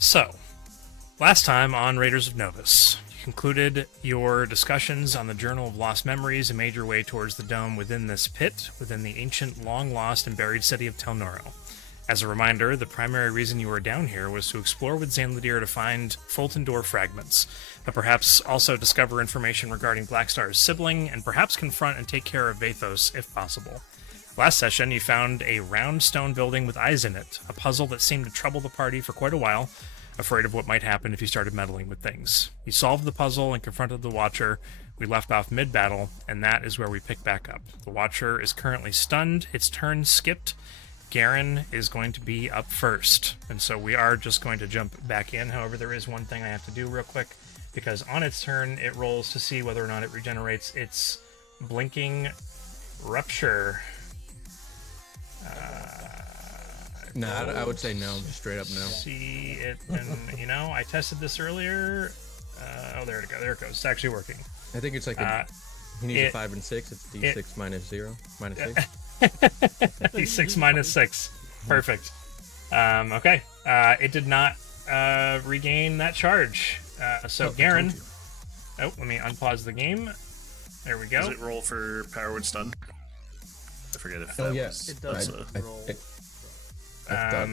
So, last time on Raiders of Novus, you concluded your discussions on the Journal of Lost Memories and made your way towards the dome within this pit, within the ancient, long-lost, and buried city of Tel Noro. As a reminder, the primary reason you were down here was to explore with Zanladir to find Fulton Door fragments, but perhaps also discover information regarding Blackstar's sibling, and perhaps confront and take care of Vathos if possible. Last session, you found a round stone building with eyes in it, a puzzle that seemed to trouble the party for quite a while, afraid of what might happen if you started meddling with things. You solved the puzzle and confronted the Watcher. We left off mid-battle, and that is where we pick back up. The Watcher is currently stunned, its turn skipped. Garen is going to be up first, and so we are just going to jump back in. However, there is one thing I have to do real quick, because on its turn, it rolls to see whether or not it regenerates its blinking rupture. No, I would say no, straight up no. See it, and I tested this earlier. There it goes. It's actually working. I think it's like he needs a 5 and 6. It's D6 minus 0, minus 6. D6 minus 6. Perfect. Okay. It did not regain that charge. So Garen. Oh, let me unpause the game. There we go. Does it roll for Powerwood Stun? I forget if that was... It does roll. I thought,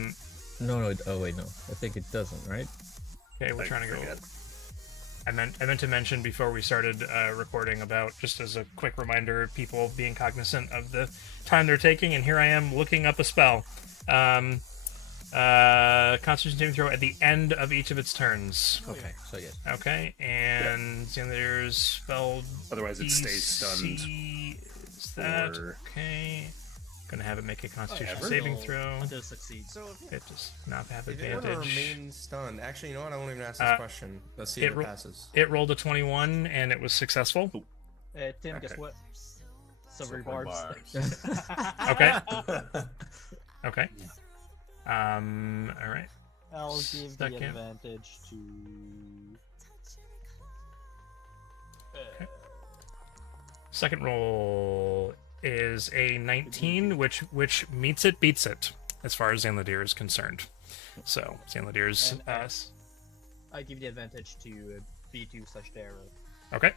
no. Oh wait, no. I think it doesn't, right? Okay, we're trying to go. I meant to mention before we started recording about, just as a quick reminder, people being cognizant of the time they're taking, and here I am looking up a spell. Constitution saving throw at the end of each of its turns. Okay, so yes. Okay, and there's spell. Otherwise, it stays stunned. Is that okay? Gonna have it make a Constitution saving throw. Until it succeeds. So It does not have if it were to advantage. remain stunned, actually, you know what? I won't even ask this question. Let's see if it passes. It rolled a 21 and it was successable. Tim, guess what? Silvery barbs. Okay. Okay. All right. I'll give Second. the advantage to. Second roll is a 19, which meets it, beats it, as far as Zanladir is concerned. So Zanladir's. I give the advantage to B2/Darrow. Okay.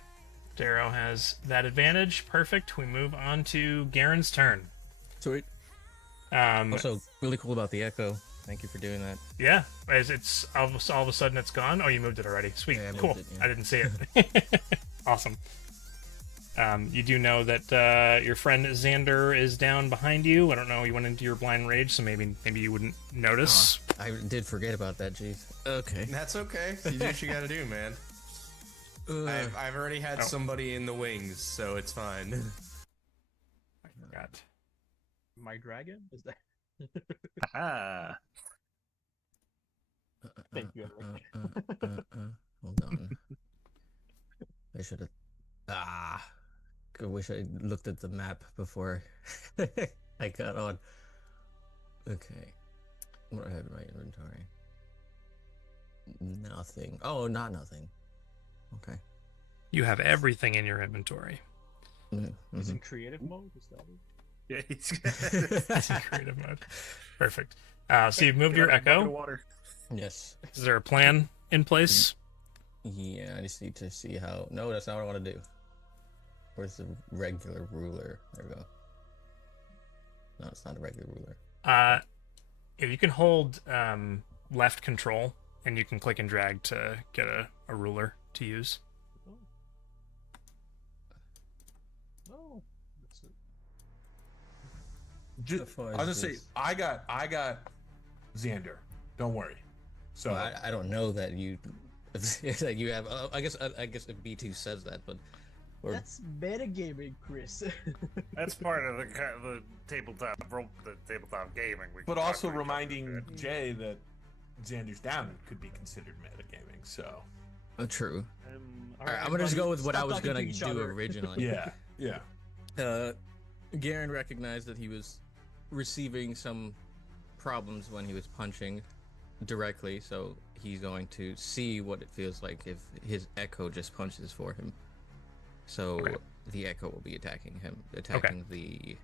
Darrow has that advantage. Perfect. We move on to Garen's turn. Sweet. Also, really cool about the echo. Thank you for doing that. Yeah, as it's all of a sudden it's gone. Oh, you moved it already. Sweet, Yeah, I cool. moved it, yeah. I didn't see it. Awesome. You do know that your friend Xander is down behind you. I don't know. You went into your blind rage, so maybe you wouldn't notice. Oh, I did forget about that. Jeez. Okay. That's okay. You do what you gotta do, man. I've already had somebody in the wings, so it's fine. I forgot. My dragon? Is that? Ah. Thank you, Eric. Hold on. I should have. I wish I looked at the map before I got on. Okay. What do I have in my inventory? Nothing. Oh, not nothing. Okay. You have everything in your inventory. Mm-hmm. Is in creative mode? Is that it? Yeah, he's That's in creative mode. Perfect. So you've moved your echo. Water. Yes. Is there a plan in place? Yeah, I just need to see how. No, that's not what I want to do. Where's the regular ruler? There we go. No, it's not a regular ruler. If you can hold left control, and you can click and drag to get a ruler to use. Oh. I was gonna say I got Xander. Don't worry. So well, I don't know that you that you have. I guess if B2 says that, but that's metagaming, Chris. That's part of the tabletop gaming. But also reminding Jay that Xander's down could be considered metagaming. So true. All right, I'm gonna just go with what I was gonna do originally. Yeah. Garen recognized that he was receiving some problems when he was punching directly, so he's going to see what it feels like if his echo just punches for him. So the echo will be attacking him, the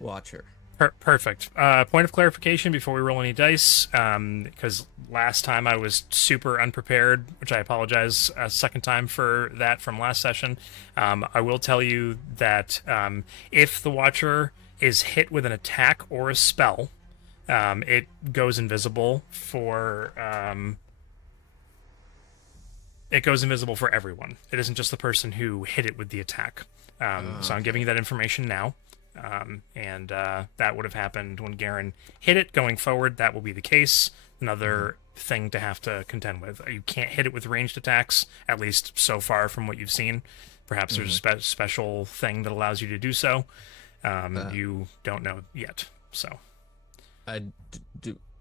Watcher. Perfect. Point of clarification before we roll any dice, because last time I was super unprepared, which I apologize a second time for that from last session. I will tell you that if the Watcher is hit with an attack or a spell, it goes invisible for everyone. It isn't just the person who hit it with the attack. So I'm giving you that information now. And that would have happened when Garen hit it. Going forward, that will be the case. Another thing to have to contend with. You can't hit it with ranged attacks, at least so far from what you've seen. Perhaps there's a special thing that allows you to do so. You don't know yet. So,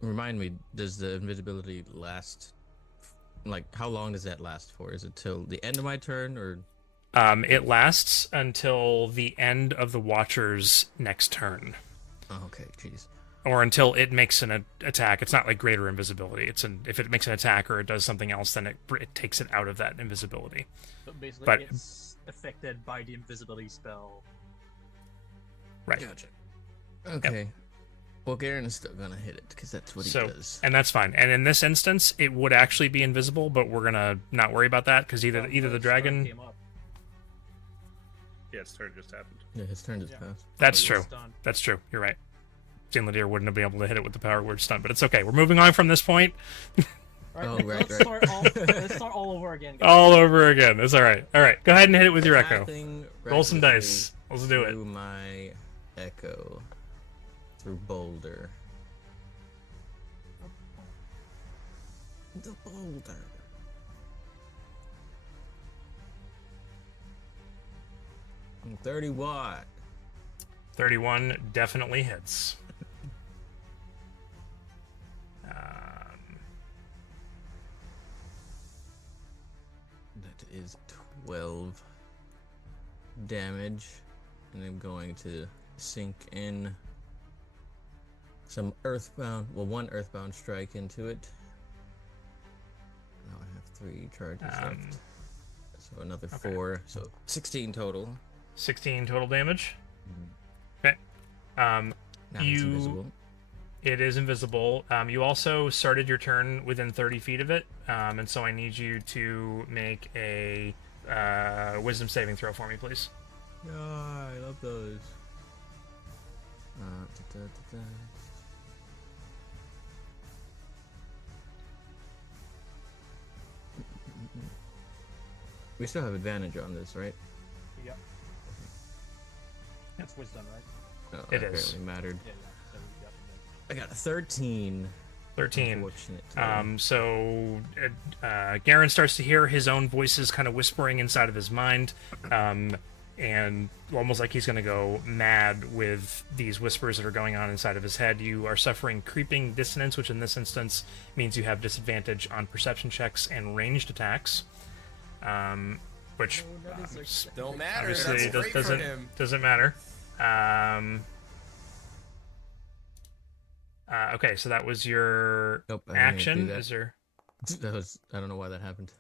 remind me, does the invisibility last? Like, how long does that last for? Is it till the end of my turn, or? It lasts until the end of the Watcher's next turn. Oh, okay, jeez. Or until it makes an attack. It's not like greater invisibility. If it makes an attack or it does something else, then it takes it out of that invisibility. So basically, it's affected by the invisibility spell. Right. Gotcha. Okay. Yep. Well, Garen is still gonna hit it because that's what he does. And that's fine. And in this instance, it would actually be invisible, but we're gonna not worry about that because either the dragon. Yeah, his turn just happened. Yeah, his turn just passed. That's true. That's true. You're right. Zinladir wouldn't have been able to hit it with the power word stun, but it's okay. We're moving on from this point. Right. Let's start all over again, guys. All over again. That's all right. All right. Go ahead and hit it with your echo. Roll some dice. Let's do it. Through my echo. Through Boulder. The Boulder. I'm 30 watt. 31 definitely hits. That is 12 damage. And I'm going to sink in some one earthbound strike into it. Now I have 3 charges left. So another 4. So 16 total. 16 total damage. Okay. Now it's invisible. It is invisible. You also started your turn within 30 feet of it, and so I need you to make a wisdom saving throw for me, please. Yeah, I love those. We still have advantage on this, right? Yep. That's wisdom, right? Oh, it is. Mattered. Yeah. So we got I got a 13. 13. So Garen starts to hear his own voices kind of whispering inside of his mind, and almost like he's going to go mad with these whispers that are going on inside of his head. You are suffering creeping dissonance, which in this instance means you have disadvantage on perception checks and ranged attacks. Which don't matter. Obviously doesn't matter. Okay, so that was your action. Is there? That was, I don't know why that happened.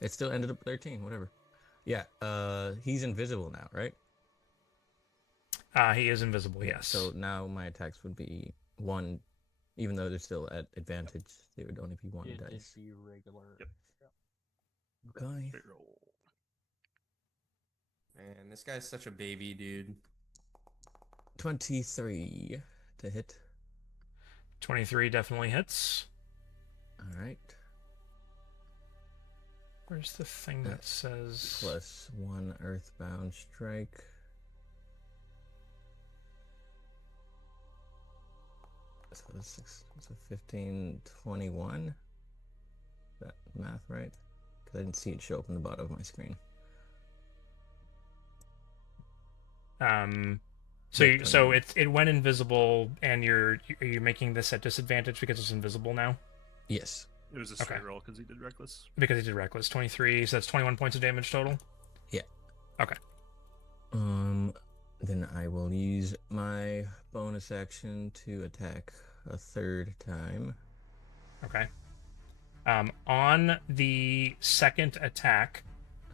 It still ended up 13. Whatever. Yeah. He's invisible now, right? He is invisible. Yes. So now my attacks would be 1, even though they're still at advantage. They would only be 1 dice. It'd be regular. Yep. Okay. Roll. Man, this guy's such a baby, dude. 23 to hit. 23 definitely hits. All right. Where's the thing that says +1 earthbound strike? So it's a 15, 21. That math right? Because I didn't see it show up in the bottom of my screen. So it went invisible, and are you making this at disadvantage because it's invisible now? Yes. It was a straight roll because he did reckless. Because he did reckless. 23, so that's 21 points of damage total? Yeah. Okay. Then I will use my bonus action to attack a 3rd time. Okay. On the second attack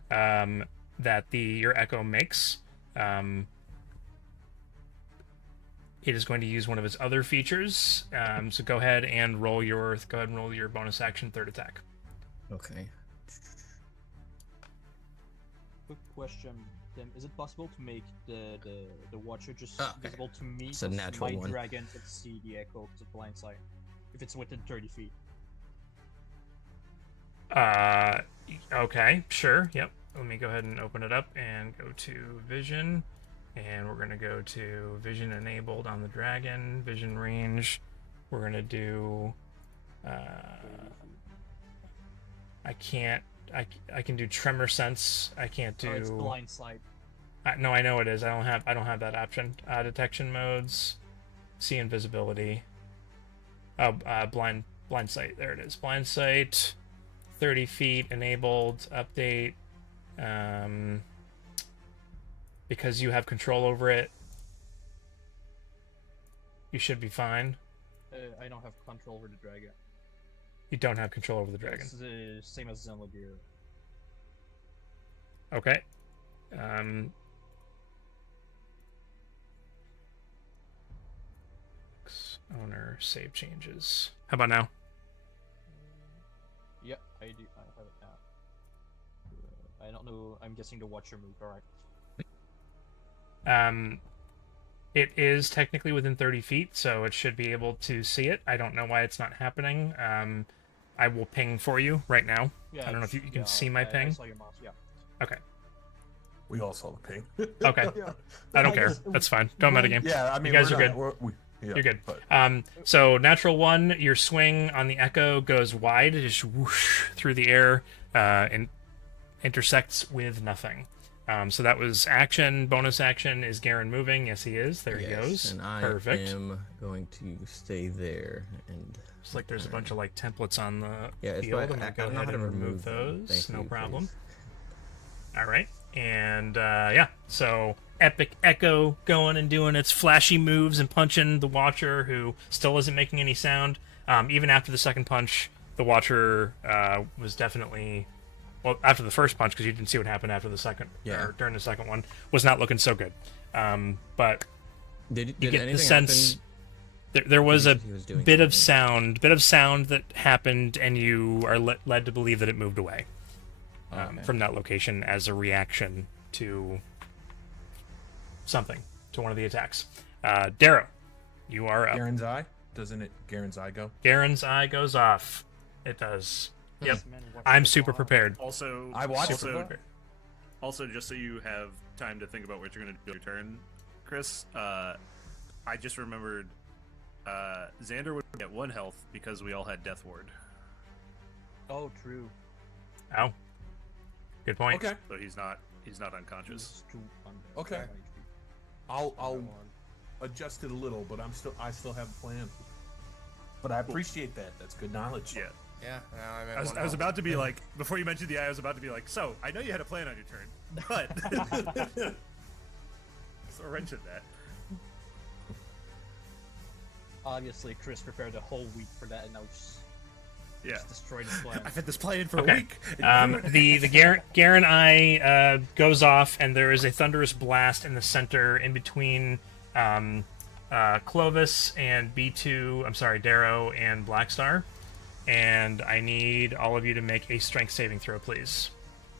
that your echo makes, it is going to use one of its other features. So go ahead and roll your bonus action third attack. Okay. Quick question, Tim. Is it possible to make the Watcher just Okay. visible to me? It's a 'Cause natural my one. dragon can see the echo to blind sight if it's within 30 feet. Okay, sure, yep. Let me go ahead and open it up and go to vision, and we're gonna go to vision enabled on the dragon, vision range. We're gonna do, I can do tremor sense. I can't do. Oh, it's blind sight. No, I know it is. I don't have that option. Detection modes, see invisibility. Oh, blind sight. There it is. Blind sight, 30 feet enabled. Update. Because you have control over it, you should be fine. I don't have control over the dragon. You don't have control over the dragon. It's the same as Zenladir. Okay. Owner save changes. How about now? Yep, I do. I have it now. I don't know. I'm guessing the Watcher moved. All right. It is technically within 30 feet, so it should be able to see it. I don't know why it's not happening. I will ping for you right now. Yeah, I don't know if you can see my I ping. saw your mouse. Yeah. Okay. We all saw the ping. Okay. I don't care. That's fine. Don't metagame. Yeah, I mean, You guys we're are not- good. yeah, You're good. But So natural one, your swing on the echo goes wide, just whoosh through the air, and intersects with nothing. So that was action. Bonus action is Garen moving. Yes, he is. There he goes. And I Perfect. am going to stay there and. It's like there's a bunch of like templates on the Yeah, it's field. fine. I'm gonna I go don't know ahead how to and remove them. those. Thank No you, problem. please. All right, and yeah, so epic echo going and doing its flashy moves and punching the Watcher, who still isn't making any sound. Even after the second punch, the Watcher was definitely, well, after the first punch, because you didn't see what happened after the second, Yeah. or during the second one, was not looking so good. But Did you get the anything sense happen? there was a He was doing bit of something. sound that happened, and you are led to believe that it moved away Okay. from that location as a reaction to something, to one of the attacks. Darrow, you are up. Garen's eye, doesn't it? Garen's eye go. Garen's eye goes off. It does. Yep. This man watched I'm the super ball. prepared. Also, I watched also, it. also, just so you have time to think about what you're going to do your turn, Chris, I just remembered Xander would get 1 health because we all had Death Ward. Oh, true. Oh, good point. Okay, So he's not unconscious. He's 200. Okay. HP. I'll adjust it a little, but I still have a plan. But I appreciate that. That's good knowledge. Yeah. Yeah. Now I'm at I was 1 health. about to be like, before you mentioned the eye, I was about to be like, so, I know you had a plan on your turn, but... Throw a wrench at that. Obviously, Chris prepared a whole week for that, and now Yeah. just destroyed his plan. I've had this plan for a Okay. week. The Garen eye goes off, and there is a thunderous blast in the center, in between Clovis and B2. I'm sorry, Darrow and Blackstar. And I need all of you to make a strength saving throw, please.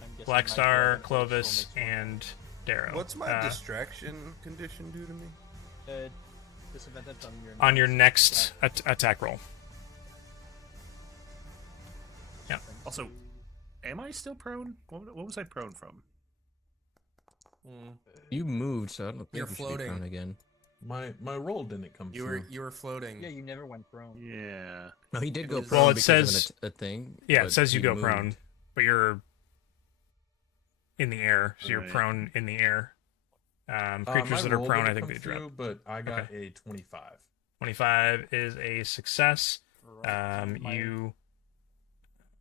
I'm guessing my Blackstar, dragon Clovis, still makes one. and Darrow. What's my distraction condition do to me? Disadvantage on your next attack roll? Also, am I still prone? What was I prone from? You moved, so I don't think You're you should floating. be prone again. My roll didn't come You through. were floating. Yeah, you never went prone. Yeah. No, he did go Well, prone it because says- of a thing. Yeah, it but says you he go moved. prone, but you're in the air, so you're Right. prone in the air. My Creatures that are roll prone, didn't I think come they drop. through, but I got a 25. 25 is a success. My You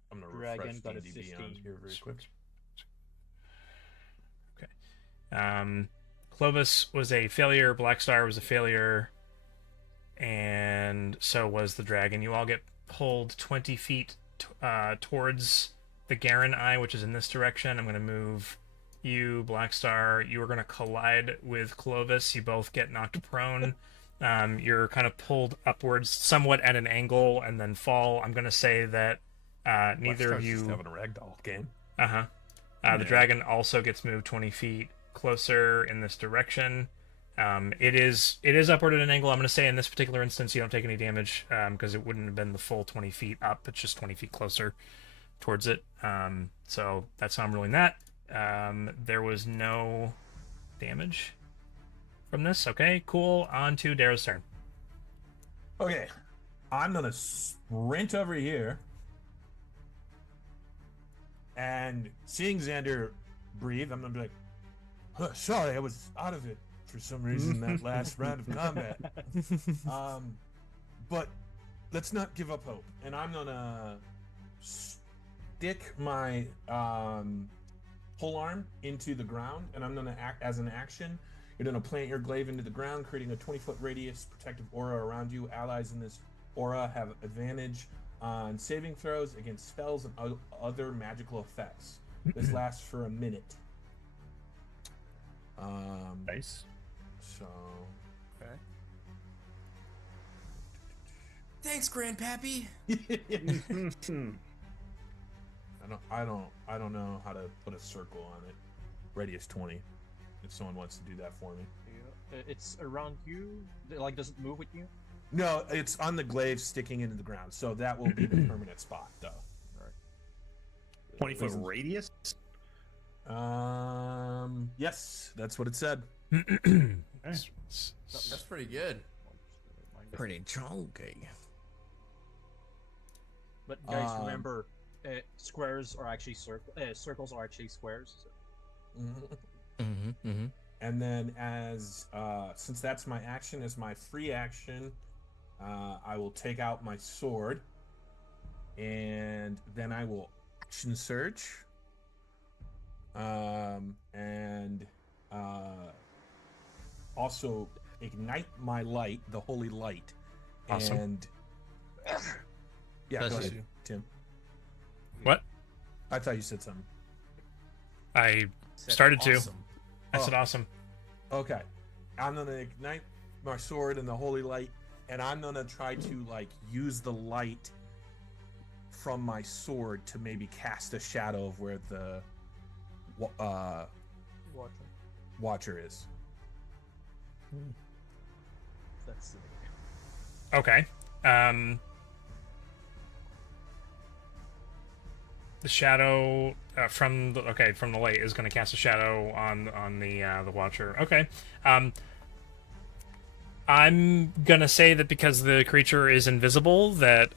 I'm gonna dragon refresh got a D&D Beyond 15. here very quick. Clovis was a failure, Blackstar was a failure, and so was the dragon. You all get pulled 20 feet towards the Garen eye, which is in this direction. I'm going to move you, Blackstar. You are going to collide with Clovis. You both get knocked prone. You're kind of pulled upwards, somewhat at an angle, and then fall. I'm going to say that neither of Star's just you. having a ragdoll game. Uh-huh. The dragon also gets moved 20 feet closer in this direction. It is upward at an angle. I'm going to say in this particular instance you don't take any damage because it wouldn't have been the full 20 feet up. It's just 20 feet closer towards it. So that's how I'm ruling that. There was no damage from this. Okay, cool. On to Darrow's turn. Okay, I'm gonna sprint over here, and seeing Xander breathe, I'm gonna be like, sorry, I was out of it for some reason that last round of combat. But let's not give up hope, and I'm gonna stick my pole arm into the ground, and I'm gonna act as an action. You're going to plant your glaive into the ground, creating a 20-foot radius protective aura around you. Allies in this aura have advantage on saving throws against spells and other magical effects. This lasts for a minute. Nice. So, okay. Thanks, Grandpappy. I don't know how to put a circle on it. Radius 20. If someone wants to do that for me. It's around you. Like, does it move with you? No, it's on the glaive sticking into the ground, so that will be the permanent spot, though. 20-foot radius? Yes, that's what it said. That's pretty good. Pretty chunky. But guys, remember, squares are actually circles are actually squares. So. And then as since that's my action, as my free action, I will take out my sword, and then I will action surge, and also ignite my light, the holy light. Awesome. And yeah, Bless go ahead, you. Tim. What? I thought you said something. I started to. Awesome. I said awesome. Okay, I'm gonna ignite my sword and the holy light, and I'm gonna try to like use the light from my sword to maybe cast a shadow of where the watcher is. That's Okay. The shadow from the light is going to cast a shadow on the watcher. Okay. I'm gonna say that because the creature is invisible, that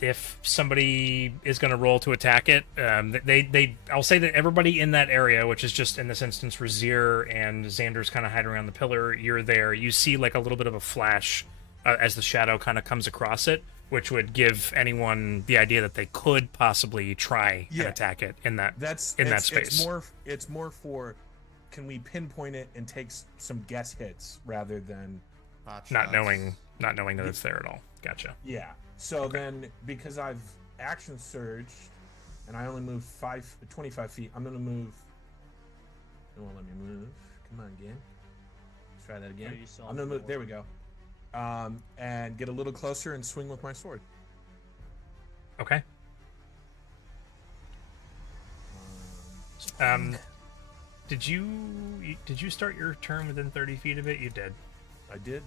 if somebody is gonna roll to attack it, I'll say that everybody in that area, which is just in this instance Razir and Xander's kind of hiding around the pillar, you're there. You see like a little bit of a flash as the shadow kind of comes across it, which would give anyone the idea that they could possibly try and attack it in that that space. It's more for, can we pinpoint it and take some guess hits rather than not knowing that it's there at all. Gotcha. Yeah. So then, because I've action surged and I only moved 25 feet, I'm gonna move. It won't let me move. Come on, game. Let's try that again. I'm gonna move. There we go. And get a little closer and swing with my sword. Okay. Did you start your turn within 30 feet of it? You did. I did.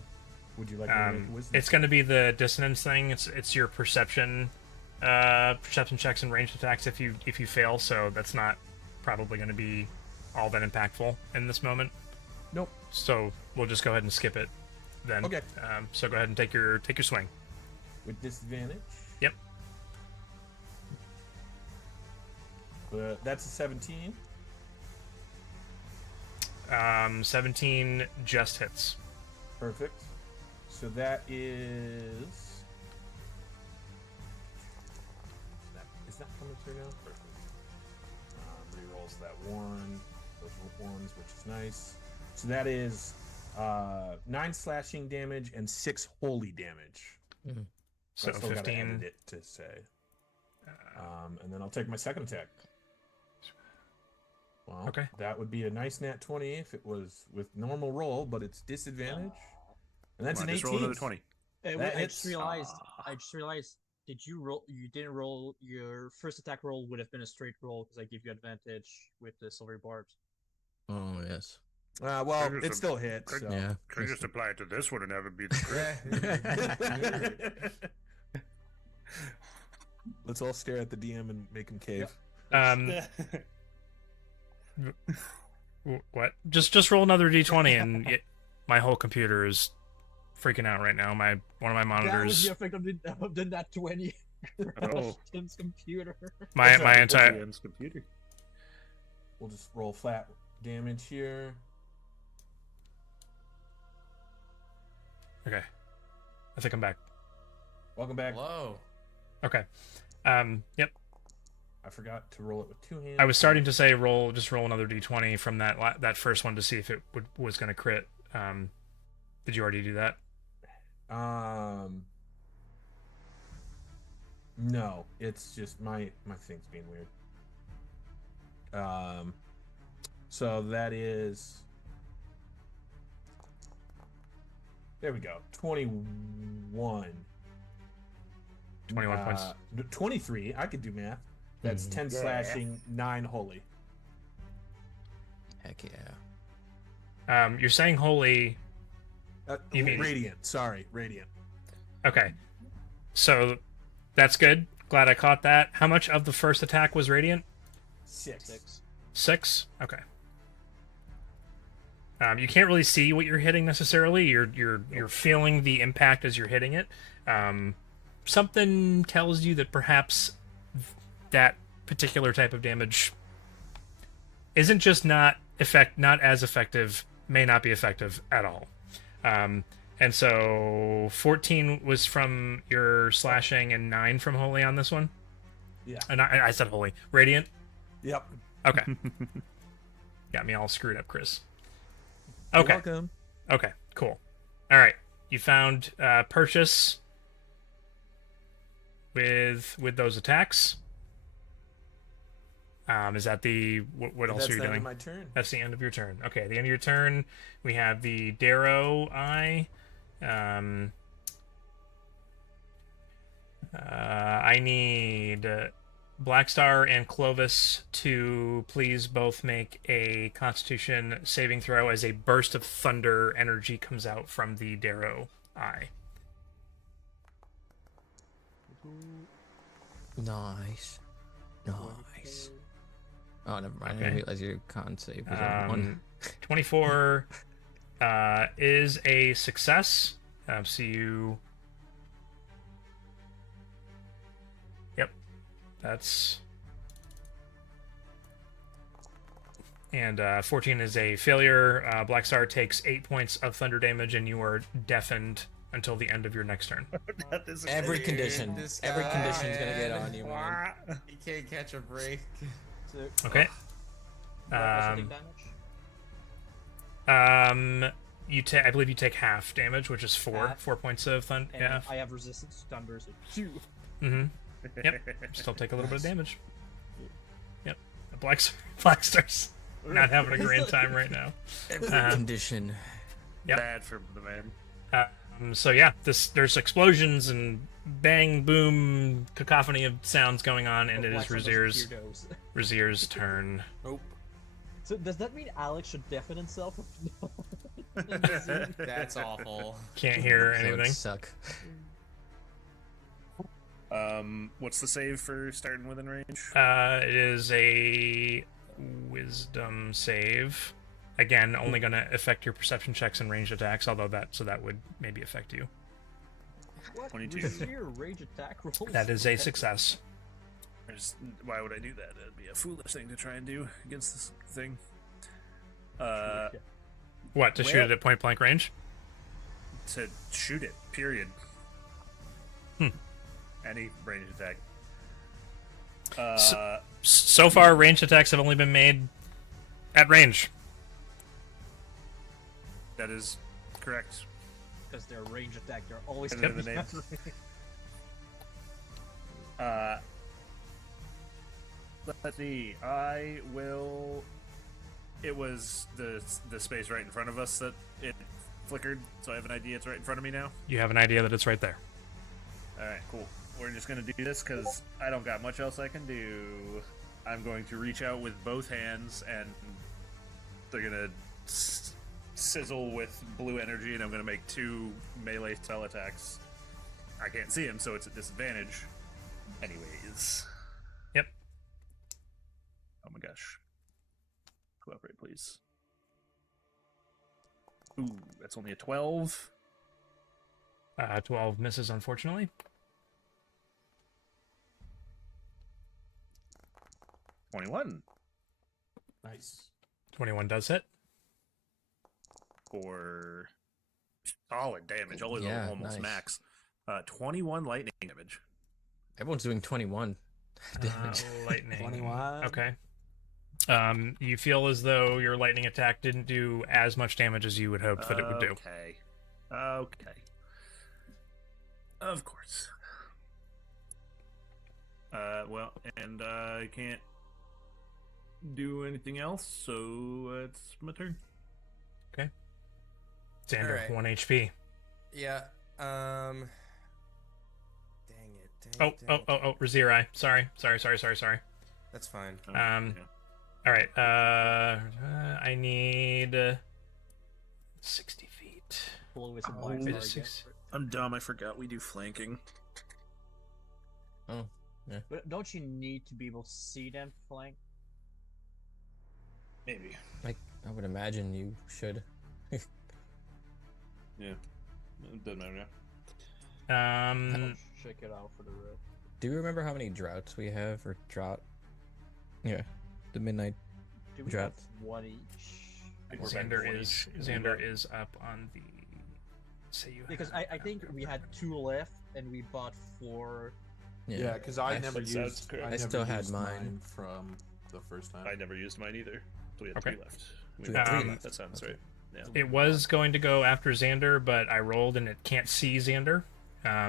Would you like me to make a wisdom? It's going to be the dissonance thing. It's your perception checks and ranged attacks if you fail. So that's not probably going to be all that impactful in this moment. Nope. So we'll just go ahead and skip it then. Okay. So go ahead and take your swing. With disadvantage. Yep. That's a 17. 17 just hits. Perfect. So that is. Is that coming through now? Perfect. Rerolls that one. Those were ones, which is nice. So that is 9 slashing damage and 6 holy damage. Mm-hmm. So I still gotta 15. edit it to say. And then I'll take my second attack. Well, that would be a nice nat 20 if it was with normal roll, but it's disadvantage. And that's Come an on, just roll another 18. 20. Wait, That I hits. just realized. I just realized. Did you roll? You didn't roll. Your first attack roll would have been a straight roll because I give you advantage with the silver barbs. Oh yes. Well, There's it a- still hits. So. Yeah. Could just apply it to this one and have it be the crit. Let's all stare at the DM and make him cave. What? Just roll another d20, and my whole computer is freaking out right now. One of my That was monitors, the effect of the nat 20. Oh. Tim's computer. my That's not the entire. DM's computer. We'll just roll flat damage here. Okay, I think I'm back. Welcome back. Hello. Okay. Yep. I forgot to roll it with 2 hands. I was starting to say just roll another d20 from that first one to see if it was going to crit. Did you already do that? No, it's just my thing's being weird. So that is. There we go. 21. 21 points. 23. I could do math. That's 10 slashing, 9 holy. Heck yeah. You're saying holy. You mean- Radiant. Sorry, radiant. Okay. So that's good. Glad I caught that. How much of the first attack was radiant? 6. 6? Okay. You can't really see what you're hitting necessarily. You're feeling the impact as you're hitting it. Something tells you that perhaps that particular type of damage isn't just not as effective, may not be effective at all. And so 14 was from your slashing and 9 from holy on this one. Yeah. And I said holy. Radiant. Yep. Okay. Got me all screwed up, Chris. You're Okay. welcome. Okay, cool. All right. You found purchase with those attacks. Is that what else are you doing? My turn. That's the end of your turn. Okay, the end of your turn, we have the Darrow Eye. I need Blackstar and Clovis to please both make a Constitution saving throw as a burst of thunder energy comes out from the Darrow Eye. Nice. Nice. Oh, never mind. I Okay. didn't realize your con save was on 1. 24 is a success. So you... Yep. That's... And 14 is a failure. Blackstar takes 8 points of thunder damage, and you are deafened until the end of your next turn. Every condition. This Every guy, condition's gonna get man. on you, man. He can't catch a break. So, Okay. what also take damage? I believe you take half damage, which is 4. Half. 4 points of thunder. And Yeah. I have resistance to thunder, so 2. Mm-hmm. Yep. Still take a little bit of damage. Yep. Blackstar's not having a grand time right now. Every condition. Yep. Bad for the man. So yeah, there's explosions and bang, boom, cacophony of sounds going on, and it is Razir's turn. Nope. So does that mean Alex should deafen himself? That's awful. Can't hear That would anything. suck. What's the save for starting within range? It is a wisdom save. Again, only going to affect your perception checks and ranged attacks, although that would maybe affect you. What? 22. Razir rage attack rolls? That is a success. Why would I do that? It'd be a foolish thing to try and do against this thing. What, to shoot it at point blank range? To shoot it, period. Hmm. Any range attack. So far, ranged attacks have only been made at range. That is correct. Because they're range attack, they're always End of gonna the be name. at range. Let's see. It was the space right in front of us that it flickered, so I have an idea it's right in front of me now. You have an idea that it's right there. All right, cool. We're just gonna do this because I don't got much else I can do. I'm going to reach out with both hands, and they're gonna sizzle with blue energy, and I'm gonna make 2 melee spell attacks. I can't see him, so it's a disadvantage. Anyways. Yep. Oh my gosh. Cooperate, please. Ooh, that's only a 12. 12 misses, unfortunately. $21 Nice. 21 does hit. for solid damage. Almost Yeah, almost nice. max. 21 lightning damage. Everyone's doing 21 damage. Lightning. 21. Okay. You feel as though your lightning attack didn't do as much damage as you would hope that it would do. Okay. Okay. Of course. Well, and I can't do anything else, so it's my turn. Xander, Alright. 1 HP. Yeah. Dang it. Oh, Razirai. Sorry. That's fine. All right. I need 60 feet. Pull away some Oh, black it star is again. 6. I'm dumb. I forgot we do flanking. Oh, But don't you need to be able to see them flank? Maybe. I would imagine you should. Yeah. It doesn't matter now. I'll check it out for the road. Do you remember how many droughts we have, or drought? Yeah, the midnight. Do we Drought. have one each? I think we're back to one each. Xander is up on the. Say you. Because have I think we had 2 left, and we bought 4. Yeah, because I never That sounds used. correct. I I never still had used mine. from the first time. I never used mine either. So we had Okay. 3 left. We had 3 Um, left. That sounds right. Yeah. It was going to go after Xander, but I rolled and it can't see Xander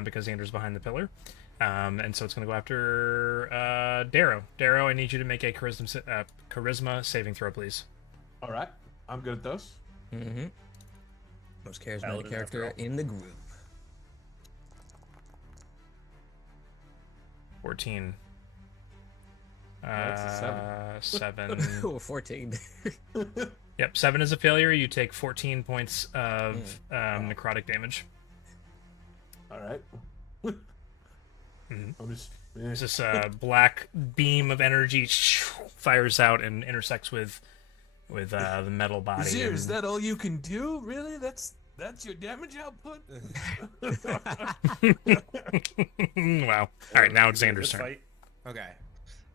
because Xander's behind the pillar. And so it's going to go after Darrow. Darrow, I need you to make a charisma saving throw, please. All right, I'm good at those. Mm-hmm. Most charismatic Paladin, character after all. in the group. 14. That's a 7. Oh, 14. Yep, 7 is a failure. You take 14 points of necrotic damage. All right. Mhm. I'm just. There's this black beam of energy fires out and intersects with the metal body. Zir, is and- that all you can do? Really? That's your damage output? Wow. All right, now it's Xander's This turn. fight. Okay.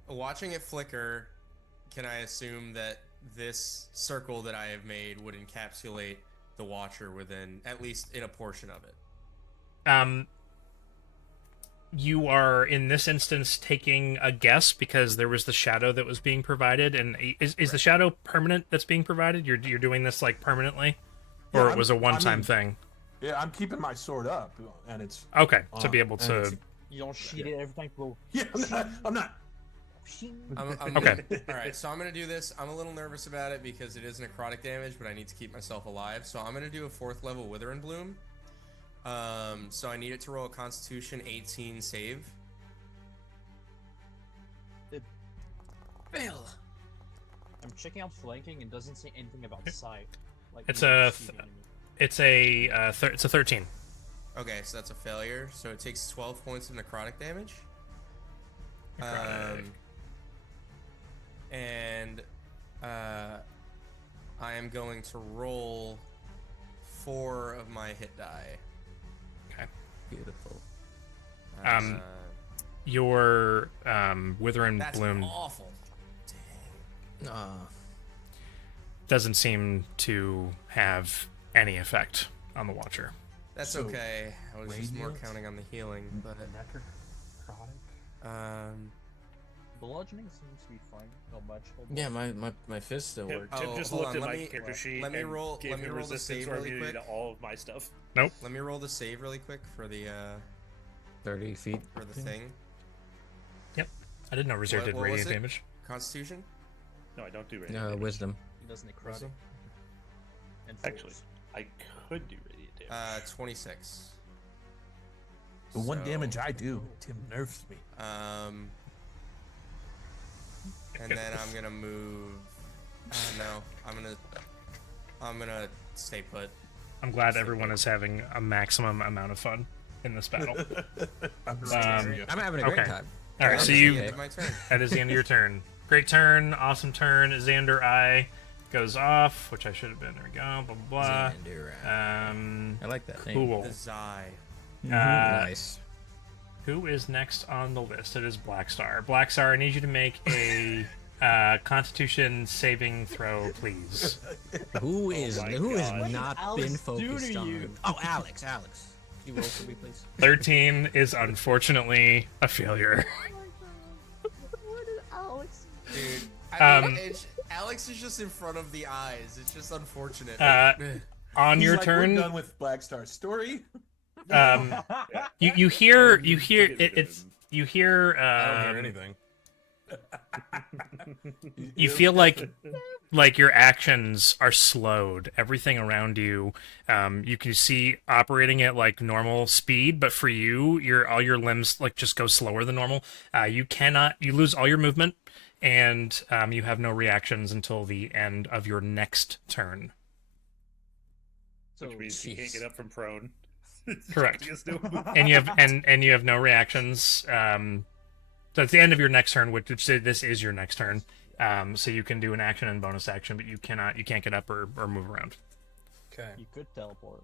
Watching it flicker, can I assume that this circle that I have made would encapsulate the Watcher within, at least in a portion of it? You are in this instance taking a guess because there was the shadow that was being provided, and is the shadow permanent that's being provided? You're doing this like permanently, or Yeah, it was a one-time I mean- thing? Yeah, I'm keeping my sword up, and it's. Okay, to be able and to. it's- You don't sheet it every time, bro. Yeah, I'm not. Okay. All right, so I'm gonna do this. I'm a little nervous about it because it is necrotic damage, but I need to keep myself alive. So I'm gonna do a 4th level Wither and Bloom. So I need it to roll a Constitution 18 save. Fail. I'm checking out flanking and doesn't say anything about sight. Like It's you a don't see the enemy. It's a 13. Okay, so that's a failure. So it takes 12 points of necrotic damage. Necrotic. And I am going to roll 4 of my hit die. Okay. Beautiful. Your Wither and That's Bloom awful. doesn't seem to have any effect on the Watcher. That's So, okay. I was just more radiant? counting on the healing, but Bludgeoning seems to be fine. Not much. Yeah, my fist still Tim, works. Tim Oh, just hold looked on, at let my me- character sheet let me and roll- gave let me him roll the resistance save or really immunity quick. to all of my stuff. let me roll the save really quick for the 30 feet. thing. I didn't know Reserve did What was radiant it? damage. Constitution. No, I don't do radiant damage. Wisdom. He does necrotic. Wisdom? And Actually, force. I could do radiant damage. 26. The one So, damage I do, Tim nerfs me. And then I'm gonna move. No, I'm gonna stay put. I'm glad everyone is having a maximum amount of fun in this battle. I'm I'm having a great Okay. time. All right, That so is you my turn. that is the end of your turn. Great turn, awesome turn. Xander I goes off, which I should have been. There we go. Blah blah Xander, blah. I like that name. Cool. The Zai. Nice. Who is next on the list? It is Black Star. Black Star, I need you to make a Constitution saving throw, please. Who is my who has God. not Alex been do focused to on? you? Oh, Alex. Can you roll for me, please? 13 is unfortunately a failure. What did Alex? Dude, I mean, Um, Alex is just in front of the eyes. It's just unfortunate. On He's your like, turn, We're done with Black Star's story. you hear I need to get rid of it's him. you hear I don't hear anything. you feel like your actions are slowed. Everything around you, you can see operating at like normal speed, but for you, all your limbs like just go slower than normal. You lose all your movement, and you have no reactions until the end of your next turn. So, Which means he can't jeez. get up from prone. Correct. He has no movement. And you have and you have no reactions. So it's the end of your next turn, which this is your next turn. So you can do an action and bonus action, but you can't get up or move around. Okay. you could teleport.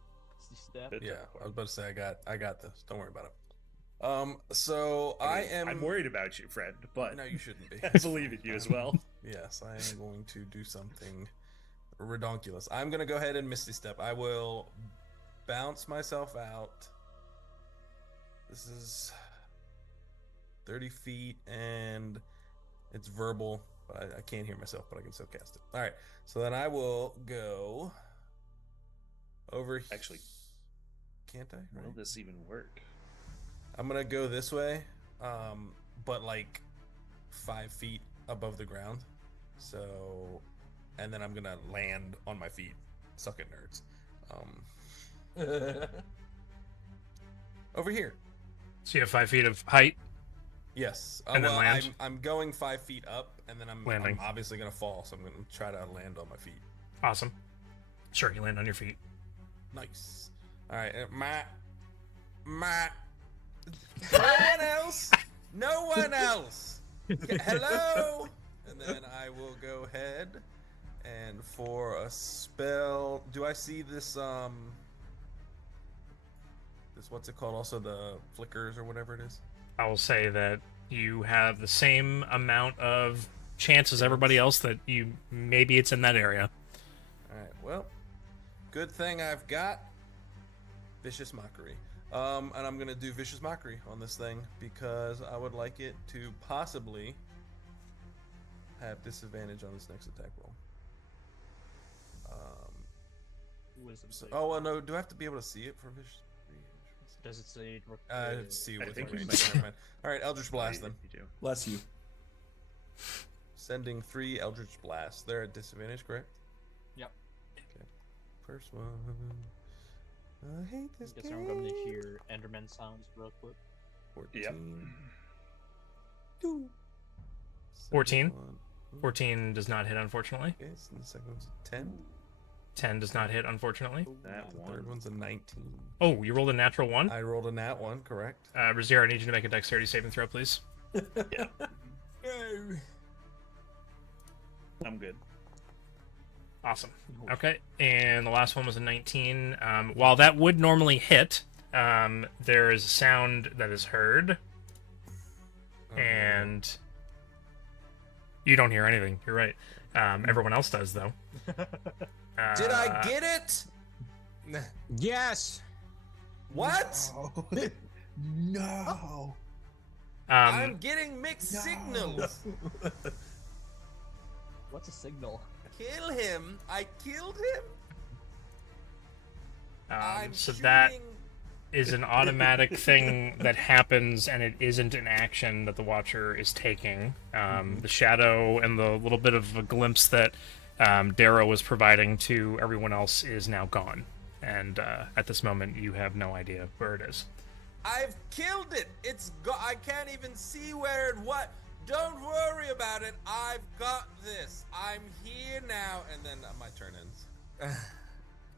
Step. Good Yeah, teleport. I was about to say I got this. Don't worry about it. So I mean, am. I'm worried about you, friend, but No, you shouldn't be. I believe in you as well. Yes, I am going to do something redonkulous. I'm gonna go ahead and Misty Step. I will bounce myself out. This is 30 feet, and it's verbal, but I can't hear myself, but I can still cast it. All right, so then I will go over. Actually, Can't I? will Right. this even work? I'm gonna go this way, but like 5 feet above the ground. So, and then I'm gonna land on my feet. Suck it, nerds. Over here. So you have 5 feet of height. Yes. And then well, land? I'm going 5 feet up, and then I'm Landing. obviously gonna fall. So I'm gonna try to land on my feet. Awesome. Sure, you land on your feet. Nice. All right. My. No one else. No one else. Hello. And then I will go ahead and for a spell. Do I see this? This what's it called? Also the flickers or whatever it is. I will say that you have the same amount of chance as everybody else that maybe it's in that area. All right. Well, good thing I've got vicious mockery. And I'm gonna do vicious mockery on this thing because I would like it to possibly have disadvantage on its next attack roll. Wisdom So, save. oh well, no. Do I have to be able to see it for vicious? Does it say? Let's see I with think range. you might. Never mind. All right, Eldritch Blast then. You do. Bless you. Sending 3 Eldritch Blasts. They're at disadvantage, correct? Yep. Okay. First one. I hate this Guess game. I'm going to hear Enderman sounds real quick. 14. Yep. 14? Second one. 14 does not hit, unfortunately. Okay, so the second one's a 10. 10 does not hit, unfortunately. That The one. third one's a 19. Oh, you rolled a natural 1? I rolled a nat 1, correct? Brazier, I need you to make a dexterity saving throw, please. Yeah, No. I'm good. Awesome. Okay, and the last one was a 19. While that would normally hit, there is a sound that is heard, and you don't hear anything. You're right. Everyone else does, though. Did I get it? Yes. What? No. I'm getting mixed signals. What's a signal? Kill him. I killed him. I'm so shooting. that is an automatic thing that happens, and it isn't an action that the Watcher is taking. The shadow and the little bit of a glimpse that Darrow was providing to everyone else is now gone. and at this moment you have no idea where it is. I've killed it. I can't even see where it what. Don't worry about it. I've got this. I'm here now. And then my turn ends.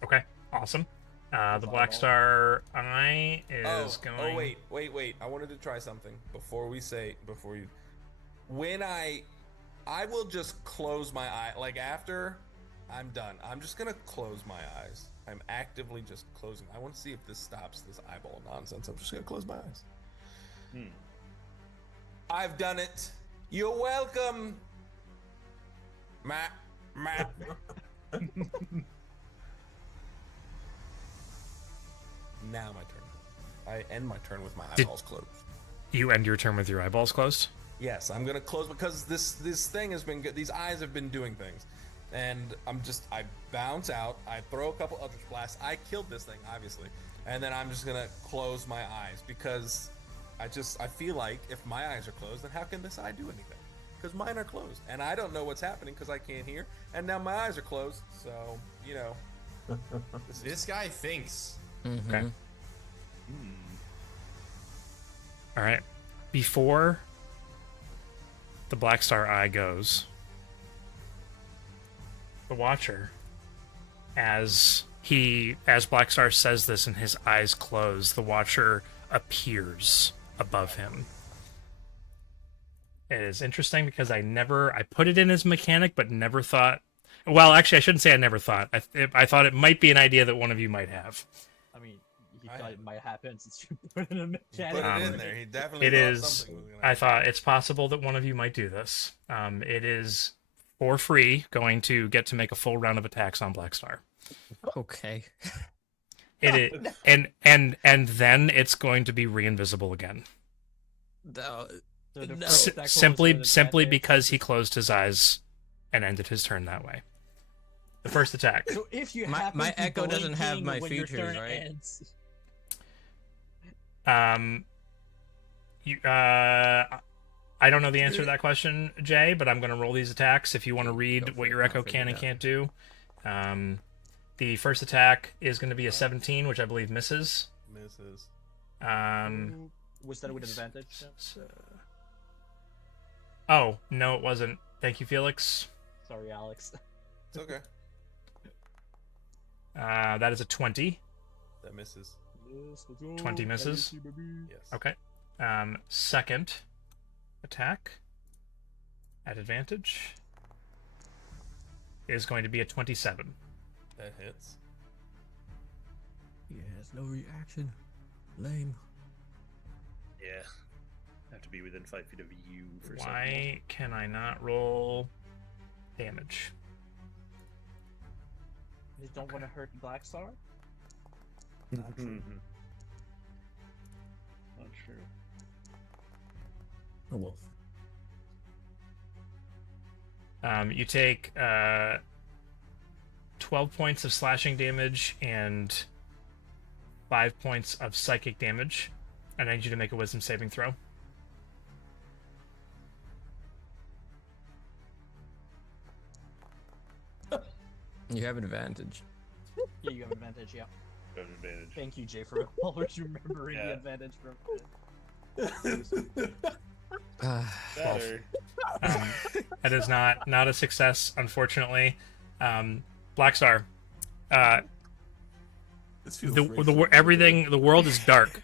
Okay, awesome. The Black Star Eye is going. Oh wait. I wanted to try something before you. When I will just close my eye. Like after I'm done, I'm just gonna close my eyes. I'm actively just closing. I want to see if this stops this eyeball nonsense. I'm just gonna close my eyes. I've done it. You're welcome. Matt. Now my turn. I end my turn with my eyeballs closed. You end your turn with your eyeballs closed? Yes, I'm gonna close because this thing has been good. These eyes have been doing things, and I bounce out. I throw a couple Eldritch Blasts. I killed this thing, obviously, and then I'm just gonna close my eyes because I feel like if my eyes are closed, then how can this eye do anything? Because mine are closed, and I don't know what's happening because I can't hear, and now my eyes are closed. So This guy thinks. Okay. All right. Before the Black Star Eye goes, the Watcher, as Black Star says this and his eyes close, the Watcher appears above him. It is interesting because I put it in as mechanic, but never thought. Well, actually, I shouldn't say I never thought. I thought it might be an idea that one of you might have. I mean, he thought it might happen since you put it in a mechanic. put it in there. He definitely. It thought is. something was gonna I happen. thought it's possible that one of you might do this. It is for free going to get to make a full round of attacks on Black Star. Okay. It is, and then it's going to be re-invisible again. No. So the No. first attack roll is Simply with advantage. because he closed his eyes and ended his turn that way. The first attack. So if you My- happen my to echo doesn't have blinking my when your features, turn right? ends- I don't know the answer to that question, Jay, but I'm going to roll these attacks if you want to read Go for what it. your I'll echo figure can it and out. can't do. The first attack is going to be a 17, which I believe misses. Misses. Was that with advantage? Oh, no, it wasn't. Thank you, Felix. Sorry, Alex. It's okay. That is a 20. That misses. 20 misses? Yes. Okay. Second attack at advantage is going to be a 27. That hits. He has no reaction. Lame. Yeah. Have to be within 5 feet of you for something. Why can I not roll damage? You don't want to hurt Black Star? Mhm. Not true. Oh well. You take 12 points of slashing damage and 5 points of psychic damage. I need you to make a wisdom saving throw. You have an advantage. Yeah, you have advantage, yeah. Got an advantage. Thank you, Jay, for always remembering the Yeah. advantage from... Better. That is not a success, unfortunately. Black Star, This feels everything, the world is dark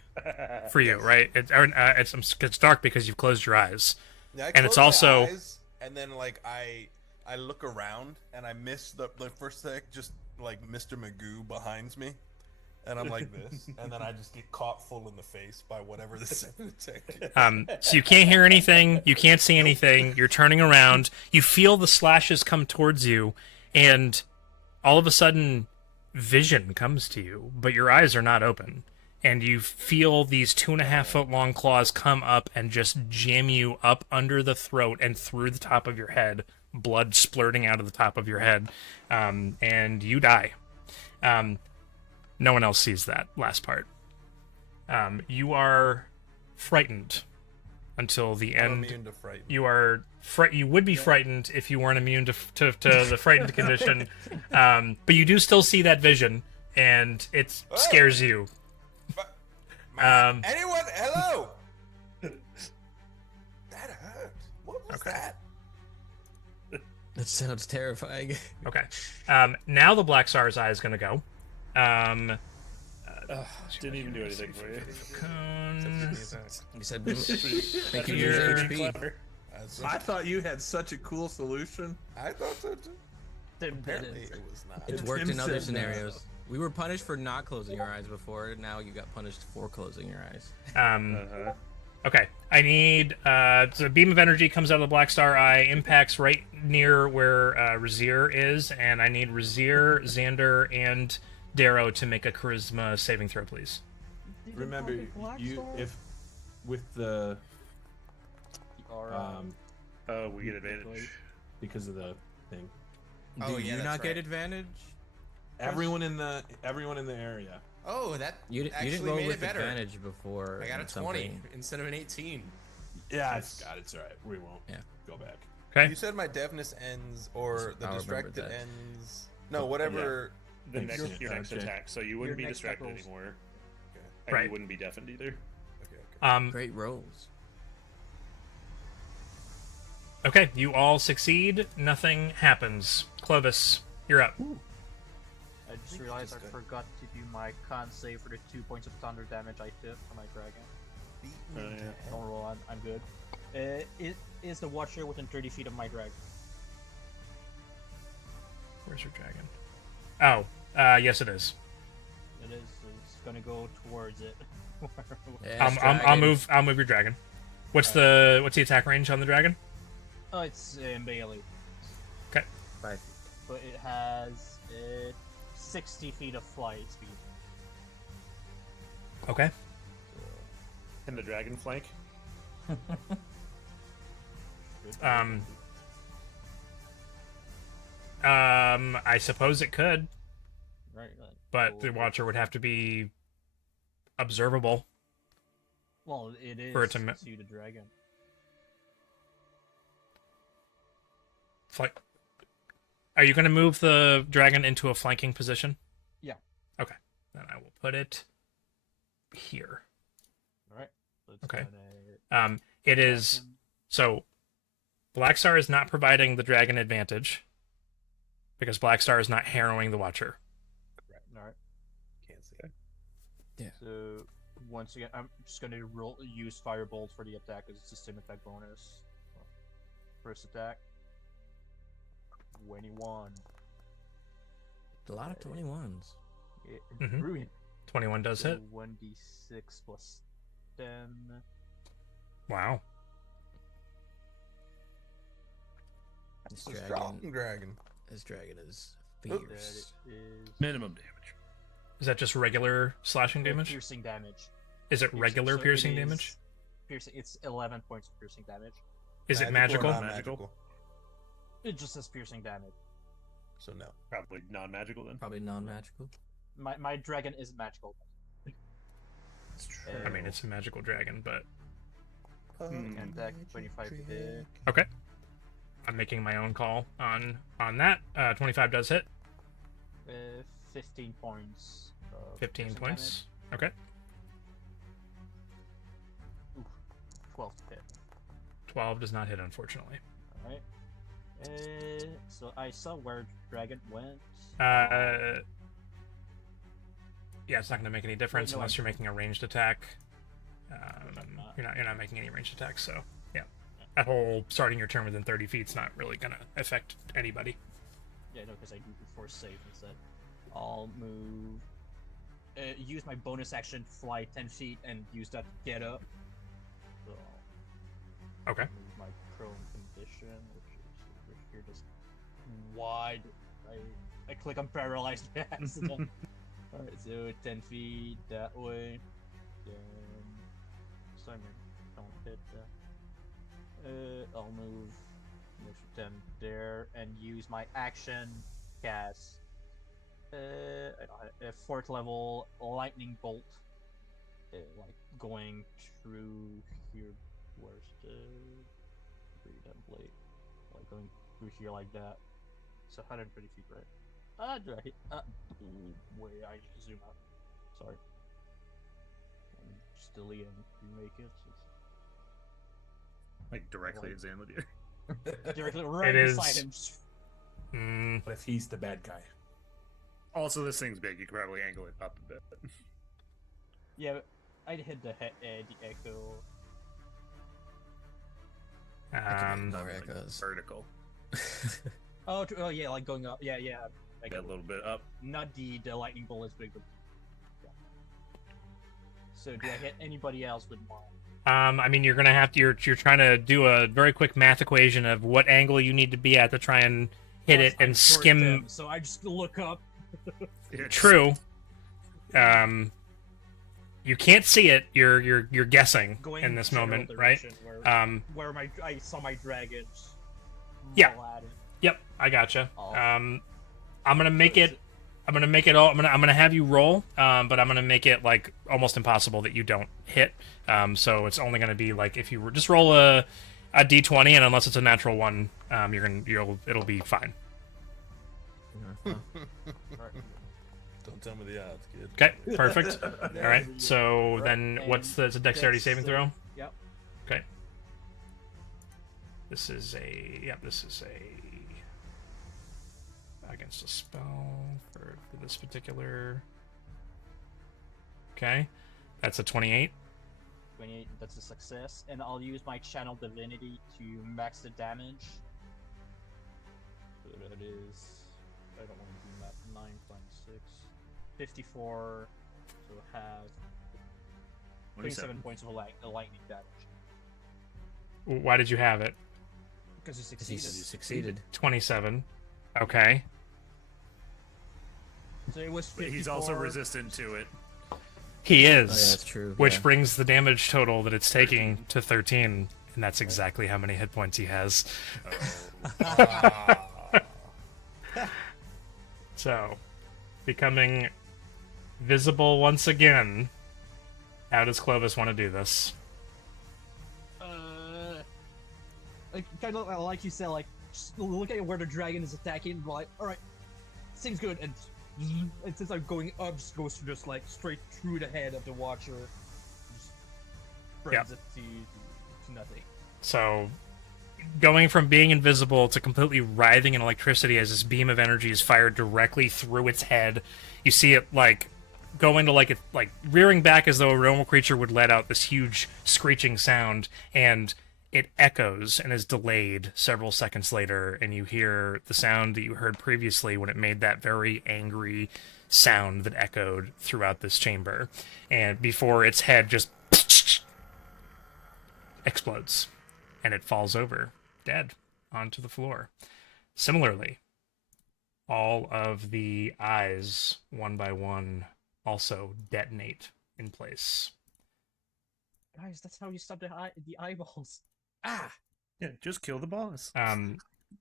for you, right? It's dark because you've closed your eyes. Yeah, I And it's close my also- eyes, and then like I look around and I miss the first sec, just like Mr. Magoo behind me, and I'm like this, and then I just get caught full in the face by whatever the second attack is. So you can't hear anything, you can't see anything, you're turning around, you feel the slashes come towards you, and all of a sudden vision comes to you, but your eyes are not open. And you feel these 2.5 foot long claws come up and just jam you up under the throat and through the top of your head, blood splurting out of the top of your head, and you die. No one else sees that last part. You are frightened until the I'm end. immune to fright. You are you would be frightened if you weren't immune to the frightened condition, but you do still see that vision and it scares you. Anyone? Hello. That hurt. What was Okay. that? That sounds terrifying. Okay. Now the Black Star's eye is going to go. Didn't even do anything for you. Cocoon. You said That's make you pretty use HP. clever. I thought you had such a cool solution. I thought so too. Tim Apparently, didn't. it was not. It's Tim worked in other said no. scenarios. We were punished for not closing our eyes before. Now you got punished for closing your eyes. Okay. I need so a beam of energy comes out of the Black Star eye, impacts right near where Razir is, and I need Razir, Xander, and Darrow to make a charisma saving throw, please. Remember, you if with the We get advantage. because of the thing. Oh, Do yeah, you that's not get right. advantage? Everyone in the area. Oh, that You actually didn't roll made with it better. advantage before. I got a something. 20 instead of an 18. Yeah, it's alright. We won't Yeah. go back. Okay. You said my deafness ends or the I'll remember distracted that. ends. No, whatever. The Thanks. next, your Yeah, next okay. attack, so you wouldn't Your be next distracted attack rolls. anymore. Okay. And Right. you wouldn't be deafened either. Okay. Great rolls. Okay, you all succeed. Nothing happens. Clovis, you're up. I just realized I forgot to do my con save for the 2 points of thunder damage I took for my dragon. Beat Oh, me to yeah. hell. Don't roll, I'm good. Is the Watcher within 30 feet of my dragon? Where's your dragon? Oh, yes, it is. It is. It's gonna go towards it. Yeah, I'll move. I'll move your dragon. What's the attack range on the dragon? Oh, it's melee. Okay. 5 feet. But it has 60 feet of flight speed. Okay. And the dragon flank. I suppose it could, Right. but the Watcher would have to be observable. Well, it is for it to to the dragon. Flank. Are you going to move the dragon into a flanking position? Yeah. Okay. Then I will put it here. Alright. So it's Okay. gonna It is dragon- so. Black Star is not providing the dragon advantage because Black Star is not harrowing the Watcher. Alright. Can't see. So once again, I'm just gonna use Firebolt for the attack because it's a sim attack bonus. First attack. 21. A lot of 21s. Yeah, Mhm. brilliant. 21 does So hit. 1d6 plus 10. Wow. This It's dragon, dragon. this dragon is Oop. That fierce. is Minimum damage. Is that just regular slashing damage? piercing damage. Is it regular So piercing it is damage? Piercing. It's 11 points of piercing damage. Is it or magical? non-magical? It just says piercing damage. So no. Probably non-magical then. Probably non-magical. My dragon is magical. It's true. I mean, it's a magical dragon, but Hmm. And attack 25 to hit. okay. I'm making my own call on that. 25 does hit. 15 points. Of 15 piercing points. Okay. Damage. Oof. 12 to hit. 12 does not hit, unfortunately. Alright. So I saw where dragon went. Yeah, it's not going to make any difference no, unless I'm- you're making a ranged attack. I'm not. You're not making any ranged attacks, so yeah. That whole starting your turn within 30 feet is not really going to affect anybody. Yeah, no, because I do force save instead. I'll move. Use my bonus action, fly 10 feet, and use that to get up. So I'll Okay. move my prone condition, which is over here, just wide. I click on paralyzed by accident. Alright, so 10 feet that way. Then. Sorry, don't hit that. I'll move 10 there and use my action cast. I don't have a 4th level lightning bolt. Like going through here. Where's the template? Like going through here like that. So 130 feet, right? Do I hit? Wait, I zoom out. Sorry. And still again, you make it. Like directly at Xanadier. It's directly right It beside is- him. What if he's the bad guy? Also, this thing's big. You could probably angle it up a bit. Yeah, but I'd hit the echo. More echoes. Vertical. Oh, yeah, like going up. Yeah. Like, Yeah, a little bit up. not the lightning bolt is big, but yeah. So do I hit anybody else with mine? I mean, you're gonna have to. You're trying to do a very quick math equation of what angle you need to be at to try and hit it I'm and short skim. them, so I just look up. True. You can't see it. You're guessing Going in this general moment, right? direction Where Where I saw my dragons. Yeah. maul at it. Yep, I gotcha. Oh. I'm gonna make So it. I'm gonna make it all. I'm gonna have you roll. But I'm gonna make it like almost impossible that you don't hit. So it's only gonna be like if you were just roll a d20, and unless it's a natural one, it'll be fine. Alright. Don't tell me the odds, kid. Okay, perfect. All right. So Right, then, what's the? It's a dexterity dex saving throw. Yep. Okay. This is a against a spell for this particular. Okay, that's a 28. 28, that's a success, and I'll use my channel divinity to max the damage. So that is, I don't want to do that. 9 times 6, 54. So have 27 points of lightning damage Why did you have it? because you Because he succeeded. succeeded. 27. Okay. So it was 54. But he's also resistant to it. He Oh, yeah, is. that's true. Which yeah. brings the damage total that it's taking to 13, and that's exactly how many hit points he has. So, becoming visible once again. How does Clovis want to do this? Like, kind of like you said, like, just look at where the dragon is attacking, like, alright, seems good, and since I'm going up, just goes just like straight through the head of the watcher, just brings it to nothing. So, going from being invisible to completely writhing in electricity as this beam of energy is fired directly through its head, you see it like going to like rearing back as though a normal creature would let out this huge screeching sound, and it echoes and is delayed several seconds later, and you hear the sound that you heard previously when it made that very angry sound that echoed throughout this chamber, and before its head just explodes and it falls over dead onto the floor. Similarly, all of the eyes, one by one, also detonate in place. Guys, that's how you stop the eyeballs. Ah! Yeah, just kill the boss.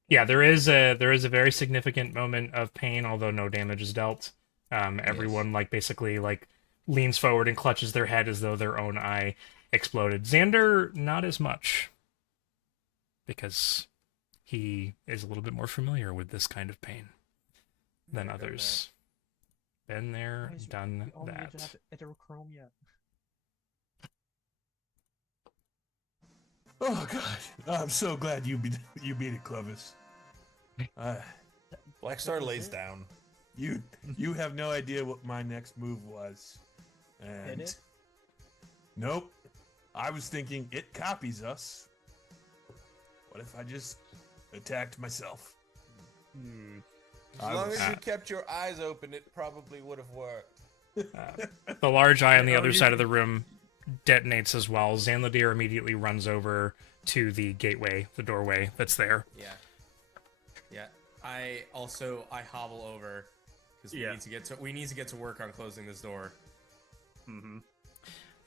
Yeah, there is a very significant moment of pain, although no damage is dealt. Everyone basically leans forward and clutches their head as though their own eye exploded. Xander, not as much, because he is a little bit more familiar with this kind of pain than Never done others. Been there, Guys, done we all need that. to have heterochromia. Oh god, I'm so glad you beat it, Clovis. Black Star lays down. You have no idea what my next move was, and Hit it? nope. I was thinking it copies us. What if I just attacked myself? As I long was- as you kept your eyes open, it probably would have worked. The large eye on the Oh, other you- side of the room detonates as well. Zanladir immediately runs over to the gateway, the doorway that's there. Yeah. Yeah. I hobble over because Yeah. we need to get to work on closing this door. Mm-hmm.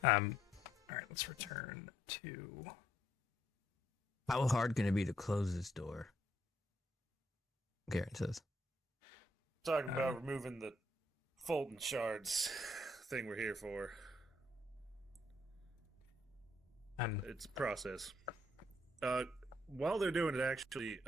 All right, let's return to. How hard can it be to close this door? Garen says. Talking about removing the Fulton shards thing we're here for. It's a process. While they're doing it, actually,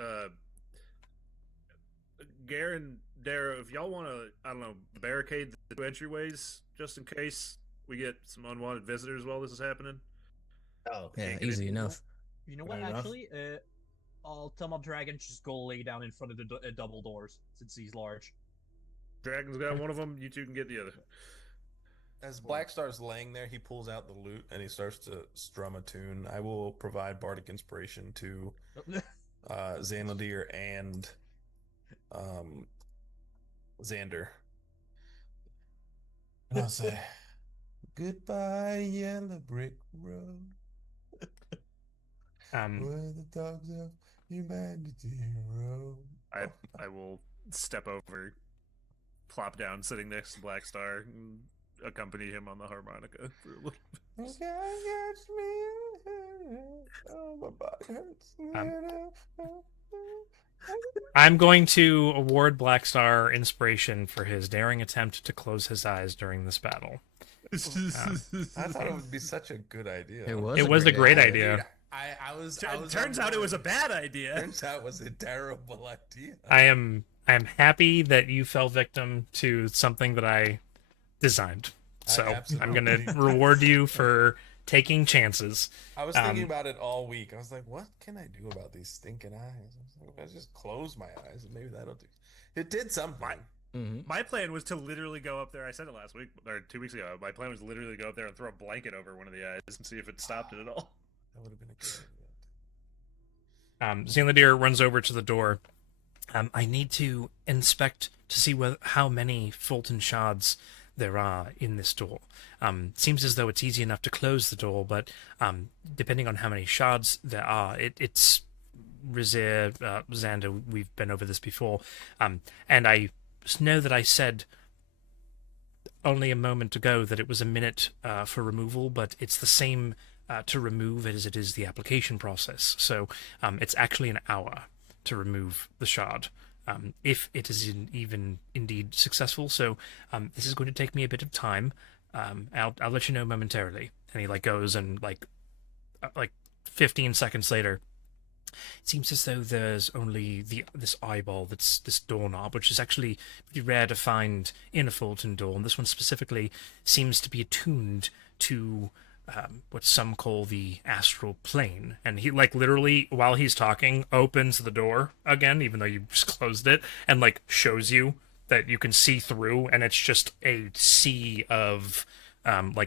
Garen Dara, if y'all want to, I don't know, barricade the two entryways just in case we get some unwanted visitors while this is happening. Oh, Can't yeah, get easy in. enough. You know what? Fair enough. Actually, I'll tell my dragon to just go lay down in front of the double doors since he's large. Dragon's got one of them. You two can get the other. As Black Star's laying there, he pulls out the lute and he starts to strum a tune. I will provide bardic inspiration to Xanadier and Xander. And I'll say, "Goodbye, yellow brick road, where the dogs of humanity roam." I will step over, plop down, sitting next to Black Star, and accompany him on the harmonica for a little bit. Oh, my body hurts. I'm going to award Blackstar inspiration for his daring attempt to close his eyes during this battle. I thought it would be such a good idea. It was a great idea. Dude, I was. Turns out it was a bad idea. Turns out it was a terrible idea. I am happy that you fell victim to something that I designed. So I'm going to reward you for taking chances. I was thinking about it all week. I was like, what can I do about these stinking eyes? I was like, I just close my eyes and maybe that'll do. It did something. My plan was to literally go up there. I said it last week or 2 weeks ago. My plan was to literally go up there and throw a blanket over one of the eyes and see if it stopped it at all. That would have been a good idea. Xanadier runs over to the door. I need to inspect to see how many Fulton shards there are in this door. Seems as though it's easy enough to close the door, but depending on how many shards there are, it's Rizir, Xander, we've been over this before. And I know that I said only a moment ago that it was a minute for removal, but it's the same to remove as it is the application process. So it's actually an hour to remove the shard. If it is even indeed successful. So this is going to take me a bit of time. I'll let you know momentarily. And he goes and like 15 seconds later, it seems as though there's only this eyeball, that's this doorknob, which is actually pretty rare to find in a Fulton door. And this one specifically seems to be attuned to what some call the astral plane. And he literally, while he's talking, opens the door again, even though you just closed it, and shows you that you can see through, and it's just a sea of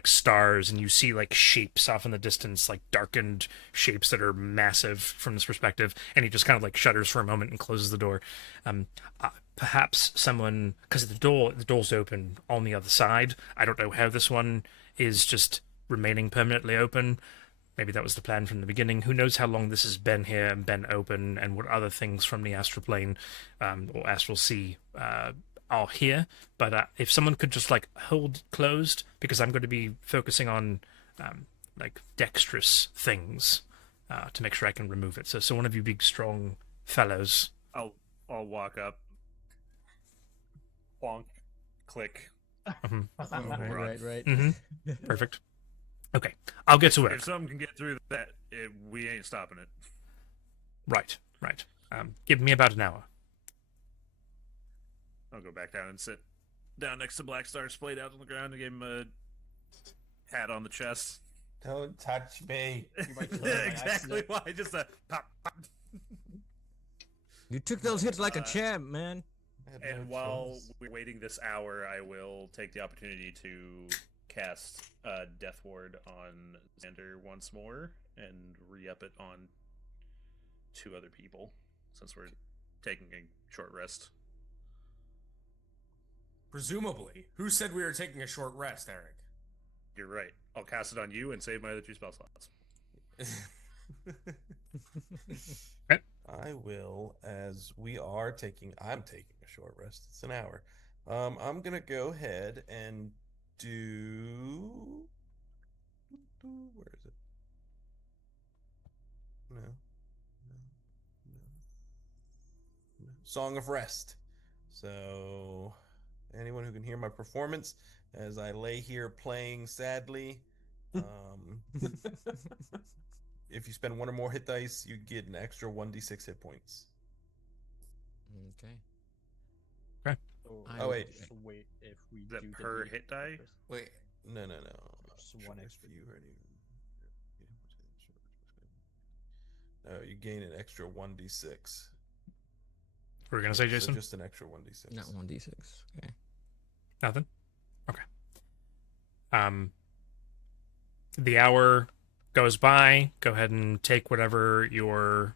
stars, and you see shapes off in the distance, darkened shapes that are massive from this perspective, and he just kind of shudders for a moment and closes the door. Perhaps someone, because the door's open on the other side. I don't know how this one is just remaining permanently open. Maybe that was the plan from the beginning. Who knows how long this has been here and been open, and what other things from the astral plane or astral sea are here. But if someone could just hold closed, because I'm going to be focusing on dexterous things to make sure I can remove it. So one of you big strong fellows. I'll walk up, plonk, click. Right. Perfect. Okay, I'll get to work. If someone can get through that, we ain't stopping it. Right. Give me about an hour. I'll go back down and sit down next to Black Star, splayed out on the ground, and give him a hat on the chest. Don't touch me. Exactly why. Just a pop. You took those hits like a champ, man. And while we're waiting this hour, I will take the opportunity to cast Death Ward on Xander once more and re-up it on 2 other people, since we're taking a short rest. Presumably. Who said we were taking a short rest, Eric? You're right. I'll cast it on you and save my other 2 spell slots. I will, as I'm taking a short rest. It's an hour. I'm gonna go ahead and do. Where is it? No. Song of Rest. So, anyone who can hear my performance as I lay here playing sadly. If you spend 1 or more hit dice, you get an extra 1d6 hit points. Okay. Okay. Or Oh, wait. just wait if we Is that do the per deed hit die? first. Wait, No. Just one extra. No, you gain an extra 1d6. What were you gonna say, So Jason? just an extra 1d6. Not 1d6. Okay. Nothing. Okay. The hour goes by. Go ahead and take whatever your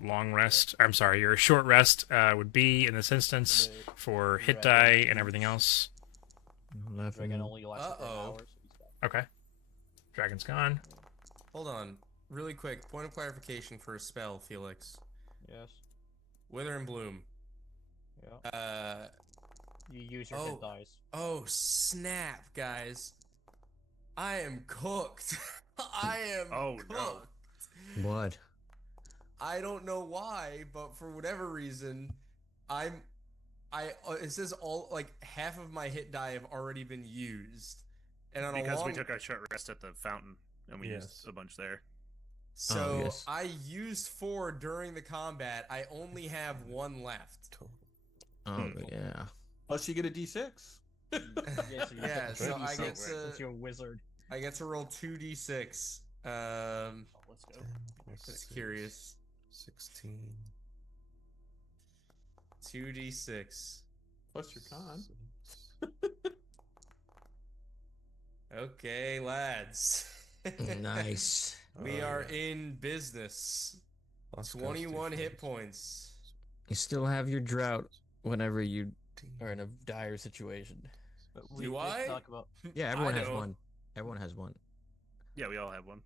long rest. I'm sorry, your short rest would be in this instance for hit Dragon die and everything keeps- else. Dragon only lasted for an Uh-oh. hour, so he's back. Okay. Dragon's gone. hold on. Really quick, point of clarification for a spell, Felix. Yes. Wither and Bloom. Yeah. You use your hit dice. Oh, snap, guys. I am cooked. I am Oh, cooked. no. What? I don't know why, but for whatever reason, it says all like half of my hit die have already been used, and on Because a long, we took a short rest at the fountain and we Yes. used a bunch there. so yes. I used 4 during the combat. I only have 1 left. Oh yeah. Plus, you get a d6. Yes, you Yeah, get so the I D6 get since to you're a wizard. roll 2d6. Oh, let's go. That's curious. 16. 2d6. Plus your con. Okay, lads. Nice. We Oh, are yeah. in business. Plus 21 hit constitution. points. You still have your drought whenever you are in a dire situation. But Do we did I? talk about Yeah, everyone I has don't. one. Everyone has one. Yeah, we all have one.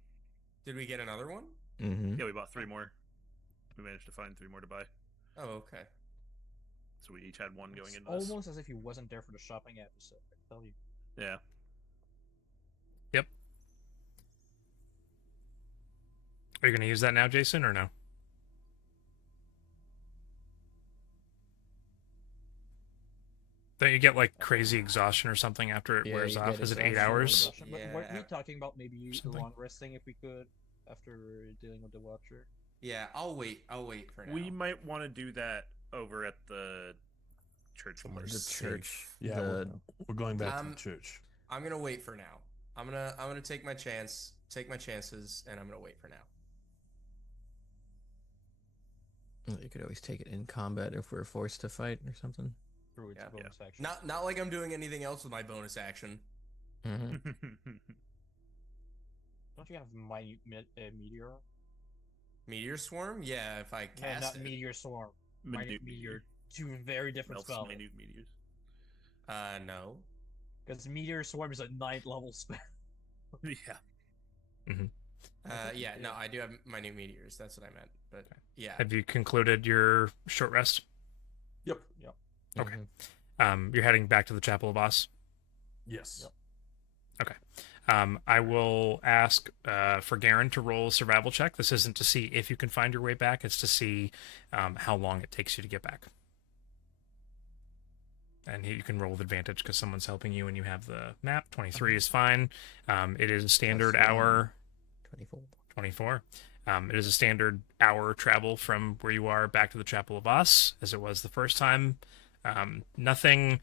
Did we get another one? Mm-hmm. Yeah, we bought 3 more. We managed to find 3 more to buy. Oh, okay. So we each had one going it's into this. almost as if he wasn't there for the shopping episode. I tell you. Yeah. Yep. Are you going to use that now, Jason, or no? Don't you get like crazy exhaustion or something after it Yeah, wears you off? get Is it 8 exhaustion. hours? Exhaustion, But weren't we Yeah. talking about maybe Something. long resting if we could after dealing with the Watcher? Yeah, I'll wait. I'll wait for now. We might want to do that over at the church Somewhere place. The safe. church. Yeah, we're going back to the church. I'm gonna wait for now. I'm gonna take my chances, and I'm gonna wait for now. You could always take it in combat if we're forced to fight or something. Through its Yeah. bonus action. Not like I'm doing anything else with my bonus action. Mm-hmm. Don't you have meteor? Meteor swarm? Yeah, if I No, cast not it. meteor swarm. Minute Meteor. Two very different Melts spells. minute meteors. No. Because meteor swarm is a 9th level spell. Yeah. Yeah, no, I do have minute meteors. That's what I meant. But yeah, Have you concluded your short rest? Yep. Okay. You're heading back to the Chapel of Vass. Yes. Yep. I will ask for Garen to roll a survival check. This isn't to see if you can find your way back. It's to see how long it takes you to get back. And you can roll with advantage because someone's helping you and you have the map. 23 is fine. It is a standard That's hour. 24. 24. It is a standard hour travel from where you are back to the Chapel of Vass, as it was the first time. Nothing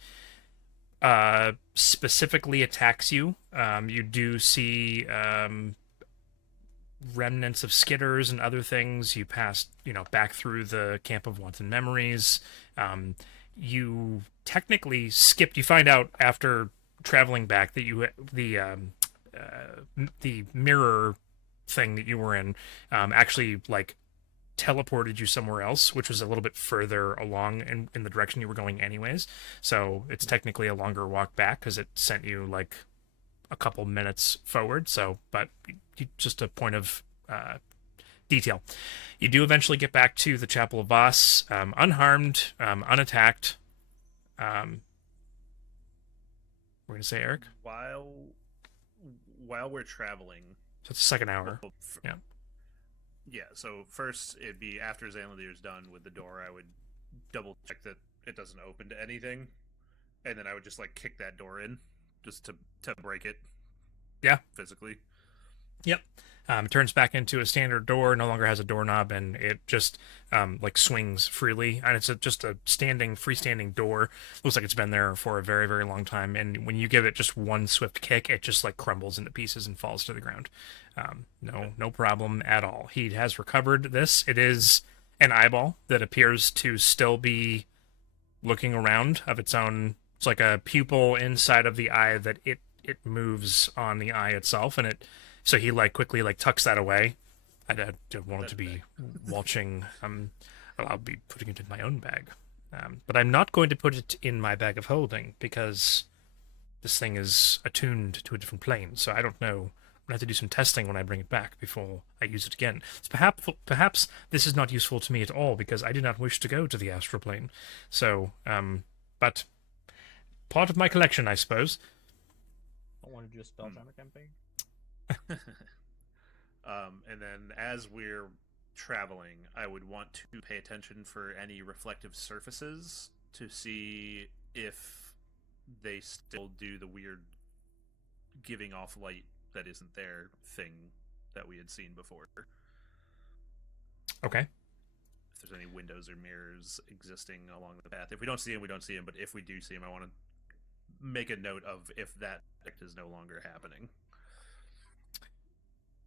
specifically attacks you. You do see remnants of skitters and other things. You pass, back through the Camp of Wanton Memories. You technically skipped. You find out after traveling back that the mirror thing that you were in actually teleported you somewhere else, which was a little bit further along in the direction you were going anyways. So it's technically a longer walk back because it sent you a couple minutes forward. So, but just a point of detail. You do eventually get back to the Chapel of Vass, unharmed, unattacked. We're gonna say, Eric? While we're traveling, So it's the second hour. Yeah. Yeah, so first it'd be after Xanladir's done with the door, I would double check that it doesn't open to anything, and then I would just kick that door in just to break it. Yeah. Physically. Yep. It turns back into a standard door, no longer has a doorknob, and it just like swings freely. And it's just a freestanding door. Looks like it's been there for a very, very long time. And when you give it just one swift kick, it just like crumbles into pieces and falls to the ground. No problem at all. He has recovered this. It is an eyeball that appears to still be looking around of its own. It's like a pupil inside of the eye that it moves on the eye itself, and so he like quickly like tucks that away. I don't want it to be watching. I'll be putting it in my own bag, but I'm not going to put it in my bag of holding because this thing is attuned to a different plane. So I don't know. I'm gonna have to do some testing when I bring it back before I use it again. So perhaps this is not useful to me at all because I do not wish to go to the astral plane. So, but part of my collection, I suppose. I want to do a Spelltimer campaign. And then as we're traveling, I would want to pay attention for any reflective surfaces to see if they still do the weird giving off light that isn't there thing that we had seen before. Okay. If there's any windows or mirrors existing along the path. If we don't see them, we don't see them, but if we do see them, I want to make a note of if that is no longer happening.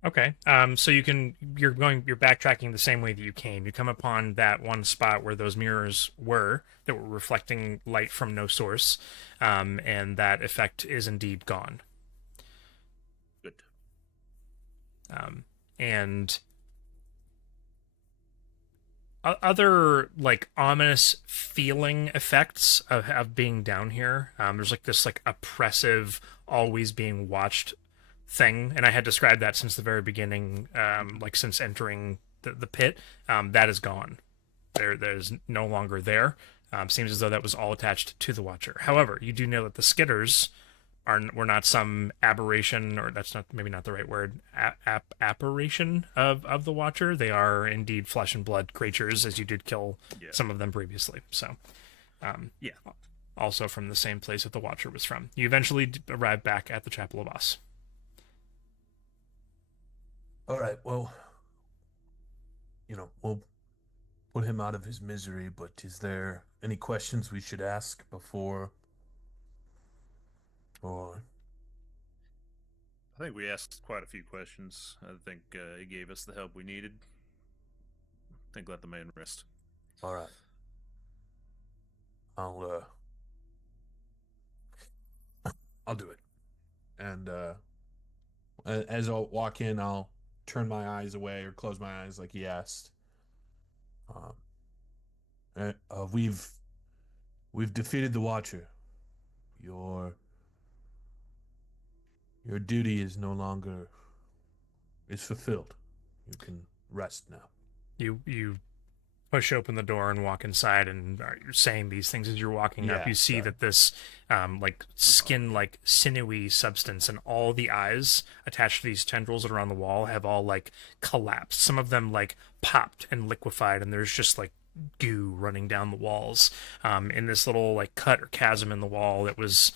Okay. So you're backtracking the same way that you came. You come upon that one spot where those mirrors were that were reflecting light from no source, and that effect is indeed gone. Good. And other like ominous feeling effects of being down here. There's like this like oppressive, always being watched thing, and I had described that since the very beginning, like since entering the pit. That is gone. There's no longer there. Seems as though that was all attached to the Watcher. However, you do know that the Skitters were not some aberration, or that's maybe not the right word, apparition of the Watcher. They are indeed flesh and blood creatures, as you did kill some of them previously. So, yeah. Also from the same place that the Watcher was from. You eventually arrive back at the Chapel of Vass. All right, well, we'll put him out of his misery, but is there any questions we should ask before? Or I think we asked quite a few questions. I think he gave us the help we needed. I think let the man rest. all right. I'll do it. And as I'll walk in, I'll turn my eyes away or close my eyes like he asked. We've defeated the Watcher. Your duty is no longer fulfilled. You can rest now. You push open the door and walk inside, and are saying these things as you're walking up. You see that this like skin, like sinewy substance, and all the eyes attached to these tendrils that are on the wall have all like collapsed. Some of them like popped and liquefied, and there's just like goo running down the walls. In this little like cut or chasm in the wall that was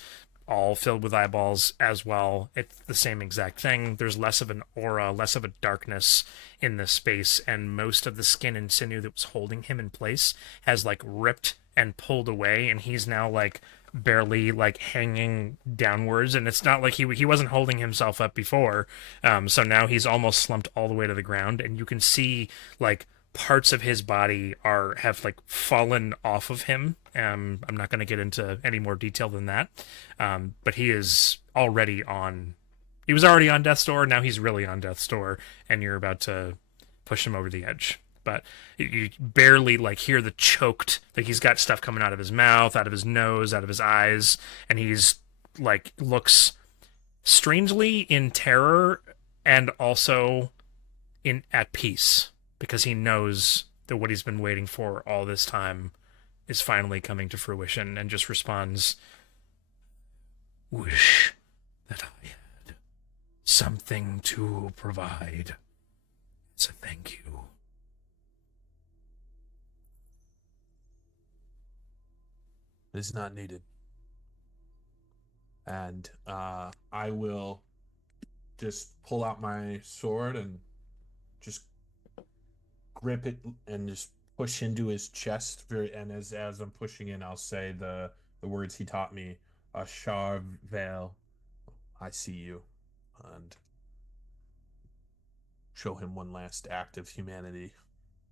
all filled with eyeballs as well. It's the same exact thing. There's less of an aura, less of a darkness in this space, and most of the skin and sinew that was holding him in place has like ripped and pulled away, and he's now like barely like hanging downwards, and it's not like he wasn't holding himself up before. So now he's almost slumped all the way to the ground, and you can see like parts of his body have like fallen off of him. I'm not going to get into any more detail than that. But he was already on death's door. Now he's really on death's door, and you're about to push him over the edge. But you barely like hear the choked, like he's got stuff coming out of his mouth, out of his nose, out of his eyes, and he's like looks strangely in terror and also at peace, because he knows that what he's been waiting for all this time is finally coming to fruition, and just responds, "Wish that I had something to provide. It's a thank you." It's not needed. And I will just pull out my sword and just grip it and just push into his chest. And as I'm pushing in, I'll say the words he taught me: "Ashar Vale, I see you," and show him one last act of humanity.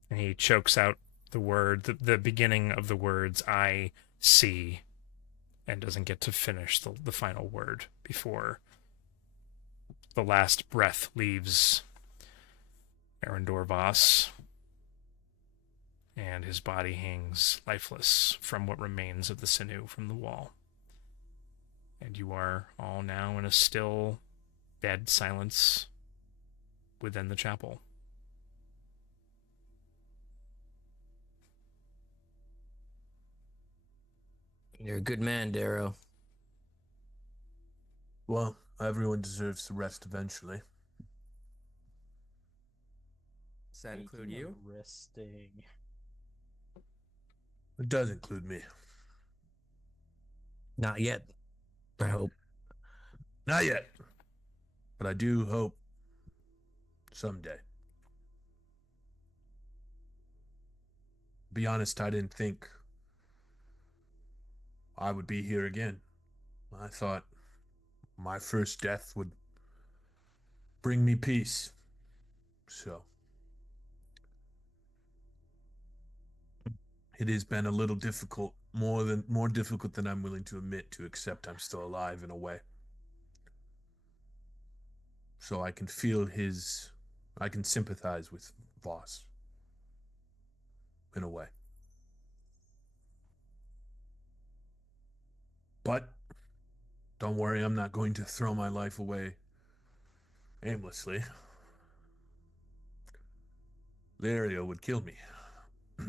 And he chokes out the beginning of the words, "I see," and doesn't get to finish the final word before the last breath leaves Arendor Vass, and his body hangs lifeless from what remains of the sinew from the wall. And you are all now in a still, dead silence within the chapel. You're a good man, Darrow. Well, everyone deserves to rest eventually. Does that include you? Resting. It does include me. Not yet, I hope. Not yet. But I do hope someday. Be honest, I didn't think I would be here again. I thought my first death would bring me peace. So it has been a little difficult, more difficult than I'm willing to admit, to accept I'm still alive in a way. So I can feel I can sympathize with Voss in a way. But don't worry, I'm not going to throw my life away aimlessly. Lario would kill me. I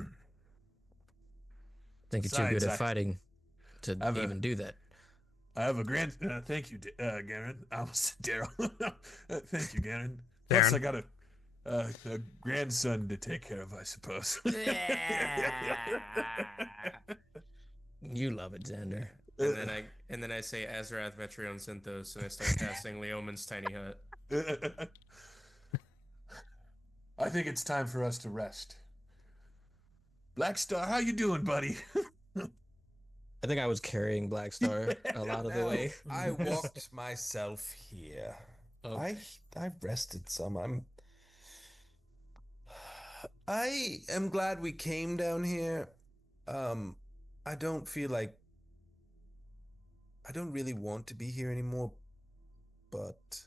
think you're too good at fighting to even do that. I have a thank you, Garen. I was Daryl. Thank you, Garen. Darren. Plus, I got a grandson to take care of, I suppose. You love it, Xander. And then I say Azarath Metrion Synthos, and I start casting Leoman's Tiny Hut. I think it's time for us to rest. Blackstar, how you doing, buddy? I think I was carrying Blackstar a lot of the way. I walked myself here. Okay. I rested some. I am glad we came down here. I don't feel like I don't really want to be here anymore, but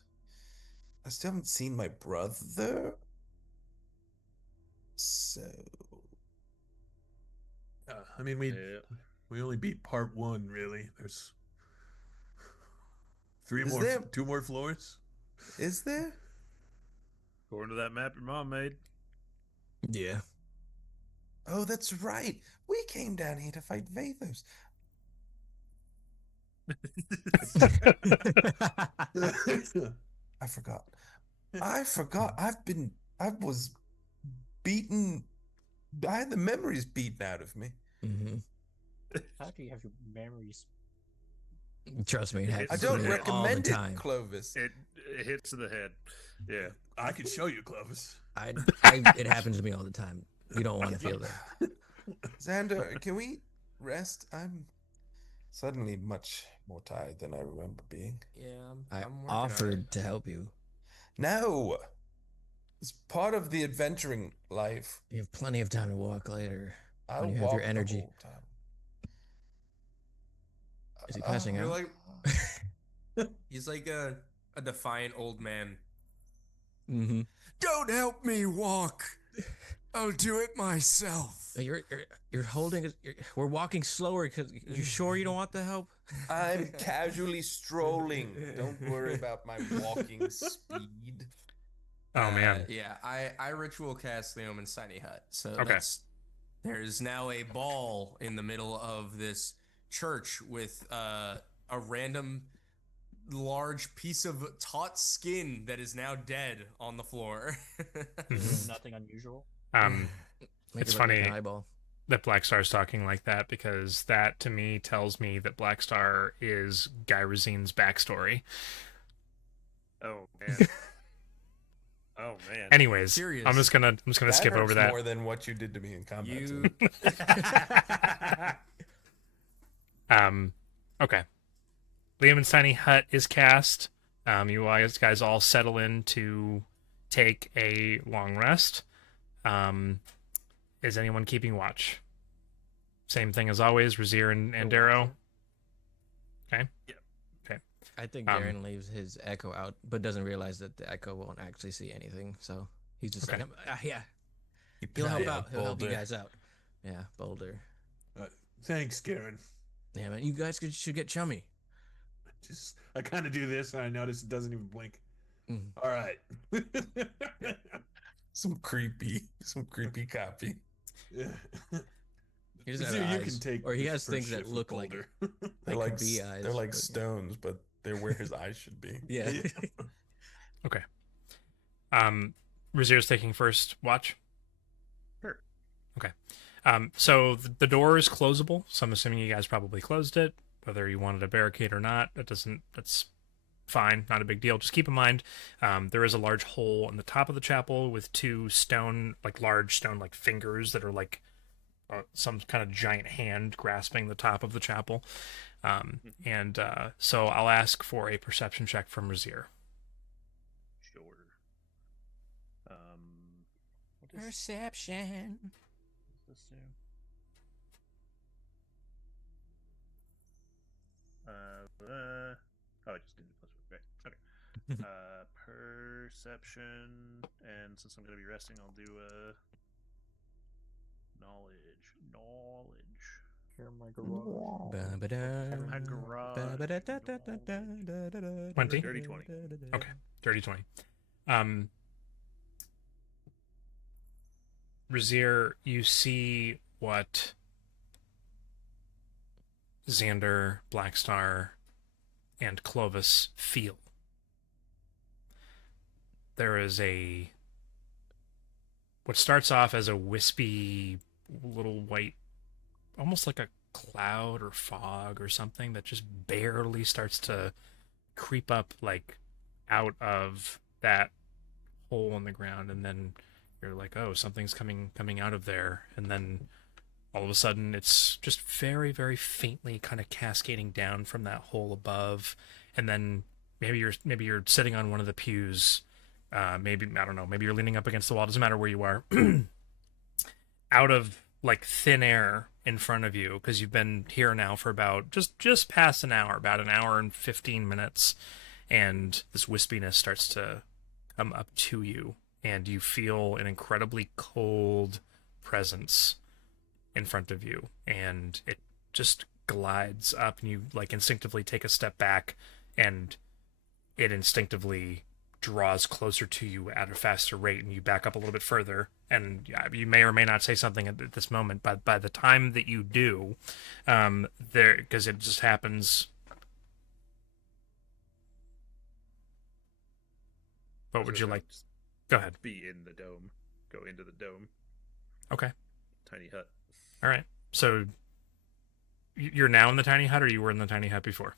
I still haven't seen my brother. So I mean, we only beat part 1, really. There's two more floors. Is there? According to that map your mom made. Yeah. Oh, that's right. We came down here to fight Vathos. I forgot. I was beaten. I had the memories beaten out of me. Mm-hmm. How do you have your memories? Trust me, it happens I don't to me all the recommend it, time. Clovis. It hits to the head. Yeah. I could show you, Clovis. It happens to me all the time. You don't want to feel that. Xander, can we rest? I'm suddenly much more tired than I remember being. Yeah, I I'm working offered to help you. No. It's part of the adventuring life. You have plenty of time to walk later I'll when you have walk your the energy. whole time. Is he passing You're out? like, he's like a defiant old man. Mm-hmm. Don't help me walk. I'll do it myself. You're holding it. We're walking slower because you sure you don't want the help? I'm casually strolling. Don't worry about my walking speed. Oh, man. Yeah, I ritual cast Leoman's Tiny Hut. So Okay. there's now a ball in the middle of this church with a random large piece of taut skin that is now dead on the floor. Nothing unusual. It's it look like funny an eyeball. that Blackstar's talking like that, because that to me tells me that Blackstar is Gyrazine's backstory. Oh man. Oh man. Anyways, Serious. I'm just gonna skip hurts over that. more than what you did to me in combat. You. Okay. Liam's tiny hut is cast. You guys all settle in to take a long rest. Is anyone keeping watch? Same thing as always, Razir and Darrow. Okay. Yep. Okay. I think Um, Garen leaves his echo out, but doesn't realize that the echo won't actually see anything. So he's just Okay. like, yeah, Keep he'll an help eye on out. He'll help you Boulder. guys out. Yeah, Boulder. Thanks, Garen. Yeah, man, you guys should get chummy. Just I kind of do this, and I notice it doesn't even blink. Mhm. All right. Some creepy copy. Yeah. He doesn't So have you eyes. can take Or he this has first things that shift with look like Boulder. They're like like bee eyes. they're like but- stones, but they're where his eyes should be. Yeah. Okay. Razir's taking first watch. Sure. Okay. So the door is closable, so I'm assuming you guys probably closed it. Whether you wanted a barricade or not, that's fine, not a big deal. Just keep in mind, there is a large hole in the top of the chapel with two large stone fingers that are like some kind of giant hand grasping the top of the chapel. So I'll ask for a perception check from Razir. Sure. What does Perception. this do? Oh, I just did the plus one. Great. Okay. Perception, and since I'm gonna be resting, I'll do knowledge. Here, my garage. My garage. 20? Dirty 20. Okay, dirty 20. Razir, you see what Xander, Blackstar, and Clovis feel. There is what starts off as a wispy little white, almost like a cloud or fog or something that just barely starts to creep up out of that hole in the ground, and then you're like, oh, something's coming out of there, and then all of a sudden it's just very, very faintly kind of cascading down from that hole above, and then maybe you're sitting on one of the pews, maybe I don't know, maybe you're leaning up against the wall, doesn't matter where you are, out of thin air in front of you, because you've been here now for about just past an hour, about an hour and 15 minutes, and this wispiness starts to come up to you, and you feel an incredibly cold presence in front of you, and it just glides up, and you instinctively take a step back, and it instinctively draws closer to you at a faster rate, and you back up a little bit further, and you may or may not say something at this moment, but by the time that you do, because it just happens. What would you like? Go ahead. Be in the dome. Go into the dome. Okay. Tiny hut. All right. So you're now in the tiny hut, or you were in the tiny hut before?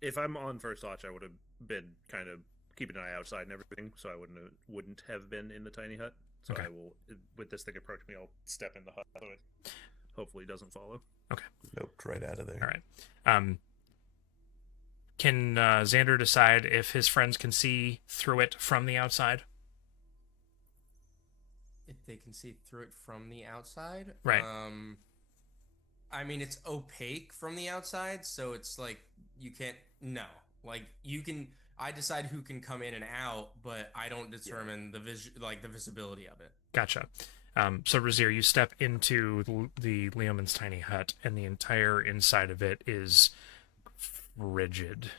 If I'm on first watch, I would have been kind of keeping an eye outside and everything, so I wouldn't have been in the tiny hut. So Okay. I will, with this thing approaching me, I'll step in the hut, so it hopefully doesn't follow. Noped right out of there. All right. Can Xander decide if his friends can see through it from the outside? If they can see through it from the outside, Right. I mean, it's opaque from the outside, so it's you can't. No, you can. I decide who can come in and out, but I don't determine the visibility of it. Gotcha. So Razir, you step into the Leoman's tiny hut, and the entire inside of it is rigid,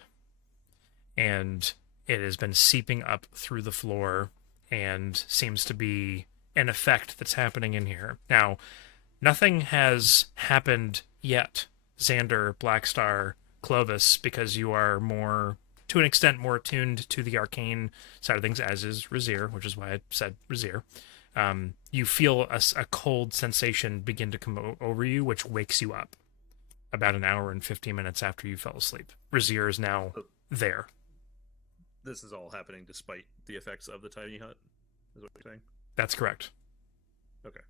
and it has been seeping up through the floor, and seems to be an effect that's happening in here. Now, nothing has happened yet, Xander, Blackstar, Clovis, because you are to an extent more attuned to the arcane side of things, as is Razir, which is why I said Razir. You feel a cold sensation begin to come over you, which wakes you up about an hour and 15 minutes after you fell asleep. Razir is now there. this is all happening despite the effects of the tiny hut. Is what you're saying? That's correct. Okay.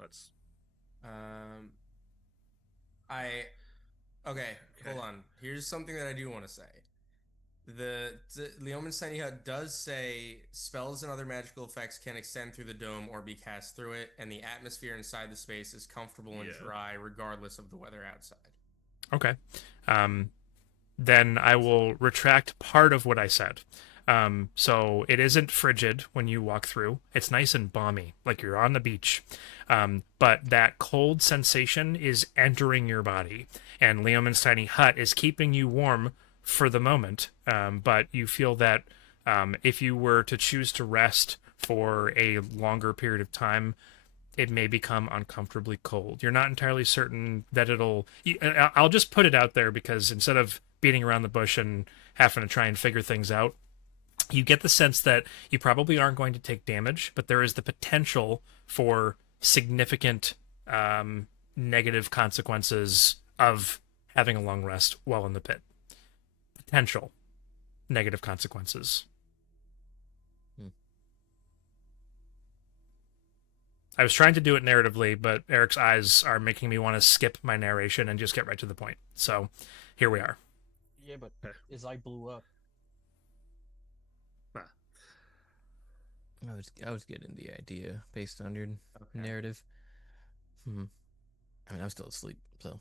That's I okay. Hold on. Here's something that I do want to say. The Leoman's tiny hut does say spells and other magical effects can extend through the dome or be cast through it, and the atmosphere inside the space is comfortable and dry regardless of the weather outside. Okay. Then I will retract part of what I said. So it isn't frigid when you walk through. It's nice and balmy, like you're on the beach. But that cold sensation is entering your body, and Leoman's tiny hut is keeping you warm for the moment. But you feel that if you were to choose to rest for a longer period of time, it may become uncomfortably cold. You're not entirely certain that it'll... I'll just put it out there, because instead of beating around the bush and having to try and figure things out, you get the sense that you probably aren't going to take damage, but there is the potential for significant negative consequences of having a long rest while in the pit. Potential negative consequences. I was trying to do it narratively, but Eric's eyes are making me want to skip my narration and just get right to the point. So here we are. Yeah, but his eye blew up. I was getting the idea based on your narrative. I mean, I was still asleep, so.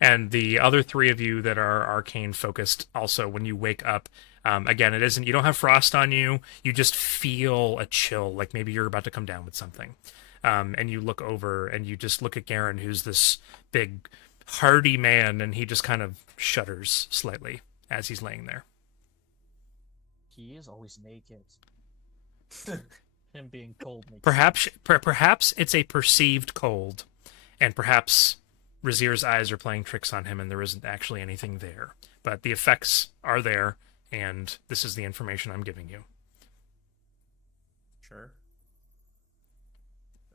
And the other three of you that are arcane focused, also, when you wake up, again, it isn't, you don't have frost on you, you just feel a chill, like maybe you're about to come down with something. And you look over and you just look at Garen, who's this big, hardy man, and he just kind of shudders slightly as he's laying there. He is always naked. Him being cold makes Perhaps it's a perceived cold, and perhaps Razir's eyes are playing tricks on him and there isn't actually anything there. But the effects are there, and this is the information I'm giving you. Sure.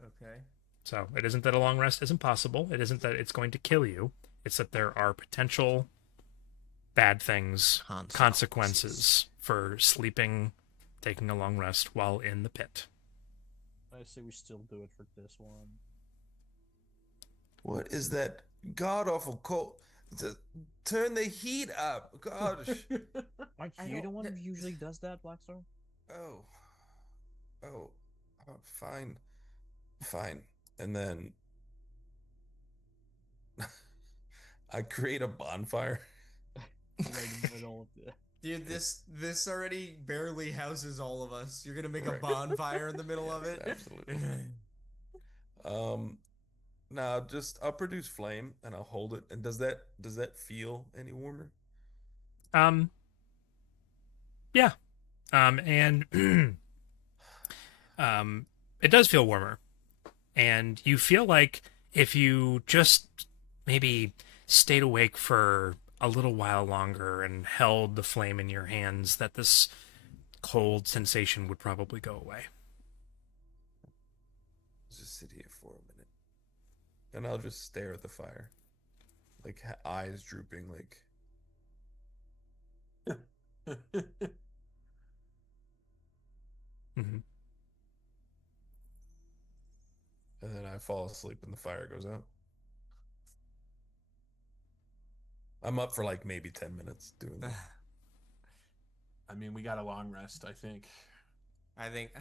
Okay. So it isn't that a long rest isn't possible. It isn't that it's going to kill you. It's that there are potential bad things, consequences for sleeping, taking a long rest while in the pit. I say we still do it for this one. What is that god awful cold? Turn the heat up. Gosh. Aren't you the one who usually does that, Blackstar? Oh, fine. And then I create a bonfire. Right in the middle of the... Dude, this already barely houses all of us. You're gonna make a bonfire in the middle of it? Absolutely. No, I'll produce flame and I'll hold it. And does that feel any warmer? Yeah. And it does feel warmer. And you feel like if you just maybe stayed awake for a little while longer and held the flame in your hands, that this cold sensation would probably go away. Let's just sit here for a minute. And I'll just stare at the fire. Like, eyes drooping, like... Mm-hmm. And then I fall asleep and the fire goes out. I'm up for like maybe 10 minutes doing that. I mean, we got a long rest, I think. I think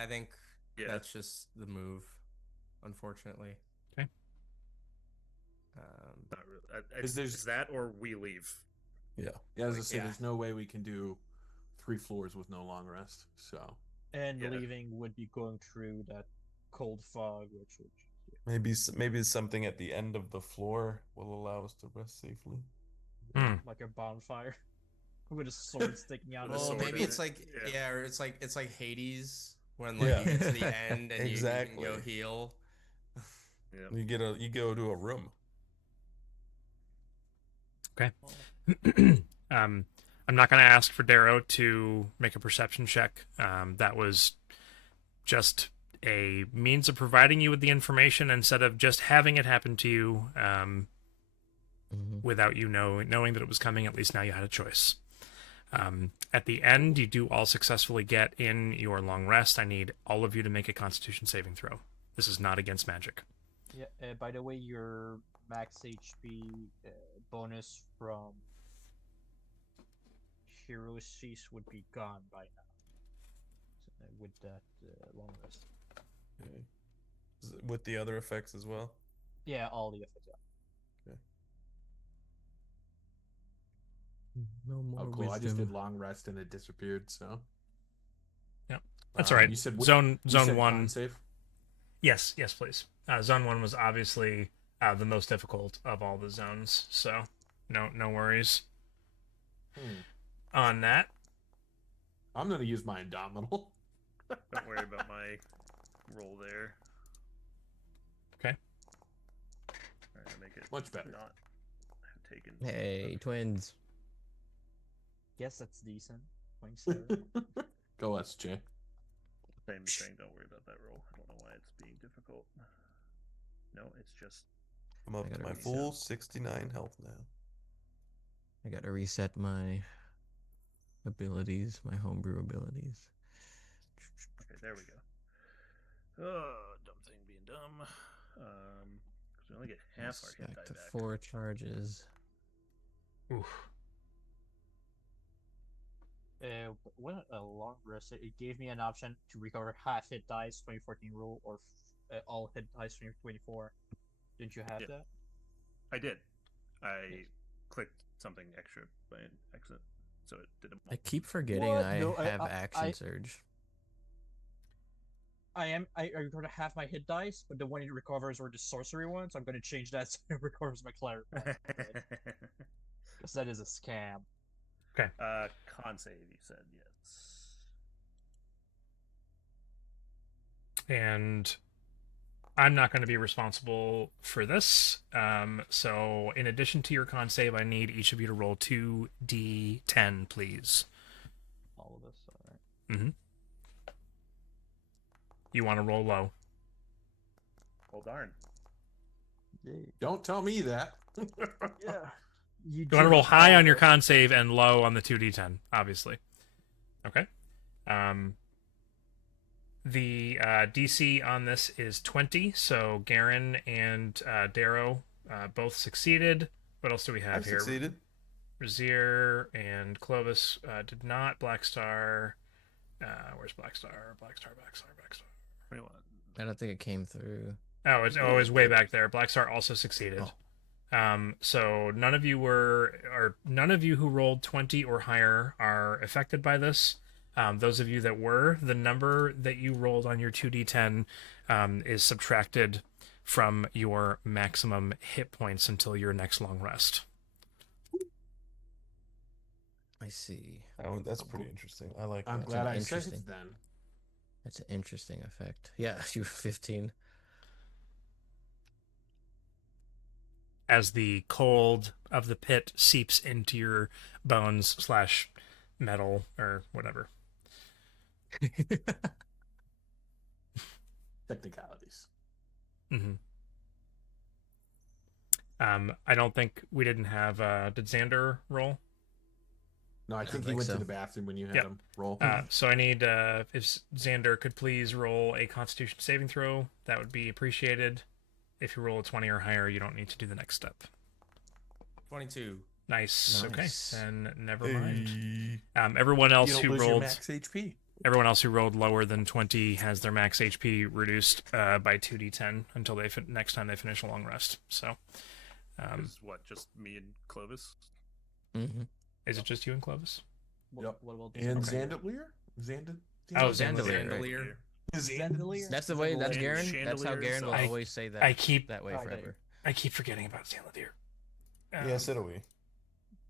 that's just the move, unfortunately. Okay. Not really. Is that or we leave? Yeah, as I say, there's no way we can do 3 floors with no long rest. So. And leaving would be going through that cold fog, which would... Maybe something at the end of the floor will allow us to rest safely. Like a bonfire with a sword sticking out. Well, maybe it's like or it's like Hades when like you get to the end and you can go heal. Yeah. You go to a room. Okay. I'm not going to ask for Darrow to make a perception check. That was just a means of providing you with the information instead of just having it happen to you without you knowing that it was coming. At least now you had a choice. At the end, you do all successfully get in your long rest. I need all of you to make a Constitution saving throw. This is not against magic. Yeah. By the way, your max HP bonus from Heroes would be gone by now. So, with that long rest. Okay. With the other effects as well. Yeah, all the effects. Yeah. No more Oh, cool. I just wisdom. did long rest and it disappeared. So That's all right. You said Zone you said one. con save? Yes, please. Zone 1 was obviously the most difficult of all the zones, so no worries on that. I'm gonna use my Indomitable. Don't worry about my roll there. Okay. Alright, make it Much better. not have taken. Hey, twins. Yes, that's decent. 27. Go SJ. Same thing. Don't worry about that roll. I don't know why it's being difficult. No, it's just. I'm up I to gotta my reset. full 69 health now. I gotta reset my abilities, my homebrew abilities. Okay, there we go. Oh, dumb thing being dumb. Because we only get half our hit die Back to back. 4 charges. Oof. When a long rest, it gave me an option to recover half hit dice 2014 rule or all hit dice 2024. Didn't you have Yeah. that? I did. I clicked something extra by an accident, so it did a. I keep forgetting What? I No, have action I- surge. I recovered half my hit dice, but the one it recovers are the sorcery ones. I'm gonna change that so it recovers my cleric ones. Because that is a scam. Con save, you said, yes. And I'm not going to be responsible for this. So in addition to your con save, I need each of you to roll 2d10, please. All of us, alright. Mm-hmm. You want to roll low. Well, darn. Don't tell me that. Yeah. You want to roll high on your con save and low on the 2d10, obviously. Okay. The DC on this is 20, so Garen and Darrow both succeeded. What else do we have I here? succeeded. Brazier and Clovis did not. Black Star. Where's Black Star? Black Star. 21. I don't think it came through. Oh, it's way back there. Black Star also succeeded. So none of you who rolled 20 or higher are affected by this. Those of you that were, the number that you rolled on your 2d10 is subtracted from your maximum hit points until your next long rest. I see. Oh, that's pretty interesting. I like I'm that. glad I Interesting. saved then. That's an interesting effect. Yeah, you were 15. As the cold of the pit seeps into your bones / metal or whatever. Technicalities. Mm-hmm. I don't think we didn't have. Did Xander roll? No, I think he think went so. to the bathroom when you had Yep. him roll. So I need if Xander could please roll a Constitution saving throw, that would be appreciated. If you roll a 20 or higher, you don't need to do the next step. 22. Nice. Okay, Nice. then never mind. Hey. Everyone You else don't who lose your rolled max HP. everyone else who rolled lower than 20 has their max HP reduced by 2d10 until next time they finish a long rest. So, Is what, just me and Clovis? Mm-hmm. is it just you and Clovis? Yep. What about And Okay. Zandalier? Oh, Zandalier. Chandelier. Zandalier? That's the way. That's Garen. That's how Chandeliers, Garen will I- always say that. I keep that way Oh, I forever. I keep forgetting about Xanadier. Yes, it'll be.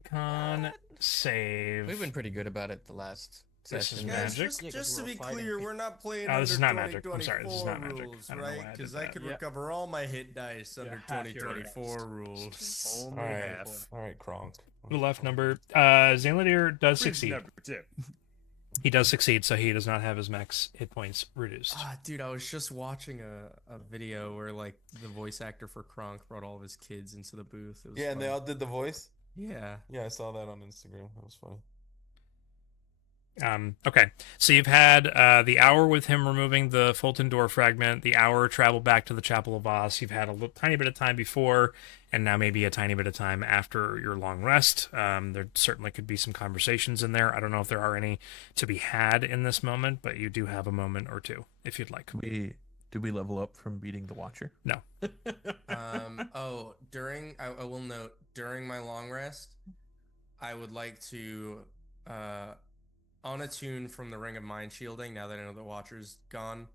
Con save. We've been pretty good about it the last This is session. magic. Guys, just, Yeah, 'cause just to we're be fighting. clear, we're not playing Oh, under this is not magic. I'm sorry, this is 2024 not magic. rules, I don't know why I right? did Because I that. could Yeah. recover all my hit dice under half your 2024 rules. Only All right. half. All right, Kronk. The left number. Xanadier does Bridge succeed. number 2. He does succeed, so he does not have his max hit points reduced. Ah, dude, I was just watching a video where like the voice actor for Kronk brought all of his kids into the booth. It was Yeah, and they funny. all did the voice. Yeah. Yeah, I saw that on Instagram. That was funny. Okay, so you've had the hour with him removing the Fulton door fragment, the hour travel back to the Chapel of Voss. You've had a tiny bit of time before, and now maybe a tiny bit of time after your long rest. There certainly could be some conversations in there. I don't know if there are any to be had in this moment, but you do have a moment or two if you'd like. Do we level up from beating the Watcher? No. I will note, during my long rest, I would like to unattune from the Ring of Mind Shielding now that I know the Watcher's gone,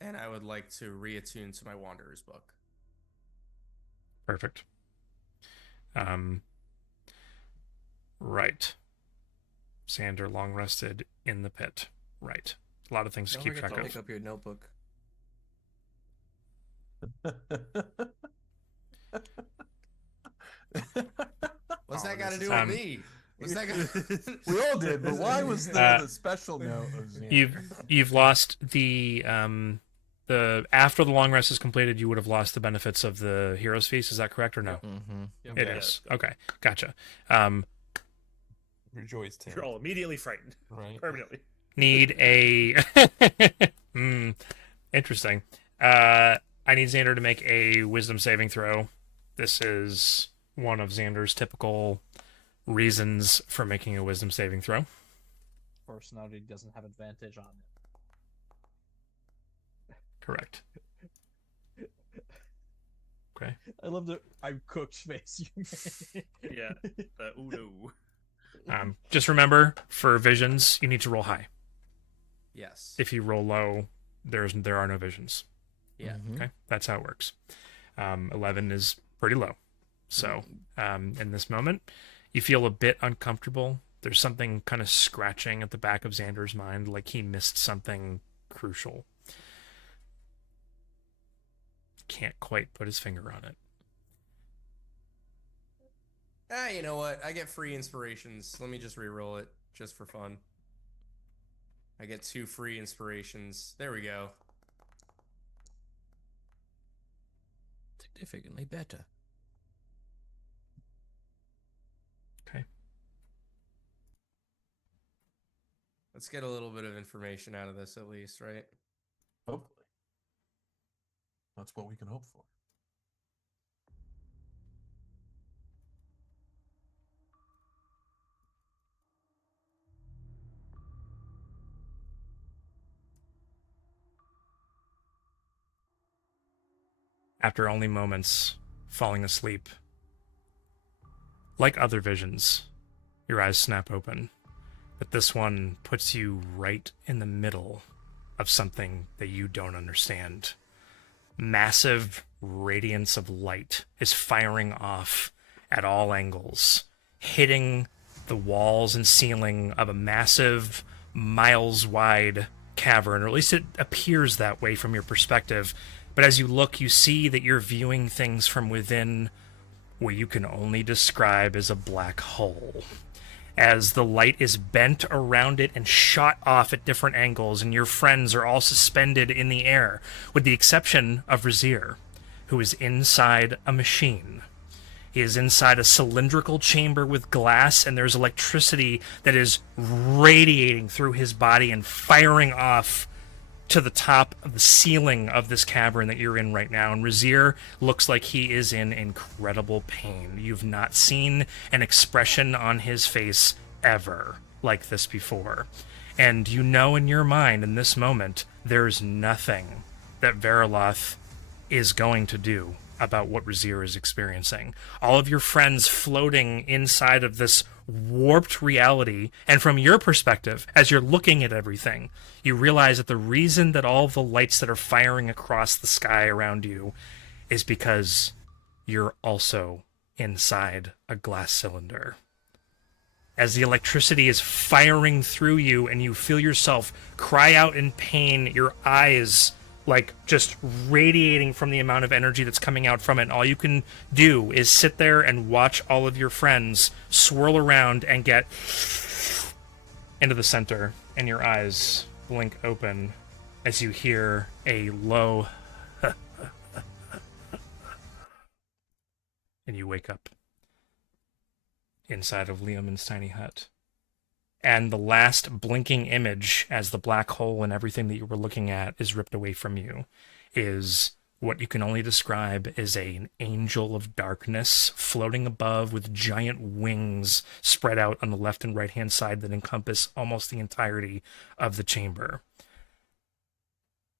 and I would like to reattune to my Wanderer's Book. Perfect. Right. Xander long rested in the pit. Right. A lot of things to Don't keep forget track to of. pick up your notebook. What's that Oh, got to this do is- with me? What's that got? We all did, but why was Uh, the special note of Xander? You've lost the after the long rest is completed, you would have lost the benefits of the Hero's Feast. Is that correct or no? Mm-hmm. It is. Okay. Gotcha. Rejoice, Tim. You're all immediately frightened. Right. Permanently. Need a interesting. I need Xander to make a wisdom saving throw. This is one of Xander's typical reasons for making a wisdom saving throw. Personality doesn't have advantage on it. Correct. Okay. I love the I'm cooked face you made. Yeah. Uno. Just remember, for visions, you need to roll high. Yes. If you roll low, there are no visions. Yeah. Okay, that's how it works. 11 is pretty low. So, in this moment, you feel a bit uncomfortable. There's something kind of scratching at the back of Xander's mind, like he missed something crucial. Can't quite put his finger on it. You know what? I get free inspirations. Let me just re-roll it, just for fun. I get 2 free inspirations. There we go. Significantly better. Okay. Let's get a little bit of information out of this at least, right? Hopefully. That's what we can hope for. After only moments, falling asleep. Like other visions, your eyes snap open, but this one puts you right in the middle of something that you don't understand. Massive radiance of light is firing off at all angles, hitting the walls and ceiling of a massive, miles-wide cavern, or at least it appears that way from your perspective. But as you look, you see that you're viewing things from within what you can only describe as a black hole. As the light is bent around it and shot off at different angles, and your friends are all suspended in the air, with the exception of Razir, who is inside a machine. He is inside a cylindrical chamber with glass, and there's electricity that is radiating through his body and firing off to the top of the ceiling of this cavern that you're in right now. And Razir looks like he is in incredible pain. You've not seen an expression on his face ever like this before. And you know in your mind in this moment, there's nothing that Veriloth is going to do about what Razir is experiencing. All of your friends floating inside of this warped reality, and from your perspective, as you're looking at everything, you realize that the reason that all the lights that are firing across the sky around you is because you're also inside a glass cylinder. As the electricity is firing through you and you feel yourself cry out in pain, your eyes like just radiating from the amount of energy that's coming out from it. And all you can do is sit there and watch all of your friends swirl around and get into the center, and your eyes blink open as you hear a low and you wake up inside of Liam's tiny hut. And the last blinking image as the black hole and everything that you were looking at is ripped away from you is what you can only describe as an angel of darkness floating above with giant wings spread out on the left and right hand side that encompass almost the entirety of the chamber.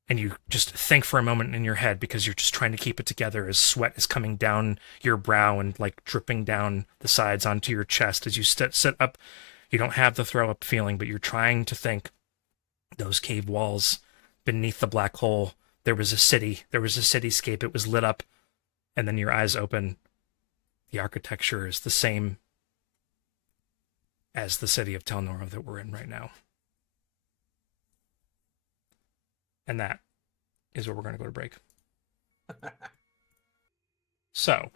And you just think for a moment in your head because you're just trying to keep it together as sweat is coming down your brow and like dripping down the sides onto your chest as you sit up. You don't have the throw up feeling, but you're trying to think those cave walls beneath the black hole. There was a city. There was a cityscape. It was lit up. And then your eyes open. The architecture is the same as the city of Tel Nora that we're in right now. And that is where we're going to go to break. So,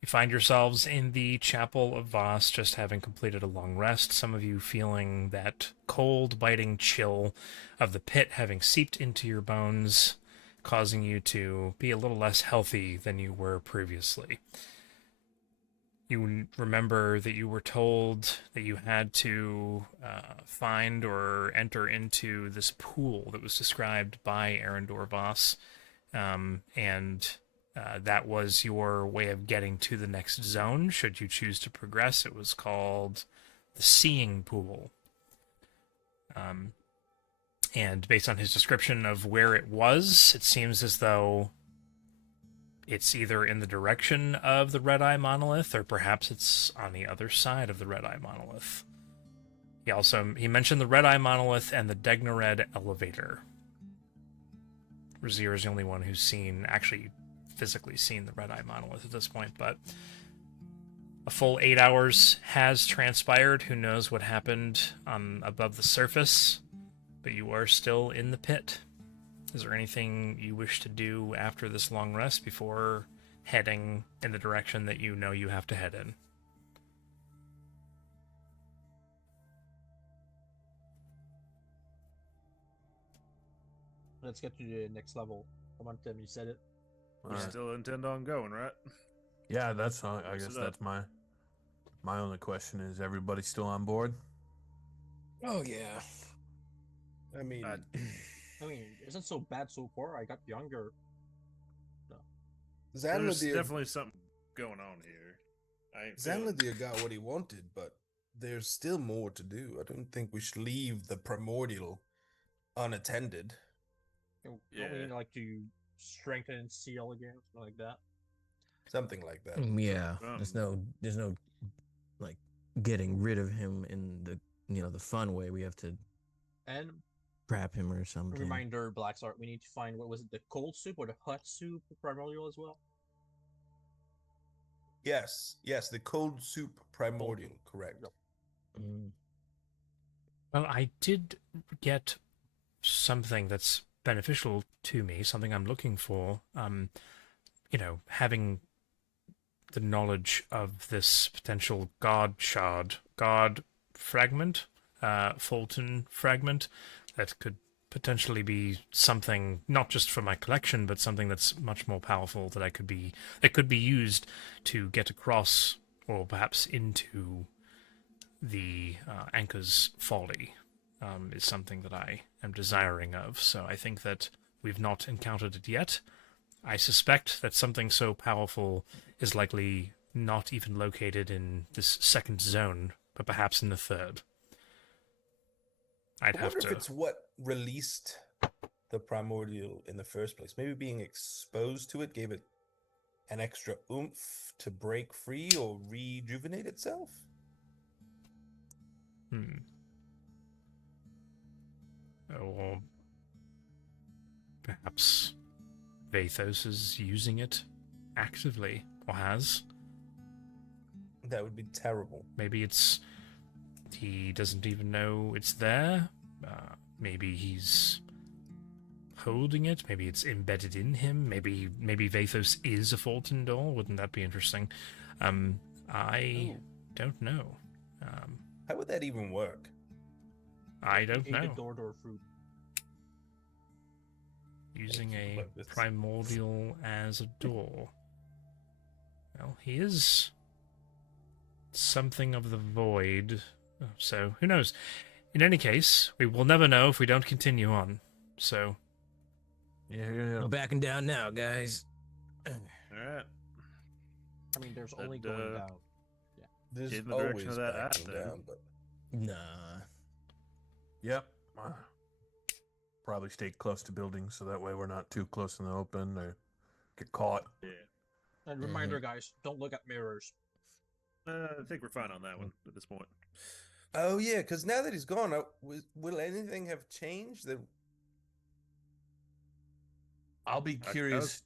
you find yourselves in the Chapel of Vass, just having completed a long rest. Some of you feeling that cold, biting chill of the pit having seeped into your bones, causing you to be a little less healthy than you were previously. You remember that you were told that you had to find or enter into this pool that was described by Arendor Vass, and that was your way of getting to the next zone, should you choose to progress. It was called the Seeing Pool. And based on his description of where it was, it seems as though it's either in the direction of the Red Eye Monolith, or perhaps it's on the other side of the Red Eye Monolith. He mentioned the Red Eye Monolith and the degnared elevator. Razir is the only one who's actually physically seen the Red Eye Monolith at this point, but a full 8 hours has transpired. Who knows what happened above the surface, but you are still in the pit. Is there anything you wish to do after this long rest before heading in the direction that you know you have to head in? Let's get to the next level. Come on, Tim, you said it. We Alright. still intend on going, right? Yeah, that's I guess it up. that's my only question is everybody still on board? Oh yeah. I mean, I mean, it isn't so bad so far. I got younger. There's Zanladir, definitely something going on here. I ain't feeling it. Zanladir got what he wanted, but there's still more to do. I don't think we should leave the primordial unattended. Don't Yeah. we like to strengthen and seal again, something like that? Something like that. Yeah, there's no like getting rid of him in the the fun way. We have to And trap him or something. reminder, Black Sart, we need to find what was it, the cold soup or the hot soup primordial as well? Yes, the cold soup primordial, correct. Mm. Well, I did get something that's beneficial to me, something I'm looking for. Having the knowledge of this potential god fragment, Fulton fragment, that could potentially be something not just for my collection, but something that's much more powerful that could be used to get across, or perhaps into the Anka's folly, is something that I am desiring of. So I think that we've not encountered it yet. I suspect that something so powerful is likely not even located in this second zone, but perhaps in the third. I wonder if it's what released the primordial in the first place. Maybe being exposed to it gave it an extra oomph to break free or rejuvenate itself. Or perhaps Vathos is using it actively, or has. That would be terrible. Maybe he doesn't even know it's there. Maybe he's holding it. Maybe it's embedded in him. Maybe Vathos is a Fulton doll. Wouldn't that be interesting? I don't know. How would that even work? I don't know. Door fruit. Using Thank you a for this. primordial as a door. Well, he is something of the void, So who knows? In any case, we will never know if we don't continue on. So Yeah. I'm backing down now, guys. All right. I mean, there's But, only going down. There's In the direction always of that backing ass, then. down, but Nah. Yep. Probably stay close to buildings so that way we're not too close in the open or get caught. Yeah. And reminder, guys, don't look at mirrors. I think we're fine on that one at this point. oh yeah, because now that he's gone, will anything have changed? That I'll be I curious. was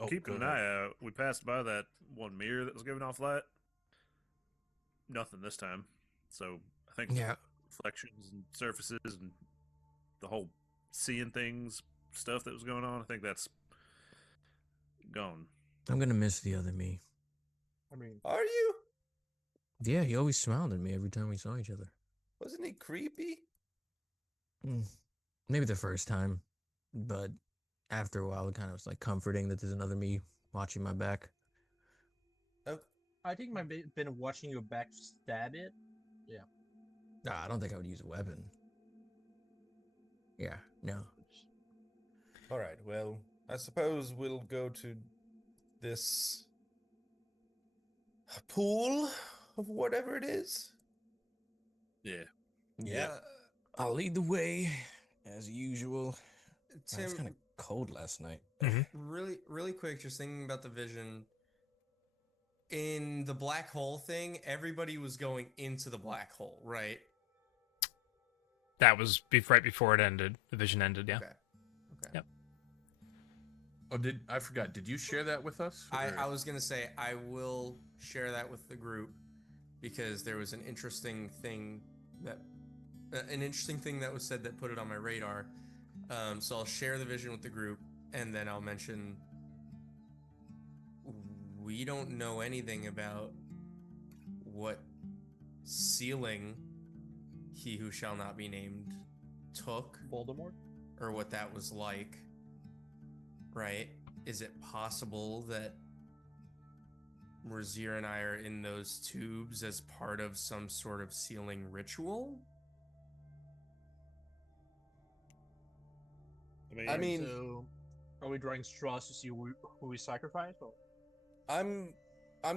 Oh, Keep go an ahead. eye out. We passed by that one mirror that was giving off light. Nothing this time. So I think Yeah. reflections and surfaces and the whole seeing things stuff that was going on, I think that's gone. I'm gonna miss the other me. I mean, are you? Yeah, he always smiled at me every time we saw each other. Wasn't he creepy? Maybe the first time, but after a while, it kind of was like comforting that there's another me watching my back. Oh, I think I've been watching you backstab it. Nah, I don't think I would use a weapon. Yeah, no. all right. Well, I suppose we'll go to this pool of whatever it is. Yeah. Yeah. I'll lead the way, as usual. It's Tim, kind of cold last night. really quick, just thinking about the vision. In the black hole thing, everybody was going into the black hole, right? that was right before it ended. The vision ended. Yeah. Okay. Yep. Oh, I forgot? Did you share that with us? I or- was gonna say I will share that with the group because there was an interesting thing that was said that put it on my radar. So I'll share the vision with the group, and then I'll mention we don't know anything about what sealing he who shall not be named took, Voldemort? or what that was like. Right? Is it possible that Razir and I are in those tubes as part of some sort of sealing ritual? I mean, So, are we drawing straws to see who we sacrifice? Or? I'm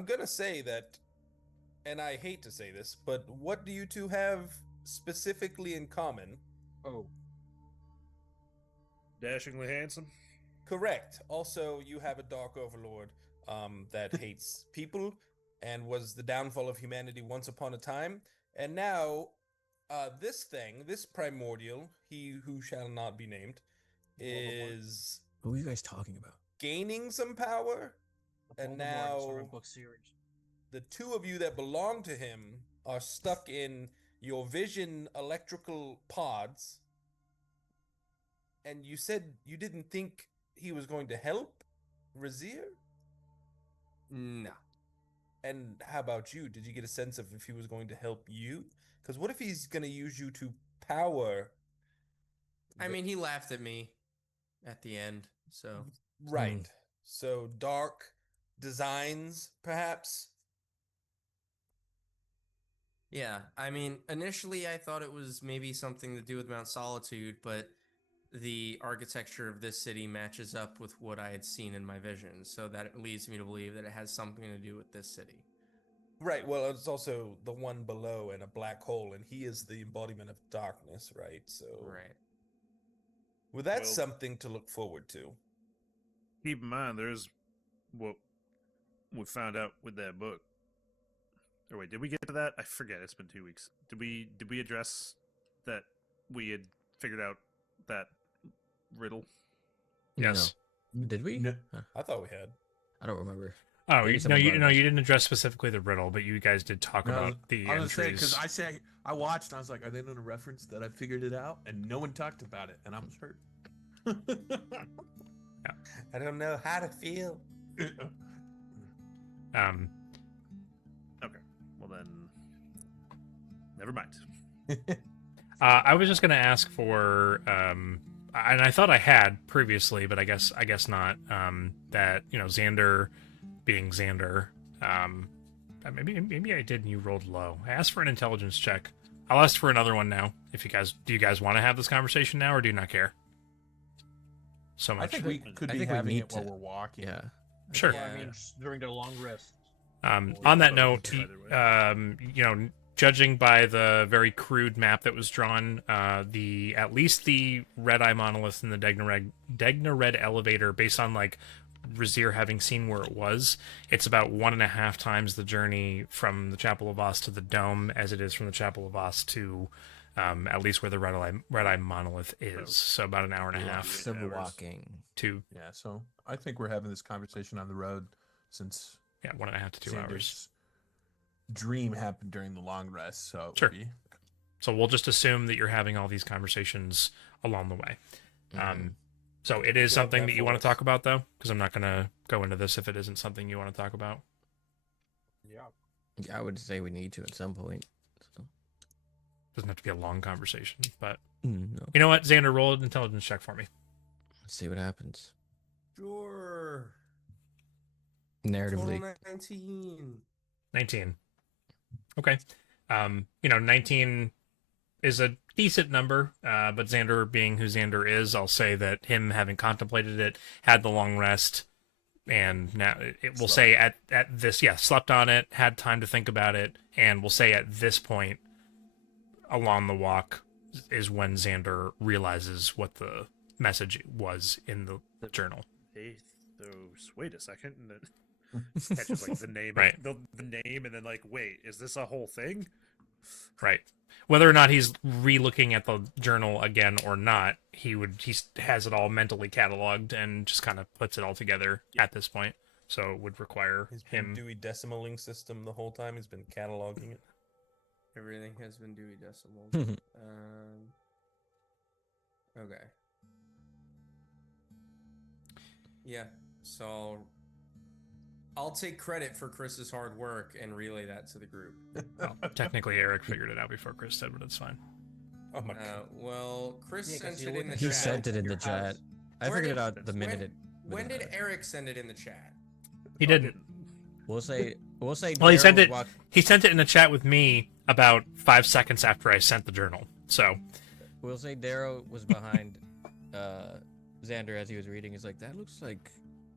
gonna say that, and I hate to say this, but what do you two have specifically in common? Oh, Dashingly handsome. Correct. Also, you have a dark overlord that hates people and was the downfall of humanity once upon a time. And now, this primordial, he who shall not be named, is Who are you guys talking about? gaining some power. And Voldemort now- sort of book series. The two of you that belong to him are stuck in your vision electrical pods. And you said you didn't think he was going to help Razir? No. And how about you? Did you get a sense of if he was going to help you? Because what if he's going to use you to power? I mean, he laughed at me at the end, so. Right. So dark designs, perhaps? Yeah, I mean, initially I thought it was maybe something to do with Mount Solitude, but the architecture of this city matches up with what I had seen in my vision, so that leads me to believe that it has something to do with this city. Right. Well, it's also the one below and a black hole, and he is the embodiment of darkness, right? So, Right. well, that's Well- something to look forward to. Keep in mind, there's what we found out with that book. Or wait, did we get to that? I forget. It's been 2 weeks. Did we address that we had figured out that riddle? Yes. No. Did we? No. Huh, I thought we had. I don't remember. Oh, Maybe no, someone brought it up. you didn't address specifically the riddle, but you guys did talk No, about the I was gonna say entries. because I watched and I was like, are they doing a reference that I figured it out? And no one talked about it, and I was hurt. I don't know how to feel. Okay. Well then, never mind. I was just going to ask for, and I thought I had previously, but I guess not. That Xander, being Xander, maybe I did, and you rolled low. I asked for an intelligence check I'll ask for another one now. If do you guys want to have this conversation now, or do you not care? So much. I think we could I be think we having need it while to- we're walking. Yeah. Sure. Well, I mean, just during the long rest. On that note, Either way. you know, judging by the very crude map that was drawn, at least the Red Eye Monolith and the degnared elevator, based on like Razir having seen where it was, it's about 1.5 times the journey from the Chapel of Vass to the Dome as it is from the Chapel of Vass to at least where the Red Eye Monolith is. So about an hour and a half Lots of walking. to Yeah, so I think we're having this conversation on the road since 1.5 to 2 hours. Xander's dream happened during the long rest. So it would Sure. be- So we'll just assume that you're having all these conversations along the way. So it is Love something that that you for want us. to talk about, though, because I'm not going to go into this if it isn't something you want to talk about. Yeah. Yeah, I would say we need to at some point. So. Doesn't have to be a long conversation, but No. you know what? Xander, roll an intelligence check for me. Let's see what happens. Sure. Narratively. Total 19. 19. Okay. 19 is a decent number, but Xander being who Xander is, I'll say that him having contemplated it, had the long rest, and now it will say at this, slept on it, had time to think about it, and we'll say at this point along the walk is when Xander realizes what the message was in the journal. Wait a second, and then catches like the name, Right. the name, and then like, wait, is this a whole thing? Right. Whether or not he's re-looking at the journal again or not, he has it all mentally cataloged and just kind of puts it all together at this point. So it would require He's been him. Dewey Decimaling System the whole time. He's been cataloging it. Everything has been Dewey Decimal. Okay. Yeah, so I'll take credit for Chris's hard work and relay that to the group. Well, technically, Eric figured it out before Chris did, but it's fine. Oh my god. Well, Chris Yeah, 'cause sent you it in the wouldn't- He chat. sent it in the Your chat. house. I Where figured it did- out the minute When it. did Eric send it in the chat? He didn't. We'll say. Well, he Daryl sent it. walked- He sent it in a chat with me about 5 seconds after I sent the journal. So We'll say Darrow was behind Xander as he was reading. He's like, that looks like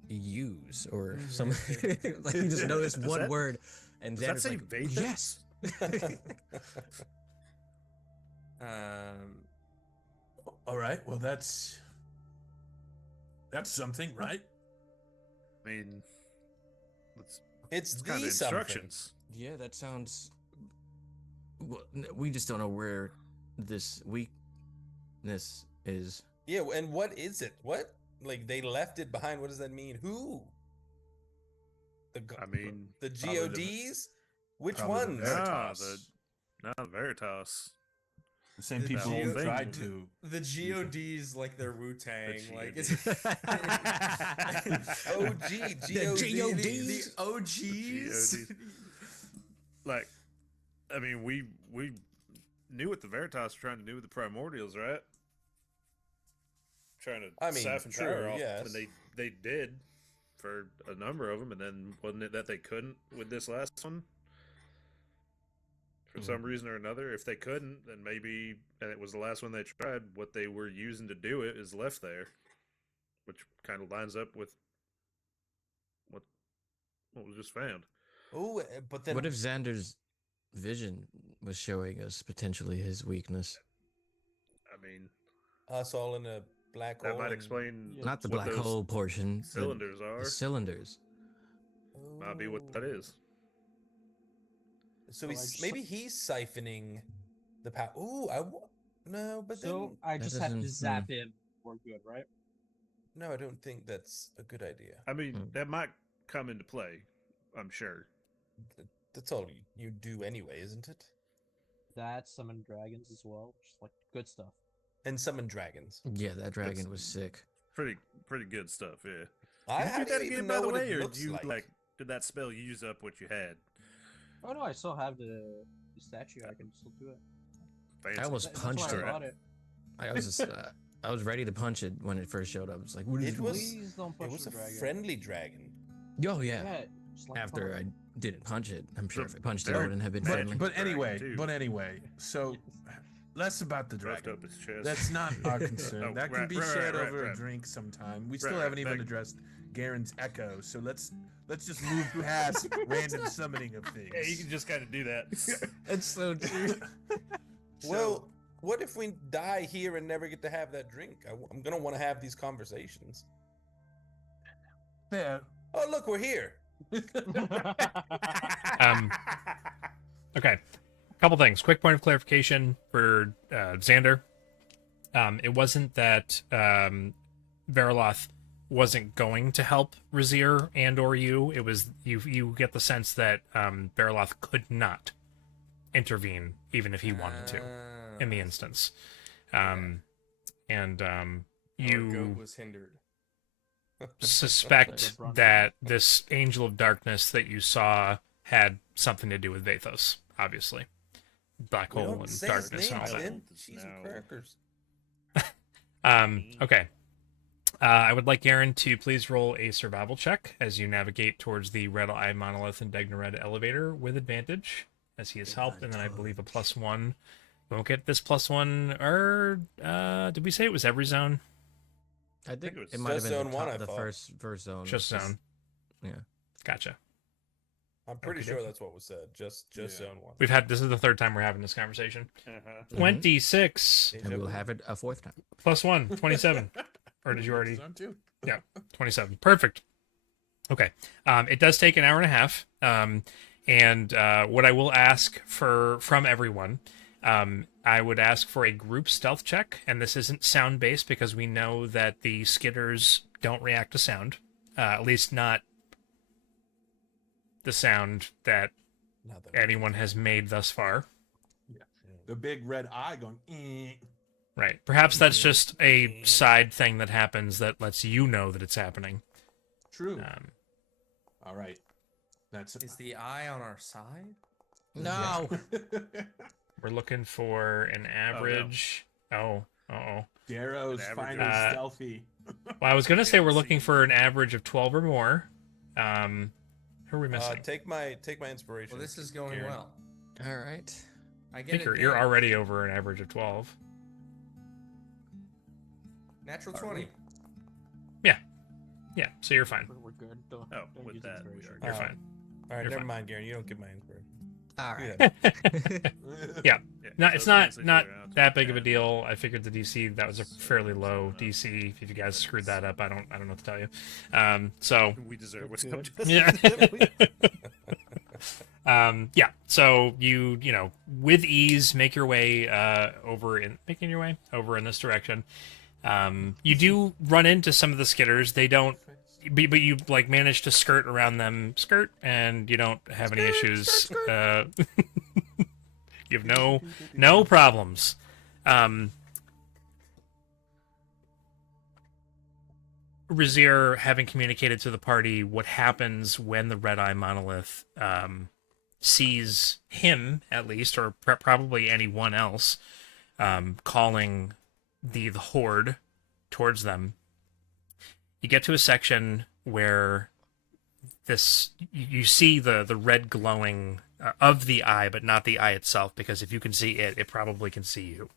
use or some. Like he just noticed Does one that- word, and Does that Xander's say like, Vathan? yes. All right. Well, that's something, right? I mean, It's it's kind the of something. instructions. Yeah, that sounds. Well, we just don't know where this weakness is. Yeah, and what is it? What? Like they left it behind. What does that mean? Who? I mean, the probably GODs? Which probably the ones? Veritas. the Veritas. The same The people who Geo- tried to. The GODs like they're Wu Tang. The Like GODs. it's OG, GOD, the OGs. GODs. Like, I mean, we knew what the Veritas were trying to do with the Primordials, right? Trying to I mean, siphon true, power off, yes. and they did for a number of them, and then wasn't it that they couldn't with this last one? For some reason or another, if they couldn't, then maybe, and it was the last one they tried, what they were using to do it is left there, which kind of lines up with what was just found. Oh, but then What if Xander's vision was showing us potentially his weakness? I mean, us all in a black hole? that might and- explain Yeah. Not the what black those hole portion. cylinders the are. cylinders. Might be what that is. So Well, I he's just- maybe he's siphoning the power. Ooh, no, but So then I That just have to doesn't- zap him. We're good, right? no, I don't think that's a good idea. I mean, Mm. that might come into play. I'm sure. That's all you do anyway, isn't it? That summon dragons as well, just like good stuff. And summon dragons. Yeah, that dragon was sick. Pretty good stuff. Yeah. I Did you how do do that you again, even by know the what way, it or looks did you like? did that spell use up what you had? Oh no, I still have the statue. I can still do it. Fancy. I almost That's why punched I it. bought it. I was just, I was ready to punch it when it first showed up. It's like, what is It was- Please don't It push was the a dragon. friendly dragon. Oh yeah. Yeah, just like After fun. I didn't punch it. I'm sure The if I punched it, it very- wouldn't have been but- friendly. But anyway, too. so less about the Wrapped dragon. up his chest. That's not our concern. Oh, that can be right, shared right, over right. a drink sometime. We Right, still right, haven't even back- addressed Garen's echo, so let's just move past random summoning of things. Yeah, you can just kind of do that. It's so true. Well, what if we die here and never get to have that drink? I'm gonna want to have these conversations. Fair. Oh, look, we're here. Okay, a couple things. Quick point of clarification for Xander. It wasn't that Veriloth wasn't going to help Razir and or you. It was you get the sense that Veriloth could not intervene even if he wanted to in the instance. Our You goat was hindered. suspect that this angel of darkness that you saw had something to do with Vathos, obviously. Black We hole don't and say darkness his and all name, that. Finn. Cheese and No. crackers. Okay. I would like Aaron to please roll a survival check as you navigate towards the Red Eye Monolith and degnared elevator with advantage, as he has helped, and then I believe a +1. You won't get this +1, or did we say it was every zone? I think it was it might have just been zone one, I the thought. first zone. Just zone. Yeah. Gotcha. I'm pretty Okey sure dokey. that's what was said. Just Yeah. zone one. This is the third time we're having this conversation. Uh-huh. 26 And we'll have it a fourth time. +1, 27. Or did you already? Zone two. Yeah, 27. Perfect. Okay. It does take an hour and a half. And what I will ask from everyone, I would ask for a group stealth check, and this isn't sound based because we know that the skitters don't react to sound, at least not the sound that Not that anyone has made thus far. The big red eye going. Right. Perhaps that's just a side thing that happens that lets you know that it's happening. True. All right. That's Is the eye on our side? No. We're looking for an average. Oh, uh-oh. Darrow's An average finally of- stealthy. Well, I was gonna say we're looking for an average of 12 or more. Who are we missing? take my inspiration. Well, this is going Garen. well. All right. I get Tinker, it. you're Garen. already over an average of 12. Natural 20. Yeah, so you're fine. We're good. Don't with use that, we inspiration. are You're Oh. fine. All right, You're never fine. mind, Garen. You don't get my inspiration. All Do right. that. Yeah. No, so it's not basically not we're out that big of a 10. deal. I figured the DC that was a fairly low DC. If you guys screwed that up, I don't know what to tell you. So We deserve what's Good. coming. yeah. So you know, with ease, make your way over in this direction. You do run into some of the skitters. They don't, but you like manage to skirt around them, and you don't have any issues. You have no problems. Razir, having communicated to the party what happens when the Red Eye Monolith sees him, at least, or probably anyone else, calling the horde towards them. You get to a section where you see the red glowing of the eye, but not the eye itself, because if you can see it, it probably can see you.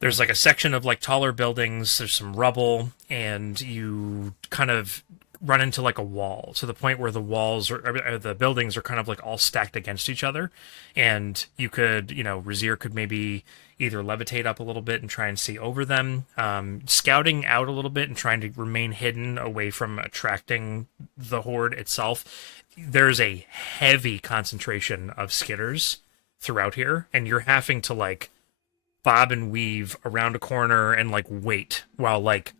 There's like a section of like taller buildings, there's some rubble, and you kind of run into like a wall, to the point where the walls or the buildings are kind of like all stacked against each other. And you could, Razir could maybe either levitate up a little bit and try and see over them, scouting out a little bit and trying to remain hidden away from attracting the horde itself. There's a heavy concentration of skitters throughout here, and you're having to like bob and weave around a corner and like wait while like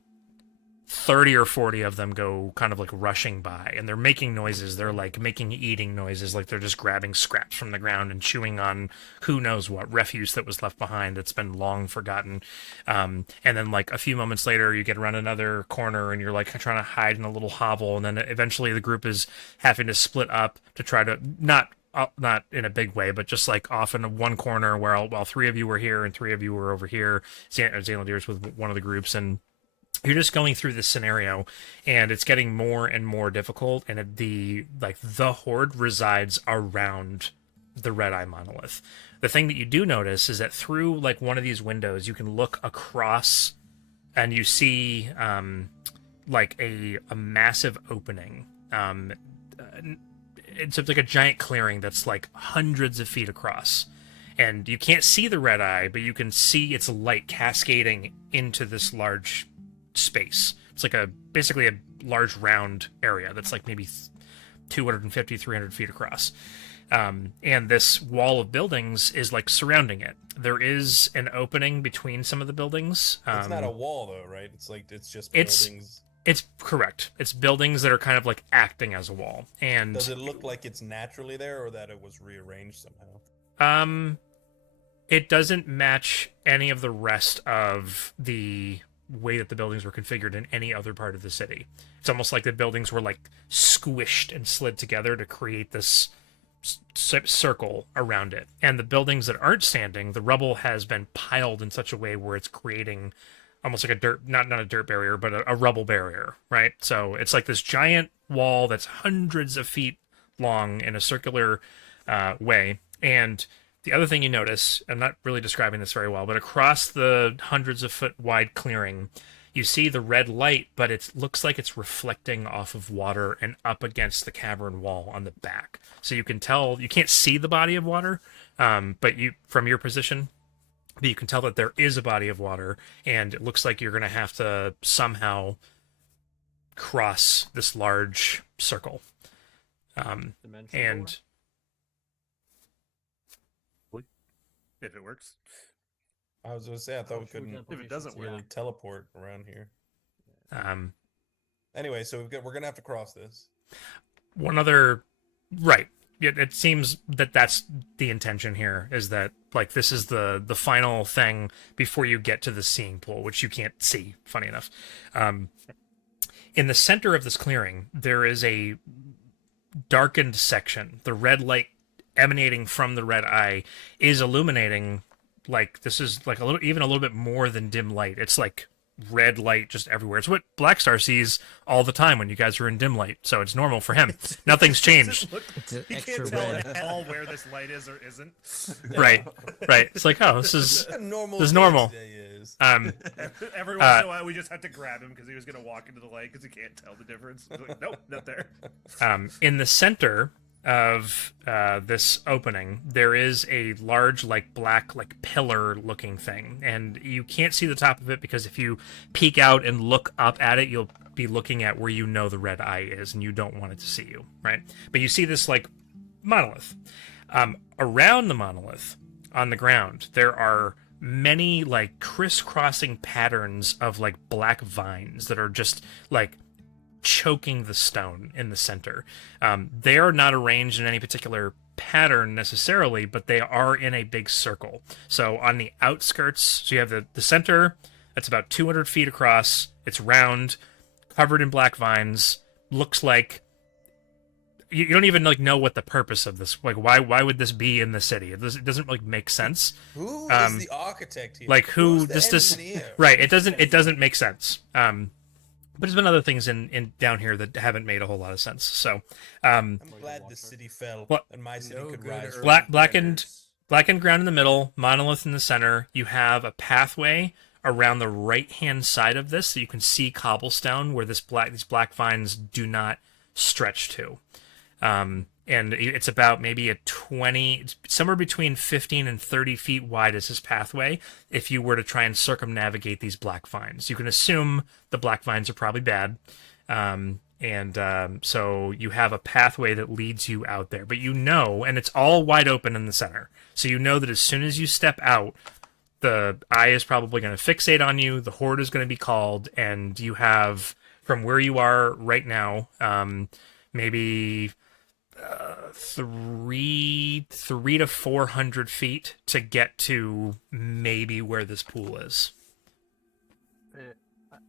30 or 40 of them go kind of like rushing by, and they're making noises. They're like making eating noises, like they're just grabbing scraps from the ground and chewing on who knows what refuse that was left behind that's been long forgotten. And then like a few moments later, you get around another corner and you're like trying to hide in a little hovel, and then eventually the group is having to split up to try to not in a big way, but just like off in one corner while 3 of you were here and 3 of you were over here. Xanadir's with one of the groups, and you're just going through this scenario, and it's getting more and more difficult, and the horde resides around the red eye monolith. The thing that you do notice is that through like one of these windows, you can look across, and you see like a massive opening. It's like a giant clearing that's like hundreds of feet across, and you can't see the red eye, but you can see its light cascading into this large space. It's like basically a large round area that's like maybe 250, 300 feet across. And this wall of buildings is like surrounding it. There is an opening between some of the buildings. It's not a wall though, right? It's just It's- buildings. It's correct. It's buildings that are kind of like acting as a wall. And Does it look like it's naturally there, or that it was rearranged somehow? it doesn't match any of the rest of the way that the buildings were configured in any other part of the city. It's almost like the buildings were like squished and slid together to create this circle around it. And the buildings that aren't standing, the rubble has been piled in such a way where it's creating almost like a dirt, not a dirt barrier, but a rubble barrier, right? So it's like this giant wall that's hundreds of feet long in a circular way. And the other thing you notice, I'm not really describing this very well, but across the hundreds of foot wide clearing, you see the red light, but it looks like it's reflecting off of water and up against the cavern wall on the back. So you can tell, you can't see the body of water, but you, from your position, but you can tell that there is a body of water, and it looks like you're going to have to somehow cross this large circle. Dimension And If it works. I was gonna say I thought we Social couldn't If it doesn't really work. teleport around here. um, Anyway, so we're gonna have to cross this. one other, right? It seems that that's the intention here, is that like this is the final thing before you get to the seeing pool, which you can't see. Funny enough, in the center of this clearing, there is a darkened section. The red light emanating from the red eye is illuminating. Like this is like even a little bit more than dim light. It's like red light just everywhere. It's what Blackstar sees all the time when you guys are in dim light, so it's normal for him. Nothing's changed. You extra can't tell red. at all where this light is or isn't. Right. It's like, oh, this is Normal. This is normal. day is. Every once in a while, we just had to grab him because he was going to walk into the light because he can't tell the difference. We're like, nope, not there. in the center of this opening, there is a large, like black, like pillar looking thing, and you can't see the top of it because if you peek out and look up at it, you'll be looking at where you know the red eye is, and you don't want it to see you, right? But you see this like monolith. Around the monolith, on the ground, there are many like crisscrossing patterns of like black vines that are just like choking the stone in the center. They are not arranged in any particular pattern necessarily, but they are in a big circle. So on the outskirts, so you have the center that's about 200 feet across. It's round, covered in black vines. Looks like you don't even like know what the purpose of this. Like why would this be in the city? It doesn't like make sense. Who um, is the architect here? Like who Who's the this engineer? right? It doesn't make sense. But there's been other things in down here that haven't made a whole lot of sense. So, I'm glad the city fell What- and my city No could good rise. urban blackened planners. blackened ground in the middle, monolith in the center. You have a pathway around the right hand side of this, so you can see cobblestone where these black vines do not stretch to. And it's about maybe somewhere between 15 and 30 feet wide is this pathway. If you were to try and circumnavigate these black vines, you can assume the black vines are probably bad. So you have a pathway that leads you out there, but and it's all wide open in the center. So you know that as soon as you step out, the eye is probably going to fixate on you. The horde is going to be called, and you have, from where you are right now, maybe 300 to 400 feet to get to maybe where this pool is.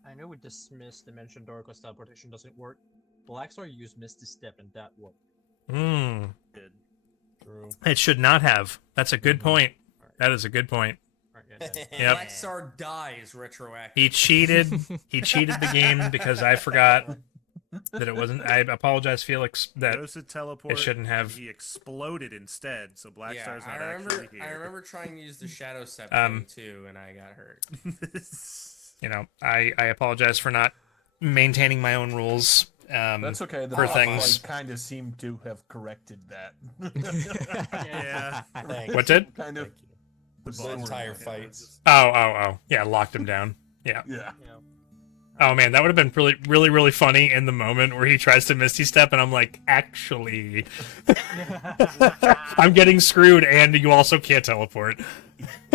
I know we dismissed Dimension Door because teleportation doesn't work. Blackstar used Misty Step and that worked. True. It should not have. That's a good point. That is a good point. Alright, Yep. Black Star dies retroactively. He cheated. He cheated the game because I forgot that it wasn't. I apologize, Felix. That Goes to teleport. it shouldn't have. He exploded instead, so Black Star's not I remember, actually here. I remember trying to use the Shadow Step Um, thing too, and I got hurt. You know, I apologize for not maintaining my own rules. That's okay. The for boss things. fight kind of seemed to have corrected that. Yeah. What did? Kind of. The entire fight. Oh. Yeah, locked him down. Yeah. Yeah. Oh man, that would have been really funny in the moment where he tries to Misty Step, and I'm like, actually, I'm getting screwed, and you also can't teleport.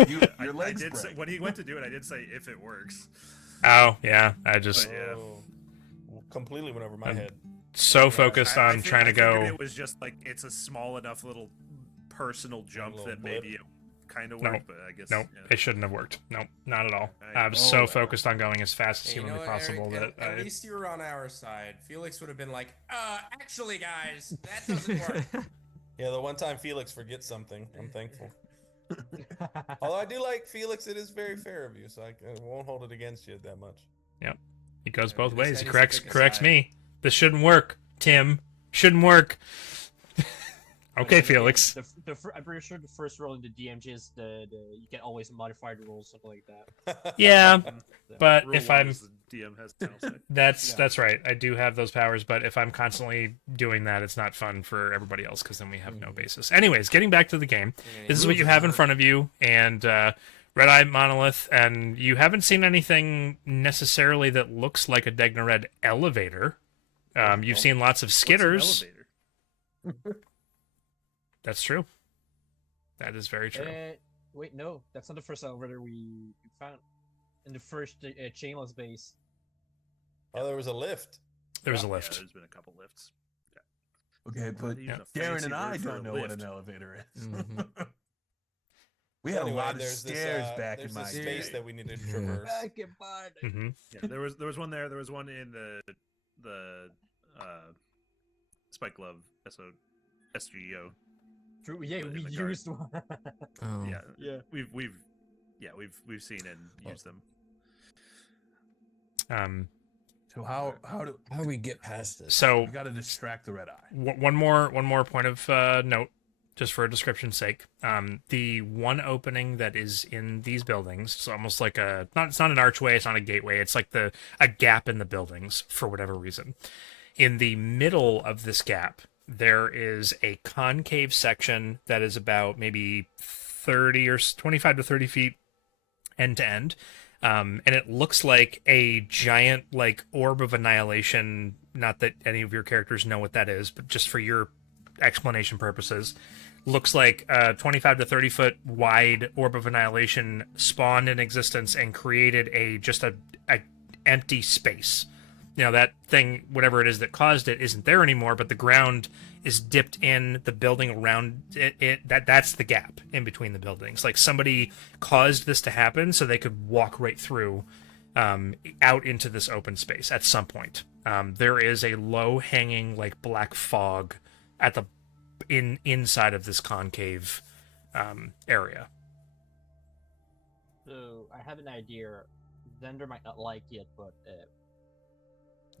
Your I legs did say, break. when he went to do it, I did say if it works. Oh yeah, I just But yeah. Completely went over my head. so focused I on think- trying to I figured go. It was just like it's a small enough little personal jump little that blip. maybe it kind of No. worked, but I guess Nope, yeah. it shouldn't have worked. Nope, not at all. Right. I was Oh, so well. focused on going as fast as Hey, you know humanly what, possible Eric? that At I, least you were on our side. Felix would have been like, actually, guys, that doesn't work. Yeah, the one time Felix forgets something, I'm thankful. Although I do like Felix, it is very fair of you, so I won't hold it against you that much. it goes Yeah, both we ways. just He had to corrects pick a corrects side. me. This shouldn't work, Tim. Shouldn't work. Okay, Felix. I'm pretty sure the first rule in the DMG is the you can always modify the rules, something like that. Yeah, So, but Rule if one I'm is the DM has to say. That's Yeah. that's right. I do have those powers, but if I'm constantly doing that, it's not fun for everybody else because then we have no basis. Anyways, getting back to the game, this is what you have in front of you, and Red Eye Monolith, and you haven't seen anything necessarily that looks like a degnared elevator. You've seen lots of What's an skitters. elevator? That's true. That is very true. wait, no, that's not the first elevator we found. In the first chainless base. Oh, there was a lift. There was a Yeah, lift. there's been a couple lifts. Okay, but They use a Darren fancy and I word for don't a know what an lift. elevator is. Mhm. We had Anyway, a lot of there's stairs this, back there's in my this space day. that we needed to traverse. hmm Yeah, there was one there. There was one in the Spike Glove SGO. True, yeah, in we the card. used one. Oh. Yeah, Yeah. we've seen and used them. So how do How do we get past this? So we got to distract the red eye? one more point of note, just for description's sake. The one opening that is in these buildings, it's almost like it's not an archway, it's not a gateway, it's like a gap in the buildings for whatever reason. In the middle of this gap, there is a concave section that is about maybe 30 or 25 to 30 feet end to end. And it looks like a giant like orb of annihilation. Not that any of your characters know what that is, but just for your explanation purposes, looks like a 25 to 30 foot wide orb of annihilation spawned in existence and created a empty space. You know, that thing, whatever it is that caused it, isn't there anymore, but the ground is dipped in the building around it. That's the gap in between the buildings. Like somebody caused this to happen so they could walk right through out into this open space at some point. There is a low hanging like black fog at the inside of this concave area. So I have an idea. Zender might not like it, but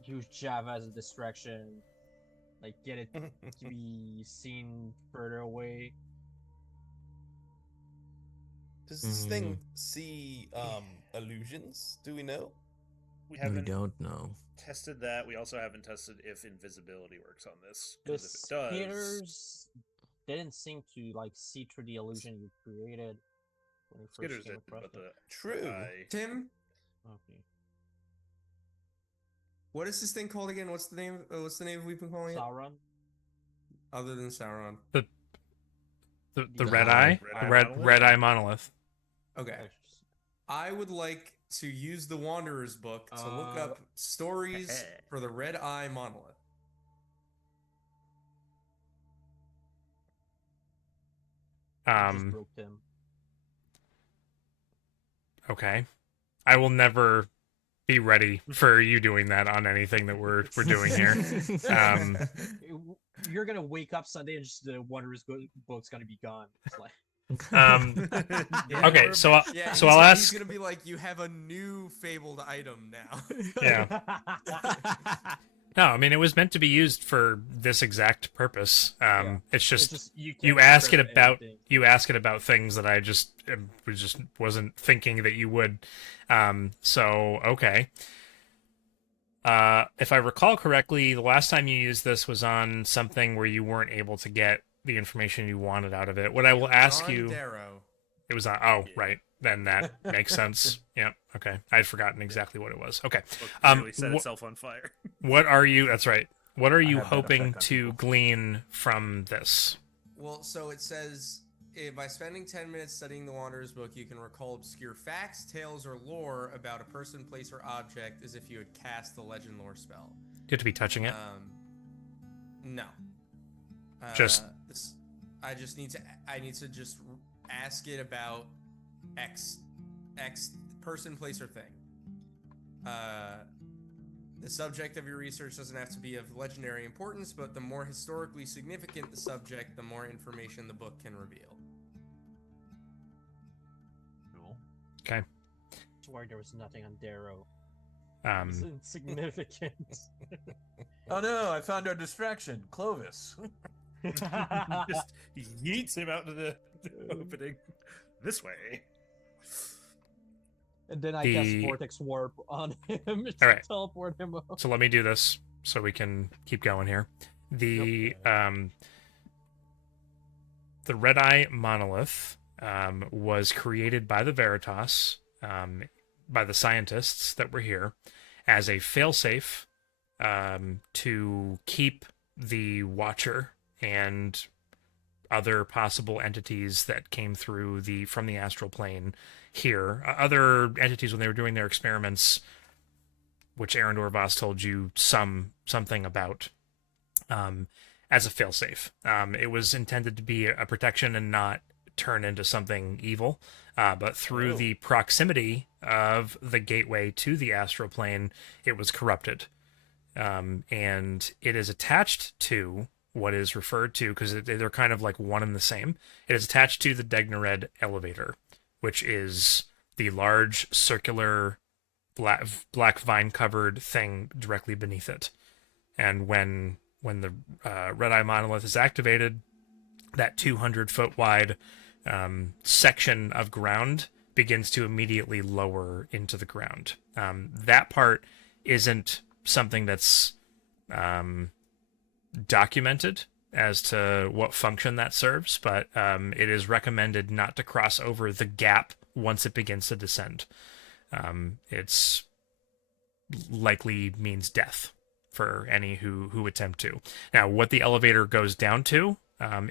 use Java as a distraction. Like get it to be seen further away. Does this thing see illusions? Do we know? We We haven't don't know. tested that. We also haven't tested if invisibility works on this. The 'Cause if it does, skitters didn't seem to like see through the illusion you created when you first skitters came did, across but it. True. Tim, Okay. what is this thing called again? What's the name? What's the name we've been calling it? Sauron. Other than Sauron. The The red eye, red eye monolith? red eye monolith. Okay. I would like to use the Wanderer's book to look up stories for the Red Eye Monolith. I just broke him. Okay. I will never be ready for you doing that on anything that we're doing here. You're gonna wake up Sunday and just the Wanderer's book's gonna be gone. It's like Yeah, Okay, we're- so yeah, so I'll he's ask. gonna be like, you have a new fabled item now. Yeah. No, I mean it was meant to be used for this exact purpose. Yeah. It's just you you can't ask it grab about anything. things that I just wasn't thinking that you would. So okay. If I recall correctly, the last time you used this was on something where you weren't able to get the information you wanted out of it. What I will ask On you, Darrow. it was on. Oh, right. Then that makes sense. Yep. Okay. I'd forgotten exactly what it was. Okay. Book Um, really set wh- itself on fire. What are you? That's right. What are you have that hoping effect on to people. glean from this? Well, so it says, by spending 10 minutes studying the Wanderer's Book, you can recall obscure facts, tales, or lore about a person, place, or object as if you had cast the legend lore spell. You have to be touching it. No. Just- I need to just ask it about X person, place, or thing. The subject of your research doesn't have to be of legendary importance, but the more historically significant the subject, the more information the book can reveal. Cool. Okay. Swear there was nothing on Darrow. Um, It's insignificant. Oh no! I found our distraction, Clovis. Just yeets him out to the opening. This way. And then I The- cast Vortex Warp on him to Alright. teleport him out. so let me do this so we can keep going here. The Red Eye Monolith was created by the Veritas, by the scientists that were here, as a failsafe to keep the Watcher and other possible entities that came through from the astral plane here. Other entities when they were doing their experiments, which Arendor Vass told you something about, as a failsafe. It was intended to be a protection and not turn into something evil. But through the proximity of the gateway to the astral plane, it was corrupted. And it is attached to what is referred to, because they're kind of like one and the same. It is attached to the degnared elevator, which is the large circular black vine covered thing directly beneath it. And when the Red Eye Monolith is activated, that 200-foot wide section of ground begins to immediately lower into the ground. That part isn't something that's documented as to what function that serves, but it is recommended not to cross over the gap once it begins to descend. It's likely means death for any who attempt to. Now, what the elevator goes down to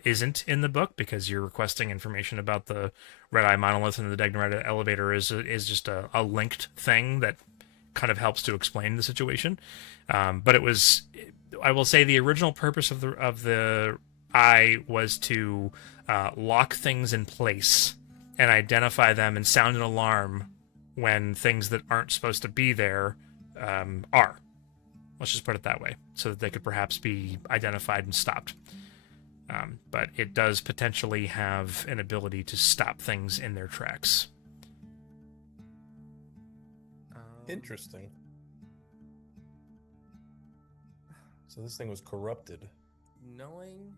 isn't in the book, because you're requesting information about the Red Eye Monolith, and the degnared elevator is just a linked thing that kind of helps to explain the situation. But it was, I will say, the original purpose of the eye was to lock things in place and identify them and sound an alarm when things that aren't supposed to be there are. Let's just put it that way, so that they could perhaps be identified and stopped. But it does potentially have an ability to stop things in their tracks. Interesting. So this thing was corrupted. Knowing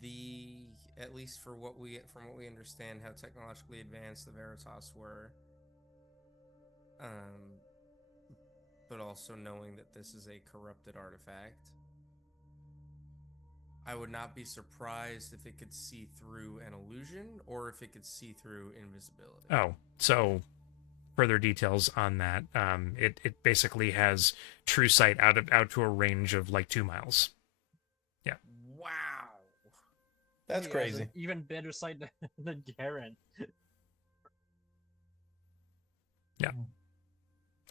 the, at least from what we understand, how technologically advanced the Veritas were, but also knowing that this is a corrupted artifact, I would not be surprised if it could see through an illusion, or if it could see through invisibility. Oh, so further details on that. It basically has true sight out to a range of like 2 miles. Yeah. Wow. That's He has crazy. an even better sight than Garen.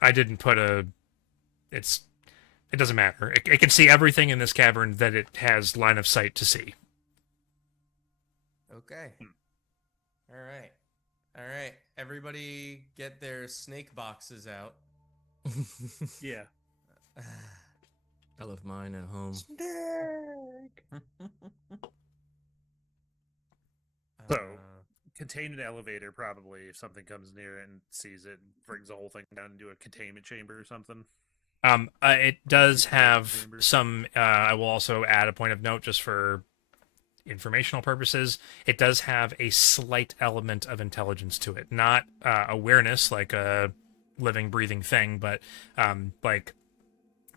I didn't put it doesn't matter. It can see everything in this cavern that it has line of sight to see. Okay. All right. All right. Everybody get their snake boxes out. Yeah. I left mine at home. So, contain an elevator probably if something comes near it and sees it, brings the whole thing down into a containment chamber or something. It does have Chamber. some. I will also add a point of note just for informational purposes. It does have a slight element of intelligence to it, not awareness like a living, breathing thing, but like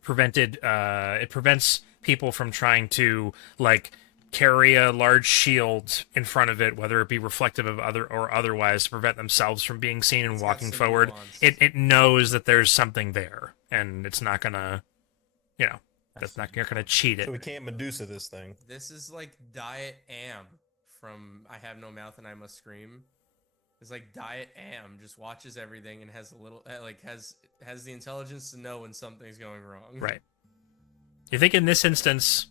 it prevents people from trying to like carry a large shield in front of it, whether it be reflective of other or otherwise, to prevent themselves from being seen and It's got walking some forward. nuance. It knows that there's something there, and it's not gonna, that's not, you're gonna cheat it. So we can't Medusa this thing. This is like Diet Am from I Have No Mouth and I Must Scream. It's like Diet Am just watches everything and has a little has the intelligence to know when something's going wrong. Right. You think in this instance,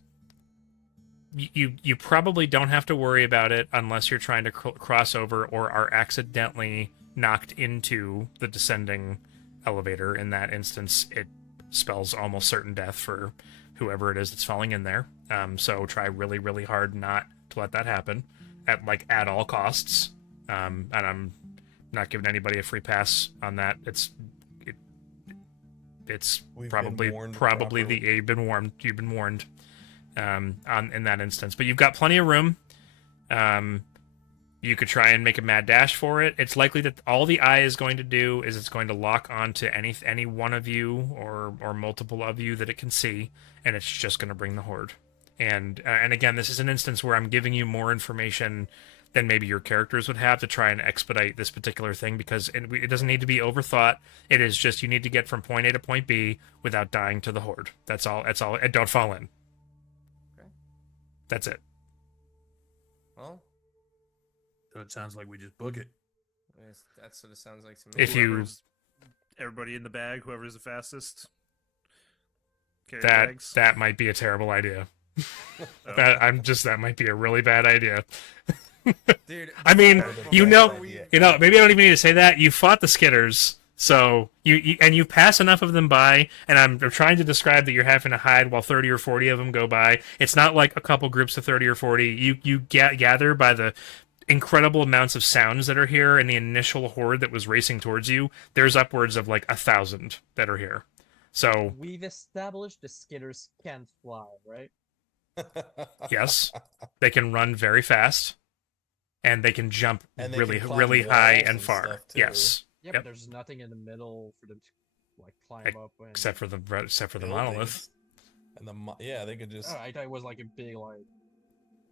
you probably don't have to worry about it unless you're trying to cross over or are accidentally knocked into the descending elevator. In that instance, it spells almost certain death for whoever it is that's falling in there. So try really, really hard not to let that happen at all costs. And I'm not giving anybody a free pass on that. It's We've probably been warned probably properly. you've been warned in that instance, but you've got plenty of room. You could try and make a mad dash for it. It's likely that all the eye is going to do is it's going to lock onto any one of you or multiple of you that it can see, and it's just going to bring the horde. And again, this is an instance where I'm giving you more information than maybe your characters would have to try and expedite this particular thing, because it doesn't need to be overthought. It is just you need to get from point A to point B without dying to the horde. That's all. And don't fall in. Okay. That's it. Well, So it sounds like we just book it. that's what it sounds like to me. If you Whoever's- everybody in the bag, whoever's the fastest. Carry bags. that might be a terrible idea. Oh. That might be a really bad idea. Dude, I mean, before we- maybe I don't even need to say that. You fought the skitters, so you pass enough of them by, and I'm trying to describe that you're having to hide while 30 or 40 of them go by. It's not like a couple groups of 30 or 40. You gather by the incredible amounts of sounds that are here and the initial horde that was racing towards you. There's upwards of like 1,000 that are here. So We've established the skitters can't fly, right? yes, they can run very fast, and they can jump And they really can climb really high walls and and far. stuff, too. Yes, Yeah, Yep. but there's nothing in the middle for them to like climb up. And... except for the Buildings. monolith. And they could just. Oh, I thought it was like a big like.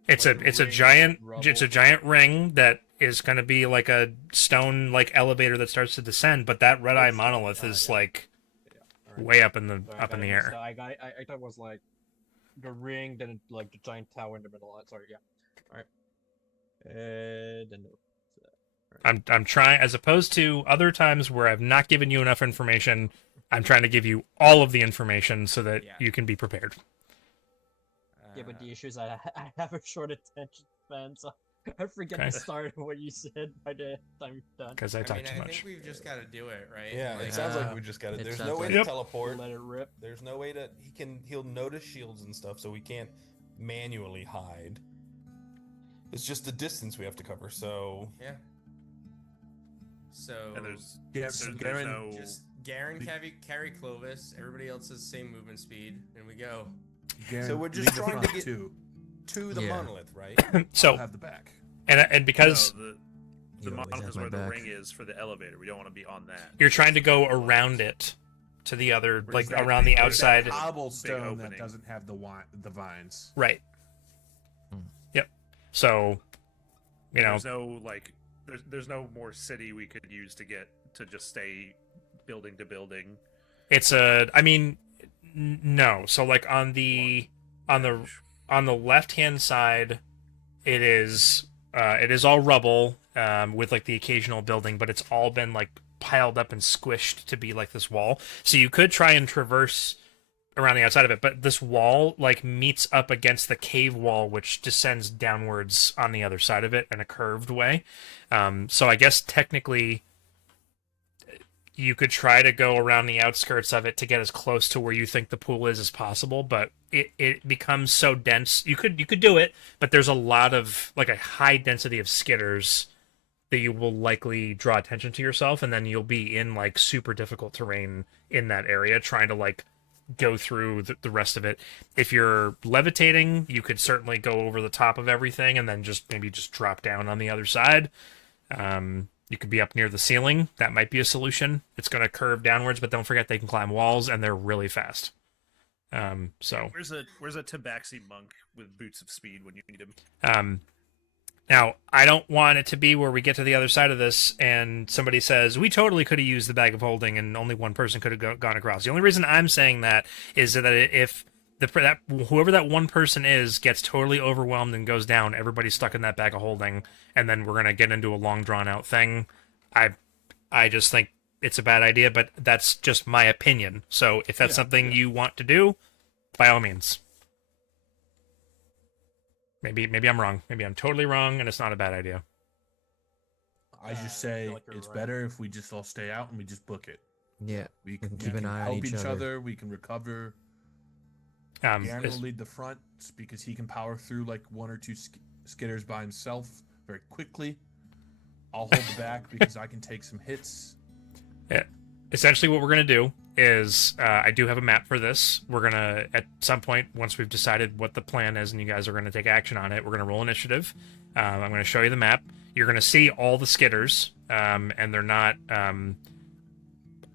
It's like a ring giant of it's a rubble. giant ring that is going to be like a stone like elevator that starts to descend, but that red eye It's- monolith is yeah. like Alright. way up in the Sorry, up in got the it mixed air. up. I thought it was like the ring, then like the giant tower in the middle. Sorry, yeah. All right. Then I'm trying, as opposed to other times where I've not given you enough information, I'm trying to give you all of the information so that Yeah. you can be prepared. yeah, but the issue is I have a short attention span, so I forget Okay. the start of what you said by the time you're done. Because I I talk mean, too I much. think we've just got to do it, right? Yeah, Like, it sounds like we just got it. it There's sounds no way like- to Yep. teleport. Let it rip. There's no way to. He'll notice shields and stuff, so we can't manually hide. It's just the distance we have to cover. So yeah. So And there's Yes, there's Garen, no just Garen carry Clovis. Everybody else has the same movement speed, and we go. Garen, So we're just lead the trying to front get- two. to the Yeah. monolith, right? I'll So have the back. and because no, the You always monolith have is my where the back. ring is for the elevator. We don't want to be on that. you're trying to go around it to the other, Where's like that around the big- where's that outside. big Cobblestone that opening? doesn't have the vines. Right. Hmm. Yep. So, you know, There's no like there's no more city we could use to get to just stay building to building. it's I mean, no. So like on the left hand side, it is all rubble with like the occasional building, but it's all been like piled up and squished to be like this wall. So you could try and traverse around the outside of it, but this wall like meets up against the cave wall, which descends downwards on the other side of it in a curved way. So I guess technically you could try to go around the outskirts of it to get as close to where you think the pool is as possible, but it becomes so dense. You could do it, but there's a lot of like a high density of skitters that you will likely draw attention to yourself, and then you'll be in like super difficult terrain in that area trying to like go through the rest of it. If you're levitating, you could certainly go over the top of everything and then just maybe just drop down on the other side. You could be up near the ceiling. That might be a solution. It's going to curve downwards, but don't forget they can climb walls and they're really fast. So Where's a tabaxi monk with boots of speed when you need him? Now, I don't want it to be where we get to the other side of this and somebody says, we totally could have used the bag of holding and only one person could have gone across. The only reason I'm saying that is that if whoever that one person is gets totally overwhelmed and goes down, everybody's stuck in that bag of holding, and then we're going to get into a long, drawn-out thing. I just think it's a bad idea, but that's just my opinion. So if that's something you want to do, by all means. Maybe I'm wrong. Maybe I'm totally wrong, and it's not a bad idea. I just I say feel like you're it's right. better if we just all stay out and we just book it. Yeah. We can can keep an eye on help each each other. other. We can recover. Garen will lead the front because he can power through like one or two skitters by himself very quickly. I'll hold the back because I can take some hits. Yeah. Essentially, what we're going to do is I do have a map for this. We're going to, at some point, once we've decided what the plan is and you guys are going to take action on it, we're going to roll initiative. I'm going to show you the map. You're going to see all the skitters, and they're not,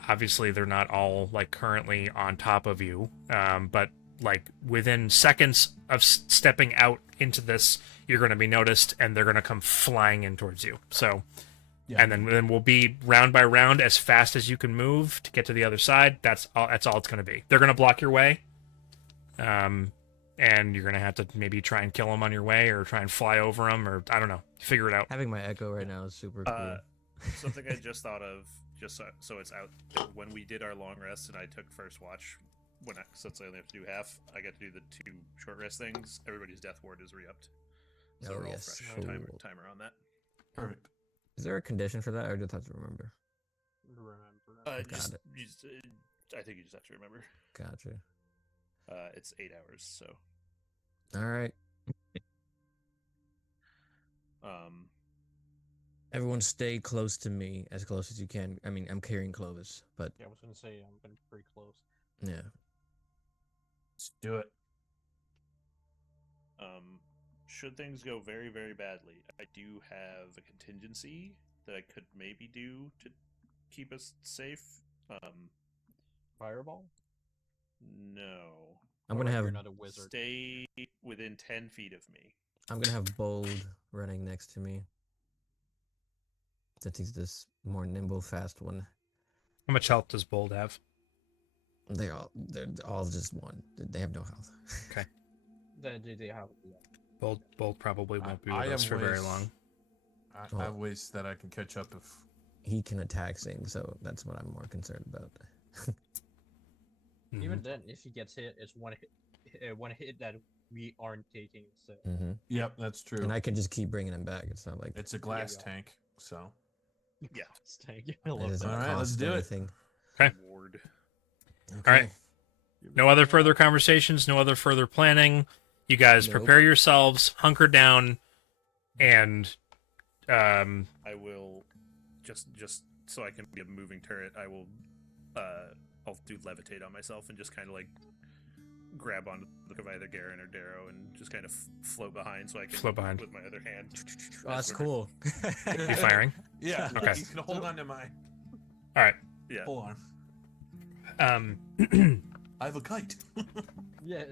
obviously, they're not all like currently on top of you, but like within seconds of stepping out into this, you're going to be noticed and they're going to come flying in towards you. So, Yeah. and then we'll be round by round as fast as you can move to get to the other side. That's all it's going to be. They're going to block your way. And you're going to have to maybe try and kill them on your way or try and fly over them or I don't know. Figure it out. Having my echo right now is super cool. Something I just thought of, just so it's out. When we did our long rest and I took first watch, since I only have to do half, I got to do the 2 short rest things. Everybody's death ward is re-upped, so Oh, we're all yes. fresh. Cool. Timer on that. Perfect. Is there a condition for that, or just have to remember? Remember. Got it. I think you just have to remember. Gotcha. It's 8 hours, so. All right. Um, Everyone stay close to me, as close as you can. I mean, I'm carrying Clovis, but Yeah, I was gonna say I'm been pretty close. yeah. Let's do it. should things go very, very badly, I do have a contingency that I could maybe do to keep us safe. Fireball? No. I'm gonna have You're not a wizard. Stay within 10 feet of me. I'm gonna have Bold running next to me. Since he's this more nimble, fast one. How much health does Bold have? They're all just one. They have no health. They have. Yeah. Bold probably won't be I with us have for very ways- long. I have ways that I can catch up if. He can attack things, so that's what I'm more concerned about. Even then, if he gets hit, it's one hit that we aren't taking. So Mm-hmm. Yep, that's true. And I can just keep bringing him back. It's not like It's a glass Yeah. tank, so. Yeah. Tank. it I love doesn't All right, cost let's do it. anything. Ward. All right. No other further conversations, no other further planning. You guys Nope. prepare yourselves, hunker down, and I will just so I can be a moving turret. I will I'll do levitate on myself and just kind of like grab onto of either Garen or Darrow and just kind of float behind so I can Float behind. with my other hand. Oh, that's cool. you firing. Yeah, Okay. you can hold on to my All right. Yeah. pole arm. Um, I have a kite. Yeah.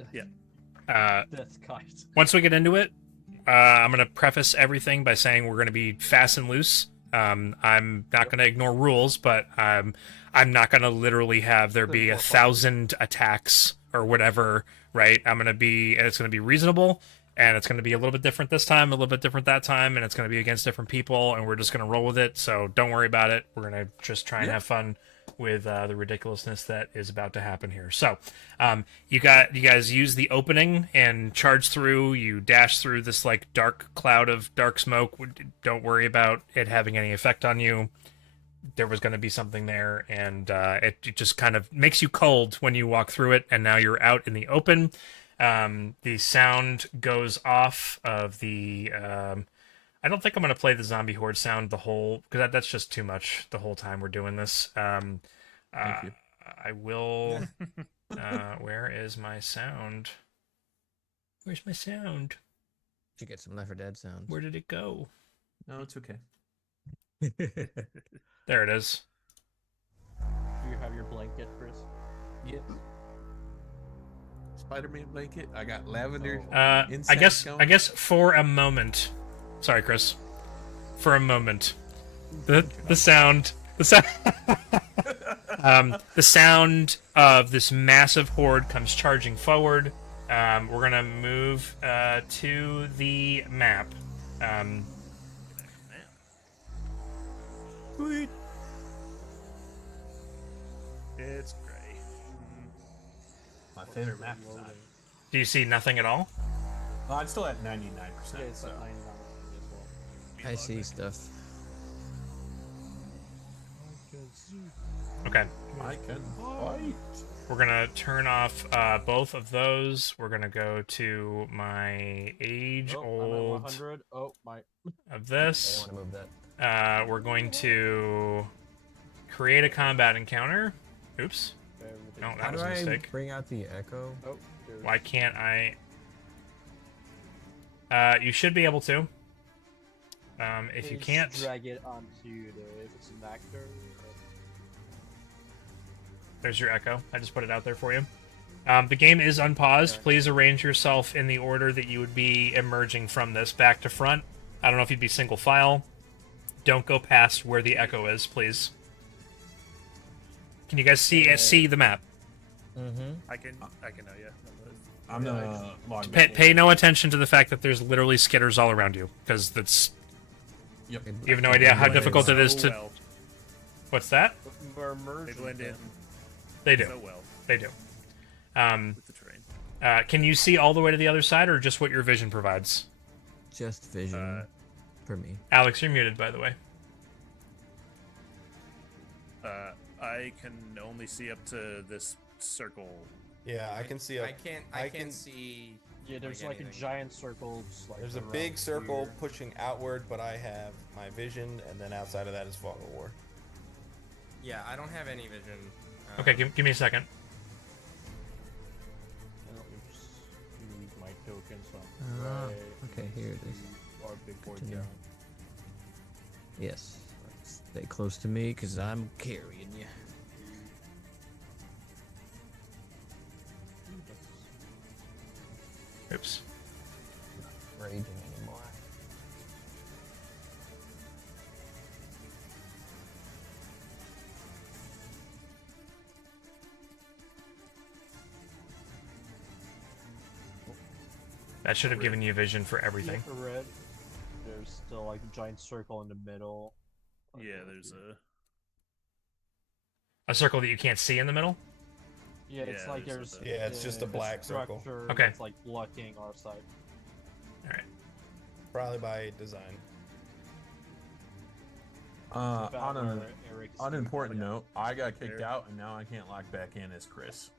uh, That's kite. once we get into it, I'm going to preface everything by saying we're going to be fast and loose. I'm not going to ignore rules, but I'm not going to literally have there be 1,000 attacks or whatever, right? It's going to be reasonable, and it's going to be a little bit different this time, a little bit different that time, and it's going to be against different people, and we're just going to roll with it. So don't worry about it. We're going to just try and have fun with the ridiculousness that is about to happen here. So, you guys use the opening and charge through. You dash through this like dark cloud of dark smoke. Don't worry about it having any effect on you. there was going to be something there, and it just kind of makes you cold when you walk through it, and now you're out in the open. The sound goes off of the. I don't think I'm going to play the zombie horde sound the whole, because that's just too much the whole time we're doing this. Thank you. I will. Where is my sound? Where's my sound? Should get some Left 4 Dead sounds. Where did it go? No, it's okay. There it is. Do you have your blanket, Chris? Yes. Spider-Man blanket. I got lavender. I Insects guess going? for a moment. Sorry, Chris. For a moment, the sound the sound of this massive horde comes charging forward. We're gonna move to the map. Sweet. It's gray. My favorite map design. Do you see nothing at all? I'm still at 99%. Yeah, it's so. at 99 as well. I see stuff. Okay. I can fight. We're gonna turn off both of those. We're gonna go to my Oh, I'm age-old at 100. Oh, my. of I this. want to move that. We're going to create a combat encounter. Oops. Everything. No, How that do was a I mistake. bring out the echo? Oh, there's... Why can't I? You should be able to. If you Just can't, drag it onto the... If it's an actor... there's your echo. I just put it out there for you. The game is unpaused. Okay. Please arrange yourself in the order that you would be emerging from this, back to front. I don't know if you'd be single file. Don't go past where the echo is, please. Can you guys see the map? Mm-hmm. I can know, yeah. I'm gonna log Pay, back in. pay no attention to the fact that there's literally skitters all around you, because that's Yep. you have no idea how difficult it is So to. well. What's that? We're They merging blend in them. They do. so well They do. with the terrain. Can you see all the way to the other side, or just what your vision provides? Just vision for me. Alex, you're muted, by the way. I can only see up to this circle. Yeah, I can see. I can't see. Yeah, there's like a anything. giant circle. Just, like, There's a around big circle here. pushing outward, but I have my vision, and then outside of that is fog of war. Yeah, I don't have any vision. Okay, give me a second. Let me just use my token, so Ah, right okay, here it is. Our big board to know. down. Yes. Stay close to me, because I'm carrying you. Oops. Not raging anymore. That should have given you vision for everything. Yeah, for red. There's still like a giant circle in the middle. Yeah, there's a. A circle that you can't see in the middle? Yeah, it's Yeah, like there's there's. a- Yeah, it's just a black circle. structure Okay. That's like blocking our side. Alright. Probably by design. About On where an Eric is unimportant coming note, I got kicked There. out, and now I can't log back in as Chris.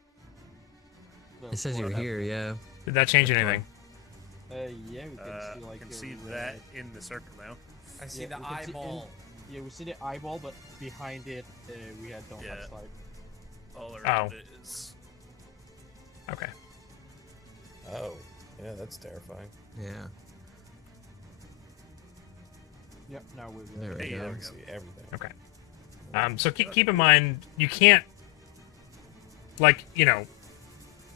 from. It says you're What here, yeah. Did that change anything? Yeah, we can see like. I can your see red. that in the circle now. I see Yeah, the we can see in- eyeball. Yeah, we see the eyeball, but behind it, we don't Yeah. have sight. All around Oh. it is. Okay. Oh, yeah, that's terrifying. Yeah. Yep, now we're good. There we Hey, go. there I we can go. see everything. Okay. So keep in mind, you can't, like, you know,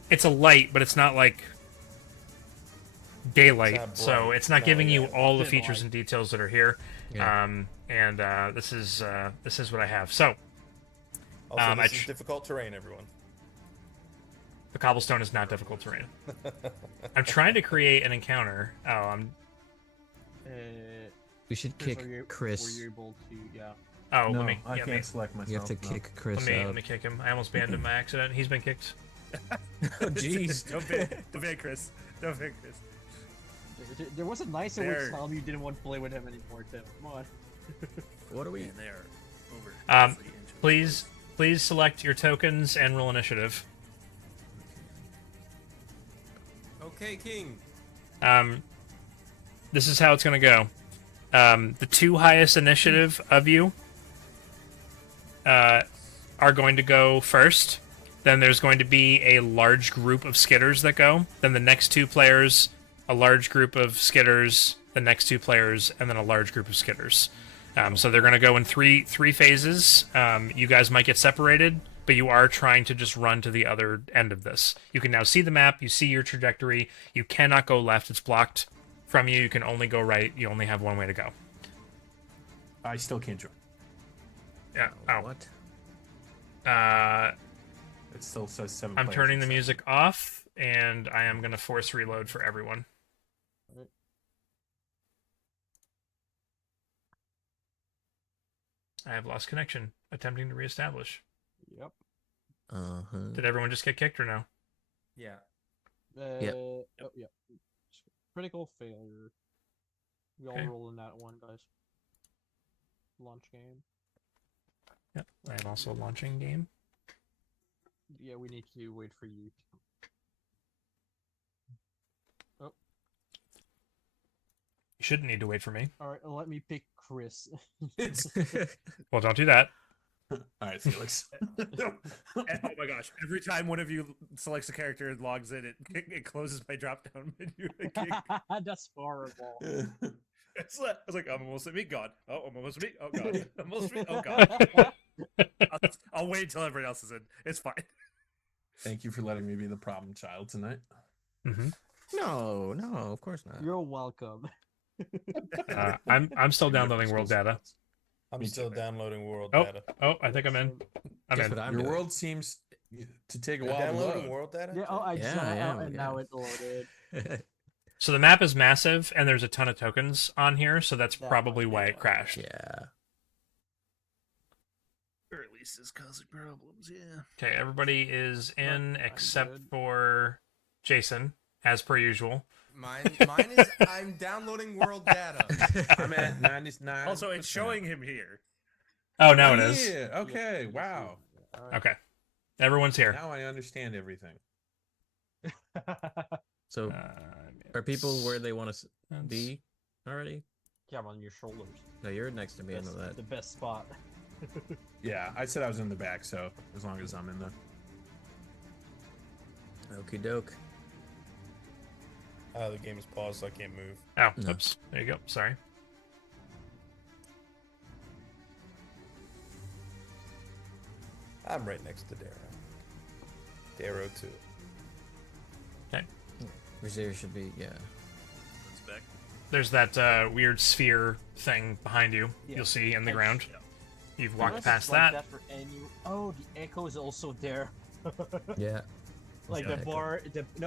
it's a light, but it's not like daylight, It's not so bright. it's not No, giving you yeah. all the Dim features light. and details that are here. Yeah. And this is what I have. So Also, I this is tr- difficult terrain, everyone. the cobblestone is not difficult terrain. I'm trying to create an encounter. Oh, I'm. We should Chris, kick were you Chris. able to? Yeah. Oh, no, let me. I Yeah, can't select myself. You have to no. kick Chris let me out. kick him. I almost banned him by accident. He's been kicked. Oh, jeez. Don't ban Chris. Don't ban Chris. There was a nicer There. way Tom you didn't want to play with him anymore, Tim. Come on. What are we? Man, they are Over. Um, It's the ancient Please select your tokens and roll initiative. Okay, King. This is how it's going to go. The two highest initiative of you are going to go first. Then there's going to be a large group of skitters that go. Then the next two players, a large group of skitters, the next two players, and then a large group of skitters. So they're going to go in three phases. You guys might get separated, but you are trying to just run to the other end of this. You can now see the map. You see your trajectory. You cannot go left. It's blocked from you. You can only go right. You only have one way to go. I still can't join. Yeah. Oh. What? It still says 7 I'm players turning the instead. music off, and I am going to force reload for everyone. I have lost connection. Attempting to reestablish. Yep. Did everyone just get kicked or no? Yeah. Yep. Oh, yep. Critical failure. We all Okay. roll in that one, guys. Launch game. Yep. I am also launching game. Yeah, we need to wait for you. Oh, You shouldn't need to wait for me. alright, let me pick Chris. Well, don't do that. All right, Felix. Oh my gosh! Every time one of you selects a character and logs in, it closes my drop down menu. That's horrible. I was like, I'm almost at me. God. Oh, I'm almost at me. Oh God. I'm almost at me. Oh God. I'll wait until everybody else is in. It's fine. Thank you for letting me be the problem child tonight. Mm-hmm. No, of course not. You're welcome. I'm still downloading world data. I'm Me still too. downloading world Oh, data. I think I'm in. I'm Guess in. what I'm Your doing? world seems to take a You're while to downloading load. world data? Yeah, oh, I Yeah, just yeah, and yeah. now it loaded. So the map is massive, and there's a ton of tokens on here, so that's That probably might be why it why. crashed. Yeah. Or at least it's causing problems. Yeah. Okay, everybody is in I'm except good. for Jason, as per usual. Mine is I'm downloading world data. I'm at 99. Also, it's showing him here. Oh, now it is. Yeah, okay, wow. Okay, everyone's here. Now I understand everything. So, are people where they want to be already? Yeah, I'm on your shoulders. No, you're next to me. I That's know that. the best spot. Yeah, I said I was in the back, so as long as I'm in the... Okie doke. Oh, the game is paused, so I can't move. Oh, No. oops. There you go. Sorry. I'm right next to Darrow. Darrow too. Reserve should be, yeah. It's back. There's that weird sphere thing behind you. Yeah. You'll see in the Edge. ground. You've walked Unless past it's like that. for oh, the echo is also there. Yeah. Like Yeah. the bar,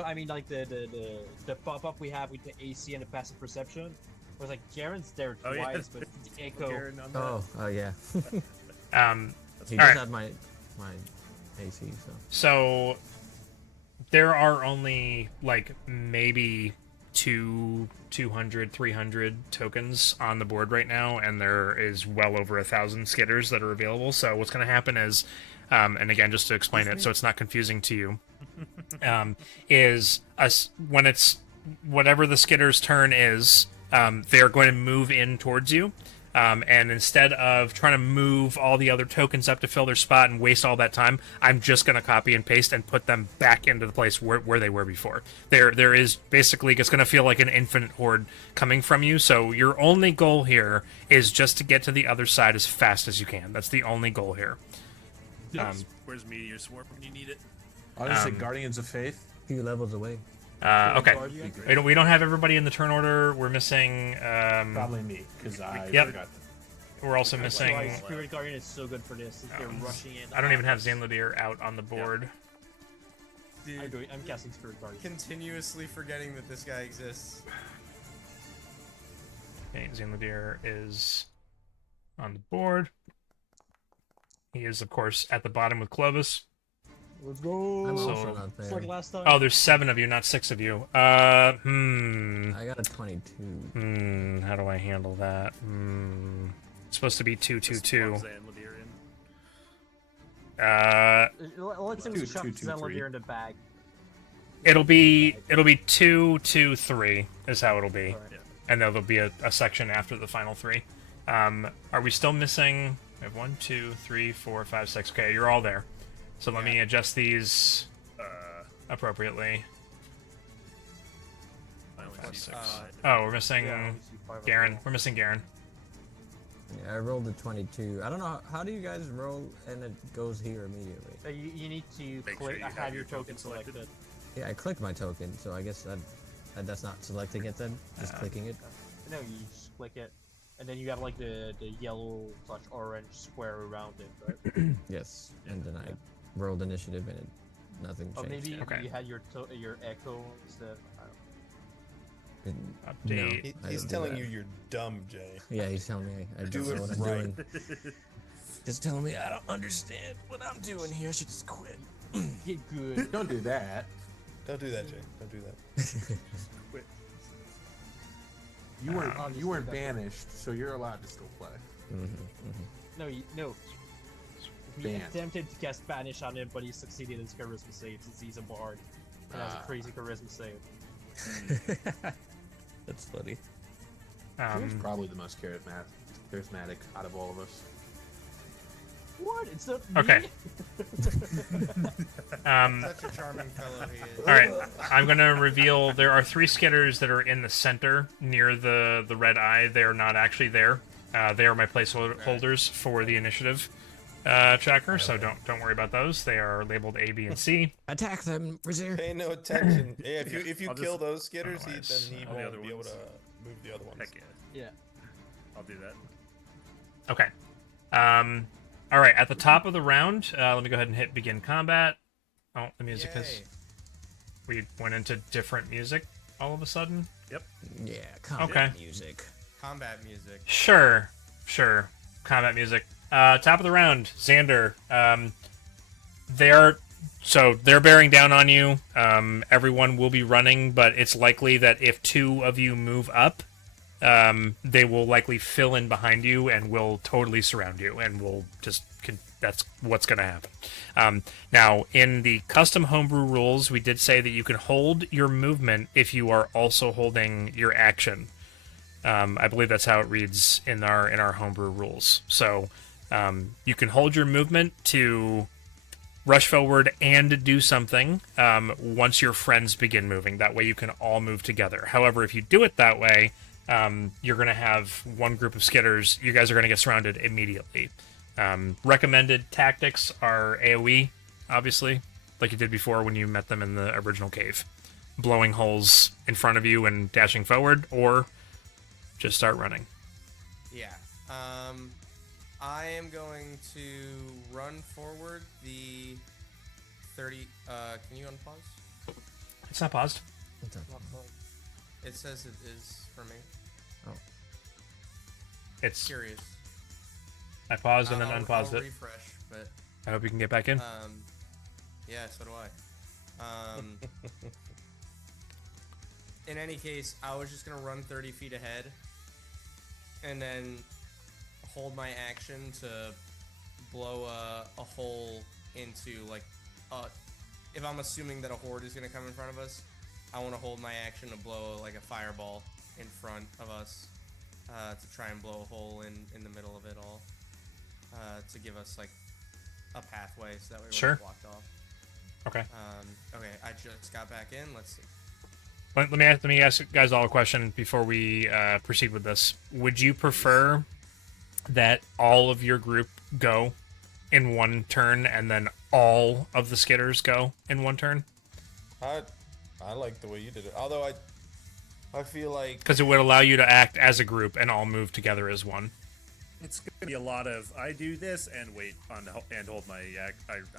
I mean like the pop up we have with the AC and the passive perception. It was like Jaren's there Oh, yeah. twice, but the echo. Karen on that. Oh yeah. All He does right. have my AC, so. So there are only like maybe 200, 300 tokens on the board right now, and there is well over 1,000 skitters that are available. So what's going to happen is, and again, just to explain it so it's not confusing to you, is when it's whatever the skitter's turn is, they are going to move in towards you. And instead of trying to move all the other tokens up to fill their spot and waste all that time, I'm just going to copy and paste and put them back into the place where they were before. There is basically, it's going to feel like an infinite horde coming from you. So your only goal here is just to get to the other side as fast as you can. That's the only goal here. Where's Meteor Swarm when you need it? I'll just say Guardians of Faith. A few levels away. Okay. Guardian? We don't have everybody in the turn order. We're missing. Probably me, because I Yep. forgot. We're also missing. Why Spirit Guardian is so good for this. If they're rushing in. I don't even have Zanladir out on the board. Dude, I'm casting Spirit Guardian. continuously forgetting that this guy exists. Okay, Zanladir is on the board. He is, of course, at the bottom with Clovis. Let's go. I'm So- also not It's there. like last time. Oh, there's 7 of you, not 6 of you. I got a 22. How do I handle that? It's supposed to be 2-2-2. Zanladir Let's him Do shove 2, 2, Zeladier 3. in the bag. It'll be 2, 2, 3 is how it'll be, Alright. and there'll be a section after the final 3. Are we still missing? We have 1, 2, 3, 4, 5, 6. Okay, you're all there. So let me adjust these appropriately. I only Five, see six. five. Oh, we're missing Yeah, obviously 5 as Garen. well. We're missing Garen. Yeah, I rolled a 22. I don't know how do you guys roll and it goes here immediately. You need to Make sure click. you have your token selected. Yeah, I clicked my token, so I guess that's not selecting it then. Just clicking it. No, you just click it, and then you got like the yellow / orange square around it, right? Yes, and then I rolled initiative and nothing Or changed. maybe Okay. you had your echo instead. I don't Didn't- Update. I He's didn't do telling that. you you're dumb, Jay. Yeah, he's telling me I Do don't know it what I'm right. doing. Just telling me I don't understand what I'm doing here. I should just quit. Get good. Don't do that. Don't do that, Jay. Don't do that. Quit. You weren't banished, so you're allowed to still play. No, no. We Banned. attempted to cast Banish on him, but he succeeded in his charisma save since he's a bard and has a crazy charisma save. That's funny. Jared's probably the most charismatic out of all of us. What? It's not Okay. me? Such a charming fellow he is. All right, I'm gonna reveal there are 3 skitters that are in the center near the red eye. They are not actually there. They are my placeholders for the initiative tracker, so don't worry about those. They are labeled A, B, and C. Attack them, Brazier. Pay no attention. Yeah, if you I'll kill just those skitters, analyze then he all the won't other be able ones. to move the other ones. Heck yeah. Yeah. I'll do that. Okay. All right. At the top of the round, let me go ahead and hit begin combat. Oh, the music has. Yay. We went into different music all of a sudden. Yeah, combat Okay. music. Combat music. Sure. Combat music. Top of the round, Xander. They're bearing down on you. Everyone will be running, but it's likely that if 2 of you move up, they will likely fill in behind you and will totally surround you, and will just. That's what's going to happen. Now, in the custom homebrew rules, we did say that you can hold your movement if you are also holding your action. I believe that's how it reads in our homebrew rules. So you can hold your movement to rush forward and do something once your friends begin moving. That way you can all move together. However, if you do it that way, you're going to have one group of skitters. You guys are going to get surrounded immediately. Recommended tactics are AoE, obviously, like you did before when you met them in the original cave. Blowing holes in front of you and dashing forward, or just start running. Yeah. I am going to run forward the 30. Can you unpause? It's not paused. It says it is for me. It's. Curious. I paused and then I'll unpaused it. refresh, but I hope you can get back in. yeah, so do I. In any case, I was just gonna run 30 feet ahead, and then hold my action to blow a hole into if I'm assuming that a horde is gonna come in front of us, I want to hold my action to blow like a fireball in front of us to try and blow a hole in the middle of it all. To give us like a pathway so that way we're Sure. not blocked off. Okay. Okay, I just got back in. Let's see. Let me ask you guys all a question before we proceed with this. Would you prefer that all of your group go in one turn and then all of the skitters go in one turn? I like the way you did it. Although I feel like Because it would allow you to act as a group and all move together as one. It's going to be a lot of I do this and wait on and hold my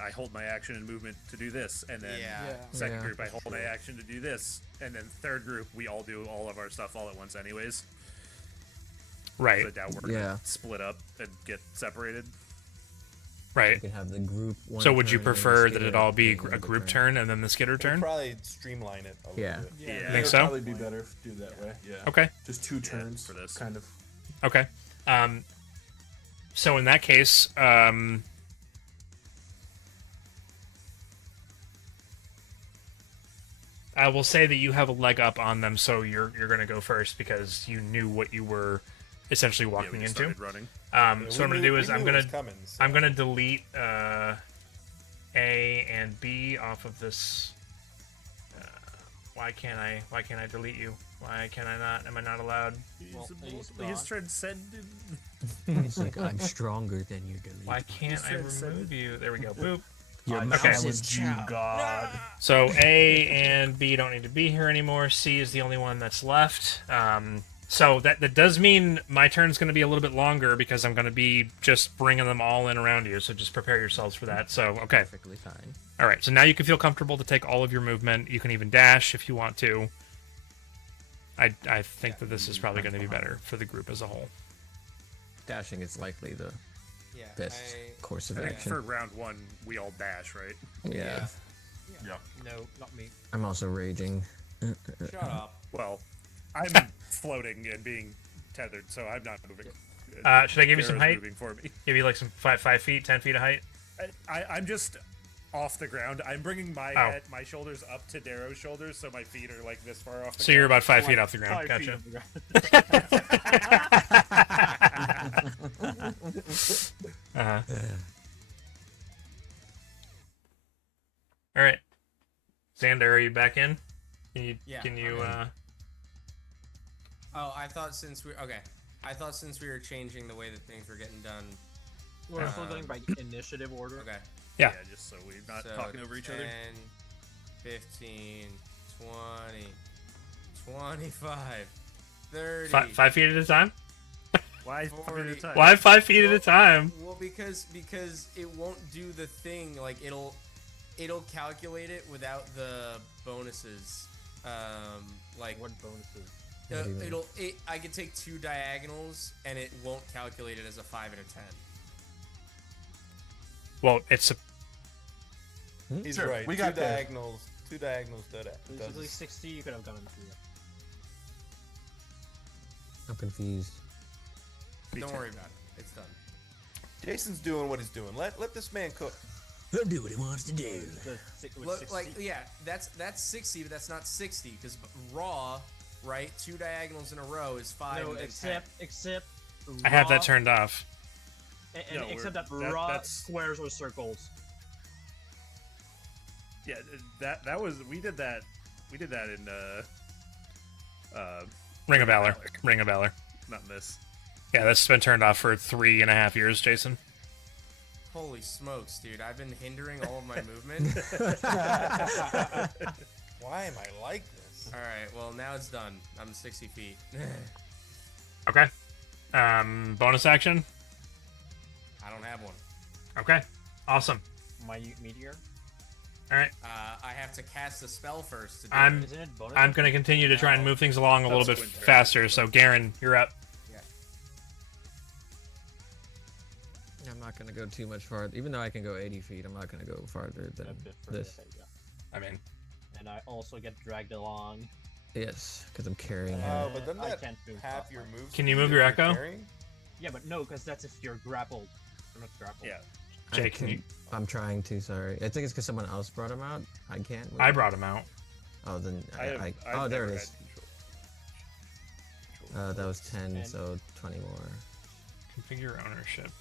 I hold my action and movement to do this, and then Yeah. second Yeah, group I hold my action to do this, and then third group we all do all of our stuff all at once anyways. Right. So that we're Yeah. gonna split up and get separated. Right. You can have the group. One So would you turn and then the prefer that it skitter all be doing a the group turn. turn and then the skitter we'll turn? probably streamline it a little Yeah. bit. Yeah. Think It'd so? probably be better if do that way. Yeah. Okay. Just 2 turns for this. kind of. Okay. So in that case, I will say that you have a leg up on them, so you're going to go first because you knew what you were essentially Yeah, walking we just into. started running. So what I'm going to do is I'm going to coming, so. I'm gonna delete A and B off of this. Why can't I delete you? Why can I not? Am I not allowed? Well, he's He's gone. transcended. It's like I'm stronger than you, delete. Why can't I remove you? There we go. Boop. Your I Okay. challenge you, God. So A and B don't need to be here anymore. C is the only one that's left. So that does mean my turn's going to be a little bit longer because I'm going to be just bringing them all in around you. So just prepare yourselves for that. So okay. Perfectly fine. All right. So now you can feel comfortable to take all of your movement. You can even dash if you want to. I think that this is probably going to be better for the group as a whole. Dashing is likely the Yeah. best course of I think action. for round 1, we all dash, right? Yeah. Yeah. No, not me. I'm also raging. Shut up. Well, I'm floating and being tethered, so I'm not moving. Should I give you some Darrow's height? moving for me. Give you like some 5 feet, 10 feet of height. I'm just off the ground. I'm bringing my Oh. head, my shoulders up to Darrow's shoulders, so my feet are like this far off the So you're ground. about 5 feet off the ground. 5 feet Gotcha. off the ground. Uh-huh. All right, Xander, are you back in? Yeah, Can you? I'm in. Oh, I thought since we were changing the way that things were getting done. We're still going by initiative order. Okay. Yeah. Just so we're not So talking over each 10, other. 15, 20, 25, 30. 5 feet at a time. Why 40. at a time? Why 5 feet at a time? Well, because it won't do the thing. Like it'll calculate it without the bonuses. Like What bonuses? I could take 2 diagonals and it won't calculate it as a 5 and a 10. Well, it's a He's Sure, right. we Two got this. diagonals. Two diagonals does Basically it. 60, you could have gone through it. I'm confused. Don't worry about it. It's done. Jason's doing what he's doing. Let this man cook. He'll do what he wants to do. Look, that's 60, but that's not 60 because raw, right? 2 diagonals in a row is 5. No, and then except. I have that raw- turned off. And No, except that we're- raw that's- squares or circles. Yeah, that was we did that in Ring of Valor. Ring of Valor. not in this. Yeah, that's been turned off for 3.5 years, Jason. Holy smokes, dude! I've been hindering all of my movement. Why am I like this? All right, well now it's done. I'm 60 feet. Okay. Bonus action. I don't have one. Okay. Awesome. My meteor. All right. I have to cast a spell first. To do I'm- it. Isn't it bonus? I'm going to continue to try and move things along a little bit Subsequent turn. faster. So, Garen, you're up. I'm not gonna go too much farther. Even though I can go 80 feet, I'm not gonna go farther than A bit further, this. okay, yeah. I mean, And I also get dragged along. Yes, because I'm carrying him. Oh, but doesn't I that can't move half that your far. moves? Can you speed move if your you're echo? carrying? Yeah, but no, because that's if you're grappled. I'm not grappled. Yeah. Jake, can you? I'm trying to. Sorry, I think it's because someone else brought him out. I can't. Move. I brought him out. Oh, then I've oh, there it never is. had control. That was 10, And- so 20 more. Configure ownership.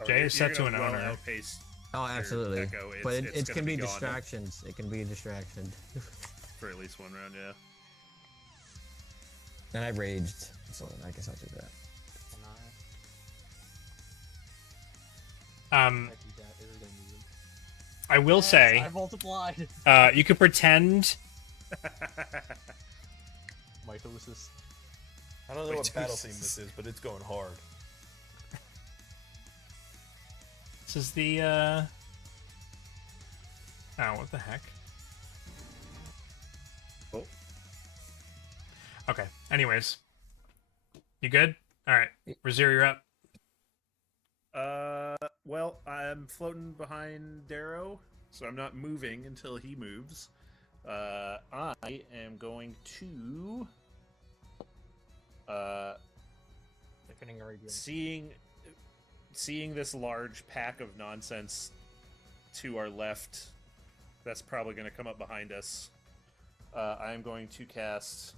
Oh, Jay is you're set to gonna an well owner. outpace Oh, absolutely. echo. But It's it gonna can be be gone distractions. It can be a distraction. for at least one round. Yeah. And I raged, so I guess I'll do that. And Um, I do that. It is gonna move. I will Yes, say, I multiplied. you could pretend. Mitosis. I don't know Wait, what two battle s- theme this is, but it's going hard. This is the. Oh, what the heck? Oh. Okay. Anyways, you good? All right, Razir, you're up. Well, I'm floating behind Darrow, so I'm not moving until he moves. I am going to. Thickening radiant. Seeing this large pack of nonsense to our left, that's probably going to come up behind us. I am going to cast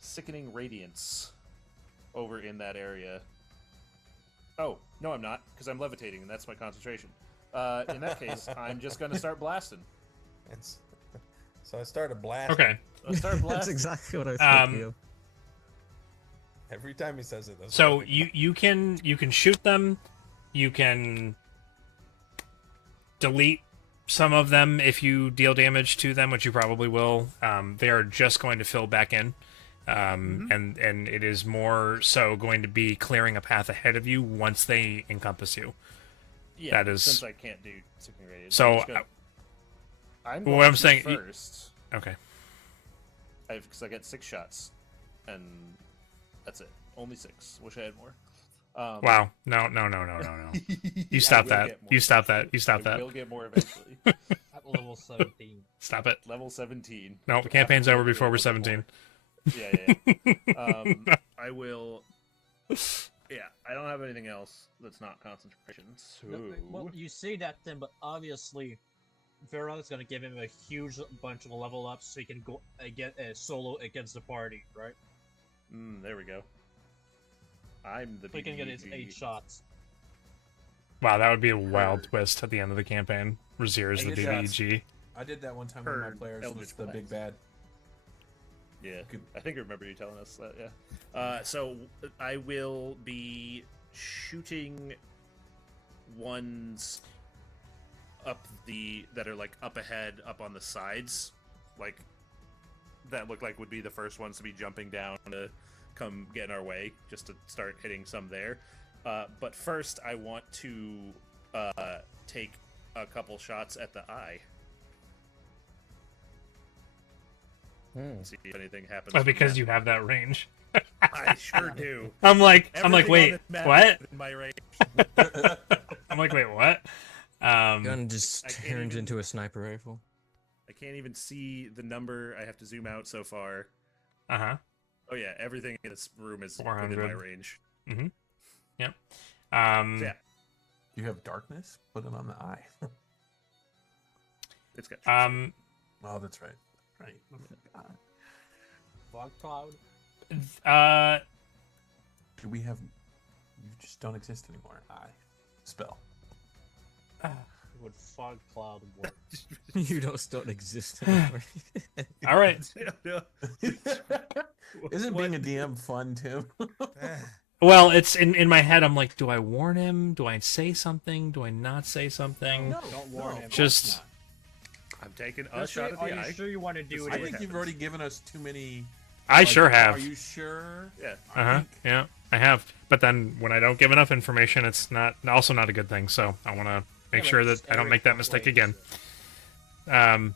Sickening Radiance over in that area. Oh, no, I'm not, because I'm levitating, and that's my concentration. In that case, I'm just going to start blasting. So I started blasting. Okay. I'll start blasting. That's exactly what I was thinking of. Every time he says it, that's So what I think. you can shoot them, you can delete some of them if you deal damage to them, which you probably will. They are just going to fill back in, and it is more so going to be clearing a path ahead of you once they encompass you. Yeah, that is- since I can't do Sickening Radiance. So, I'm what going I'm to saying- first, Okay. because I get 6 shots, and that's it. Only 6. Wish I had more. Wow. No. You stop will that. get more You stop that. eventually. You stop I that. will get more eventually. At level 17. Stop it. Level 17. No, the campaign's over before we're After we'll 17. Yeah. I will. Yeah, I don't have anything else that's not concentration. So Well, you say that then, but obviously, Veron is gonna give him a huge bunch of level ups so he can go get a solo against the party, right? There we go. I'm the So he can get his BBG. 8 shots. Wow, that would be a wild twist at the end of the campaign. Razier is the I guess BBG. I did that one time when my Heard players was Eldritch the big bad. Yeah, Good. I think I remember you telling us that. Yeah. So I will be shooting ones that are like up ahead, up on the sides, like that look like would be the first ones to be jumping down to come get in our way, just to start hitting some there. But first, I want to take a couple shots at the eye. See if anything happens. Oh, from because that. you have that range. I sure do. I'm like, Everything on wait, this map what? is within my range. I'm like, wait, what? Gun just I can't turns even- into a sniper rifle. I can't even see the number. I have to zoom out so far. Uh-huh. Oh yeah, everything in this room is within my 400. range. Yep. So, yeah, You have darkness? Put it on the eye. it's got. Oh, that's right. Right. Fog cloud. Do we have? You just don't exist anymore. Eye. Spell. Would fog cloud work? You don't exist anymore. all right. Isn't being a DM fun, Tim? Well, it's in my head. I'm like, do I warn him? Do I say something? Do I not say something? Don't warn him. Just I'm taking a Are shot at you the eye. sure you want to do I it? think you've already given us too many. I like, sure have. Are you sure? Yeah. Uh-huh. Yeah, I have. But then when I don't give enough information, it's also not a good thing. So I want to make Yeah, sure but that I don't make that mistake again. complains.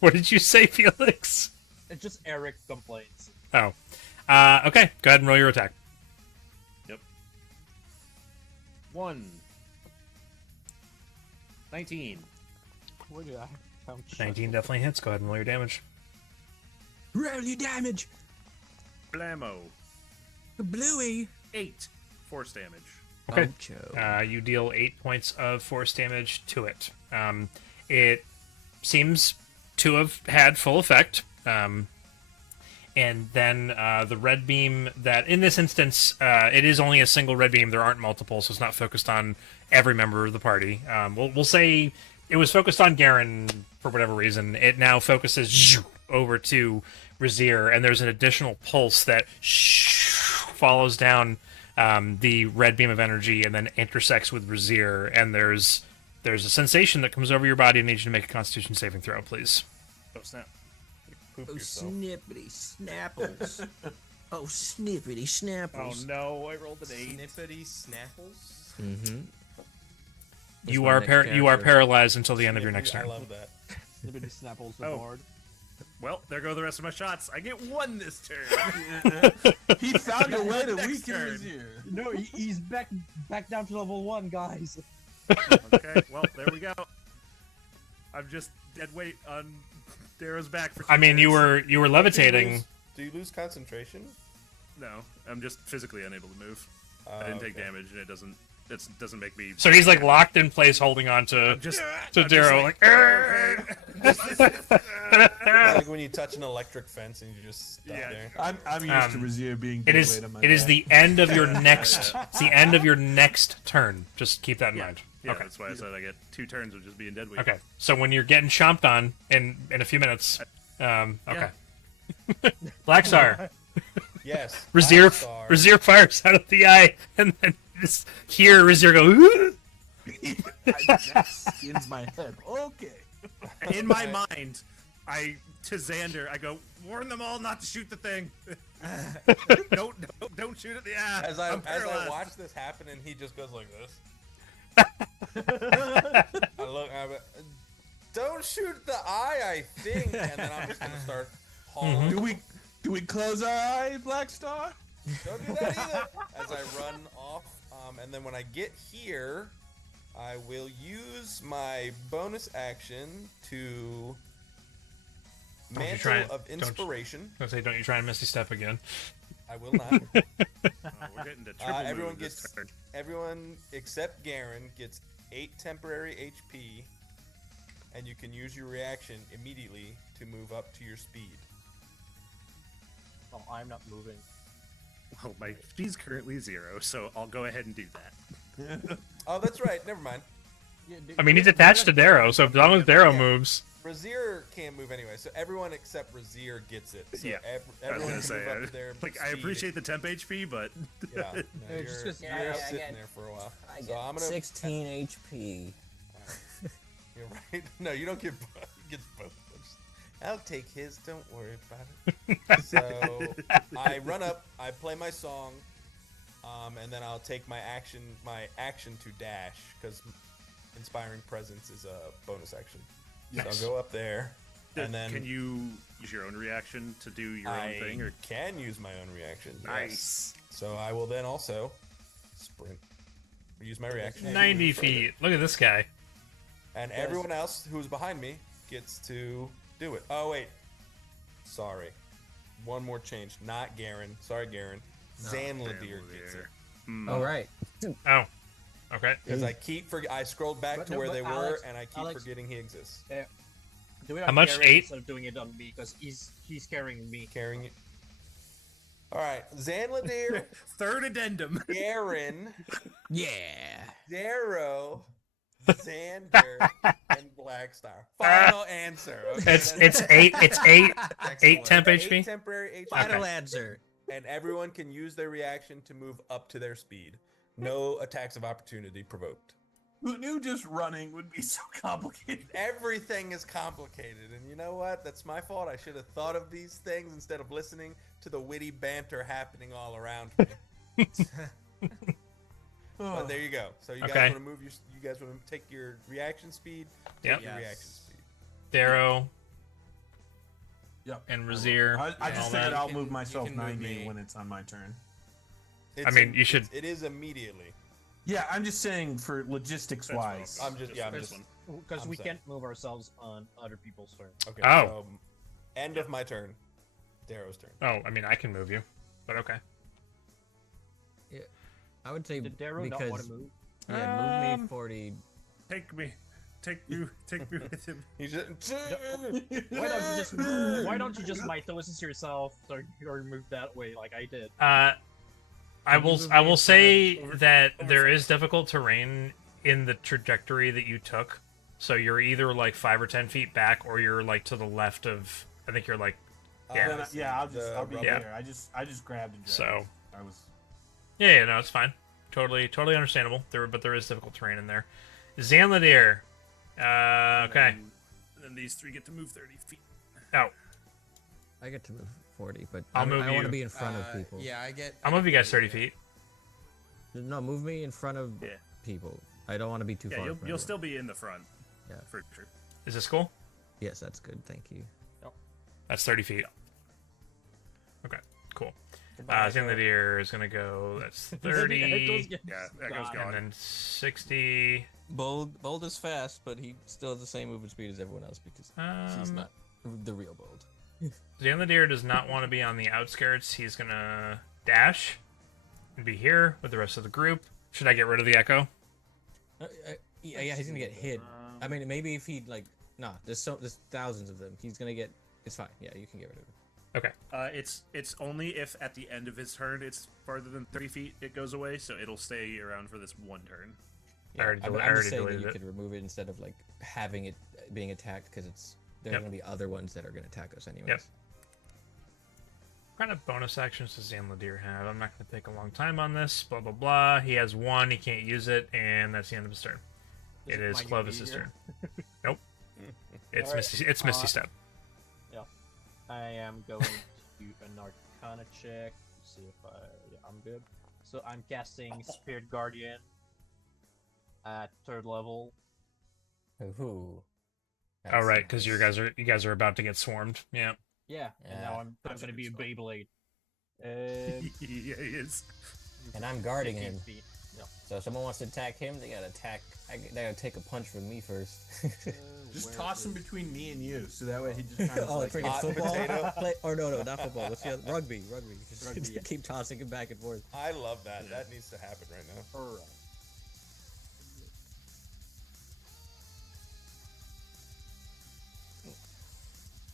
What did you say, Felix? It's just Eric complains. Oh. Okay, go ahead and roll your attack. 1. 19. Where did I count? 19 definitely hits. Go ahead and roll your damage. Roll your damage, Blammo. Bluey. 8 force damage. Okay. Ocho. You deal 8 points of force damage to it. It seems to have had full effect. And then the red beam that, in this instance, it is only a single red beam. There aren't multiple, so it's not focused on every member of the party. We'll say it was focused on Garen for whatever reason. It now focuses over to Razier, and there's an additional pulse that follows down the red beam of energy and then intersects with Razier, and there's a sensation that comes over your body. I need you to make a Constitution saving throw, please. Oh snap! You pooped Oh, yourself. snippity snapples. Oh, snippity Oh snapples. no! I rolled an 8. Snippety snapples. Mm-hmm. You my are next you are character. paralyzed until the end of your next I turn. love that. Snippety Snapples the Oh. board. Well, there go the rest of my shots. I get 1 this turn. He found a way to Next weaken turn. his ear. No, he's back down to level 1, guys. Okay, well, there we go. I'm just dead weight on Darrow's back for 2 I mean, you turns. were levitating. Do you lose concentration? No, I'm just physically unable to move. Oh, I didn't take okay. damage, and it doesn't it doesn't make me. So he's like locked in place, holding on to Just Darrow. Like, It's like when you touch an electric fence and you just stop Yeah. there. I'm used to Razir being it is. gateway to my It is death. the end of your next. It's the end of your next turn. Just keep that in mind. Yeah, Okay. that's why I said I get 2 turns of just being dead weight. Okay. So when you're getting chomped on in a few minutes, okay. Black Star. Yes. Razir, Blackstar. Razir fires out of the eye, and then you just hear Razir go. "Ooh." That skins my head. Okay. In my mind, to Xander, I go, warn them all not to shoot the thing. don't shoot at the eye. As I I'm paralyzed. watch this happen and he just goes like this. I look. Don't shoot the eye. I think, and then I'm just gonna start hauling. Do we close our eye, Black Star? Don't do that either. As I run off, and then when I get here, I will use my bonus action to you Mantle try it. of Don't you- Inspiration. I was gonna say, don't you try and Misty Step again. I will not. Oh, we're getting to triple Everyone move this gets turn. everyone except Garen gets 8 temporary HP, and you can use your reaction immediately to move up to your speed. Oh, I'm not moving. Well, my speed's currently 0, so I'll go ahead and do that. Oh, that's right. Never mind. Yeah, I mean, he's attached to Darrow, so as long as Darrow moves. Razir can't move anyway, so everyone except Razir gets it. So Yeah. I was everyone gonna can say, move up to their like, I speed. appreciate the temp HP, but Yeah, no, Yeah, you're, just 'cause- you're yeah, I sitting get- there for a while. I So get I'm gonna. 16 HP. You're right. No, you don't get. He gets both. I'll take his. Don't worry about it. So I run up. I play my song, and then I'll take my action to dash because inspiring presence is a bonus action. Nice. So I'll go up there, and then can you use your own reaction to do your own I thing? Or can use my own reaction. yes. nice. So I will then also sprint. Use my reaction. 90 further. feet. Look at this guy. And everyone else who's behind me gets to do it. Oh, wait. Sorry. One more change. Not Garen. Sorry, Garen. Zanladir gets it. Oh, right. Oh. Okay. Because I scrolled back But to no, where but they were, Alex- and I keep Alex- forgetting he exists. Do it How on much? Garen 8? instead of doing it on me because he's carrying me. Carrying it. Alright. Zanladir, Third addendum. Garen, Yeah. Darrow, Xander, and Blackstar. Final answer. Okay, It's 8. It's 8. 8 Excellent. temp 8 HP. temporary HP. Final answer. And everyone can use their reaction to move up to their speed. No attacks of opportunity provoked. Who knew just running would be so complicated? Everything is complicated, and you know what? That's my fault. I should have thought of these things instead of listening to the witty banter happening all around me. But there you go. So you guys Okay. want to move you guys want to take your reaction speed? Take Yep. your Yes. reaction speed. Darrow Yep. and Razir. I and just all figured that. I'll You move can- myself you can move 90 me. when it's on my turn. It's mean, you should- It is immediately. Yeah, I'm just saying for logistics That's wise. wrong. I'm just this one. Because I'm we sorry. can't move ourselves on other people's turn. Okay. Oh. So, end of my turn. Darrow's turn. Oh, I mean, I can move you, but okay. I would say Did Darrow not want because to move? yeah, move me 40. Take me with him. He's just. Why don't you just mitosis yourself or move that way like I did? I Can you will. move I me will in say front of- that there is difficult terrain in the trajectory that you took. So you're either like 5 or 10 feet back, or you're like to the left of. I think you're like. Yeah. Then I'll be Yeah. there. I just grabbed and dragged. So. I was. Yeah, no, it's fine. Totally understandable. But there is difficult terrain in there. Zanladir. Okay. And then these 3 get to move 30 feet. Oh, I get to move 40, but I'll I move want you. to be in front of people. Yeah, I get. I'll move you guys 30 feet. No, move me in front of Yeah. people. I don't want to be too Yeah, far. you'll from you'll everyone. still be in the front. Yeah. For sure. Is this cool? Yes, that's good. Thank you. That's 30 feet. Okay, cool. Goodbye, Zanladir is gonna go. That's Those 30, get Yeah, that goes gone. and then 60. Bold is fast, but he still has the same movement speed as everyone else because he's not the real Bold. Zanladir does not want to be on the outskirts. He's gonna dash and be here with the rest of the group. Should I get rid of the echo? Yeah, he's gonna get hit. I mean, maybe if he like, nah, there's thousands of them. He's gonna get. It's fine. Yeah, you can get rid of him. Okay. It's only if at the end of his turn it's farther than 30 feet it goes away, so it'll stay around for this one turn. I already I'm already just saying that deleted you it. could remove it instead of like having it being attacked because there's Yep. gonna be other ones that are gonna attack us anyways. Yep. What kind of bonus actions does Zanladir have? I'm not going to take a long time on this. Blah, blah, blah. He has one. He can't use it, and that's the end of his turn. It is Mind Clovis's Eater? turn. Nope. It's Alright. Misty. It's Misty Step. Yeah. I am going to do an Arcana check to see if I'm good. So I'm casting Spirit Guardian at 3rd level. Ooh. Oh right, because you guys are about to get swarmed. Yeah. Yeah, and now I'm gonna be a Beyblade. Yeah, he is. And I'm guarding 15 him. feet. Yeah. So if someone wants to attack him, they gotta attack. They gotta take a punch from me first. Just Where toss is him it? between me and you, so that way he just kind of Oh, like freaking hot football? potato? Or no, not football. What's the other? Rugby. Just Rugby, yeah. keep tossing him back and forth. I love that. That needs to happen right now. Alright.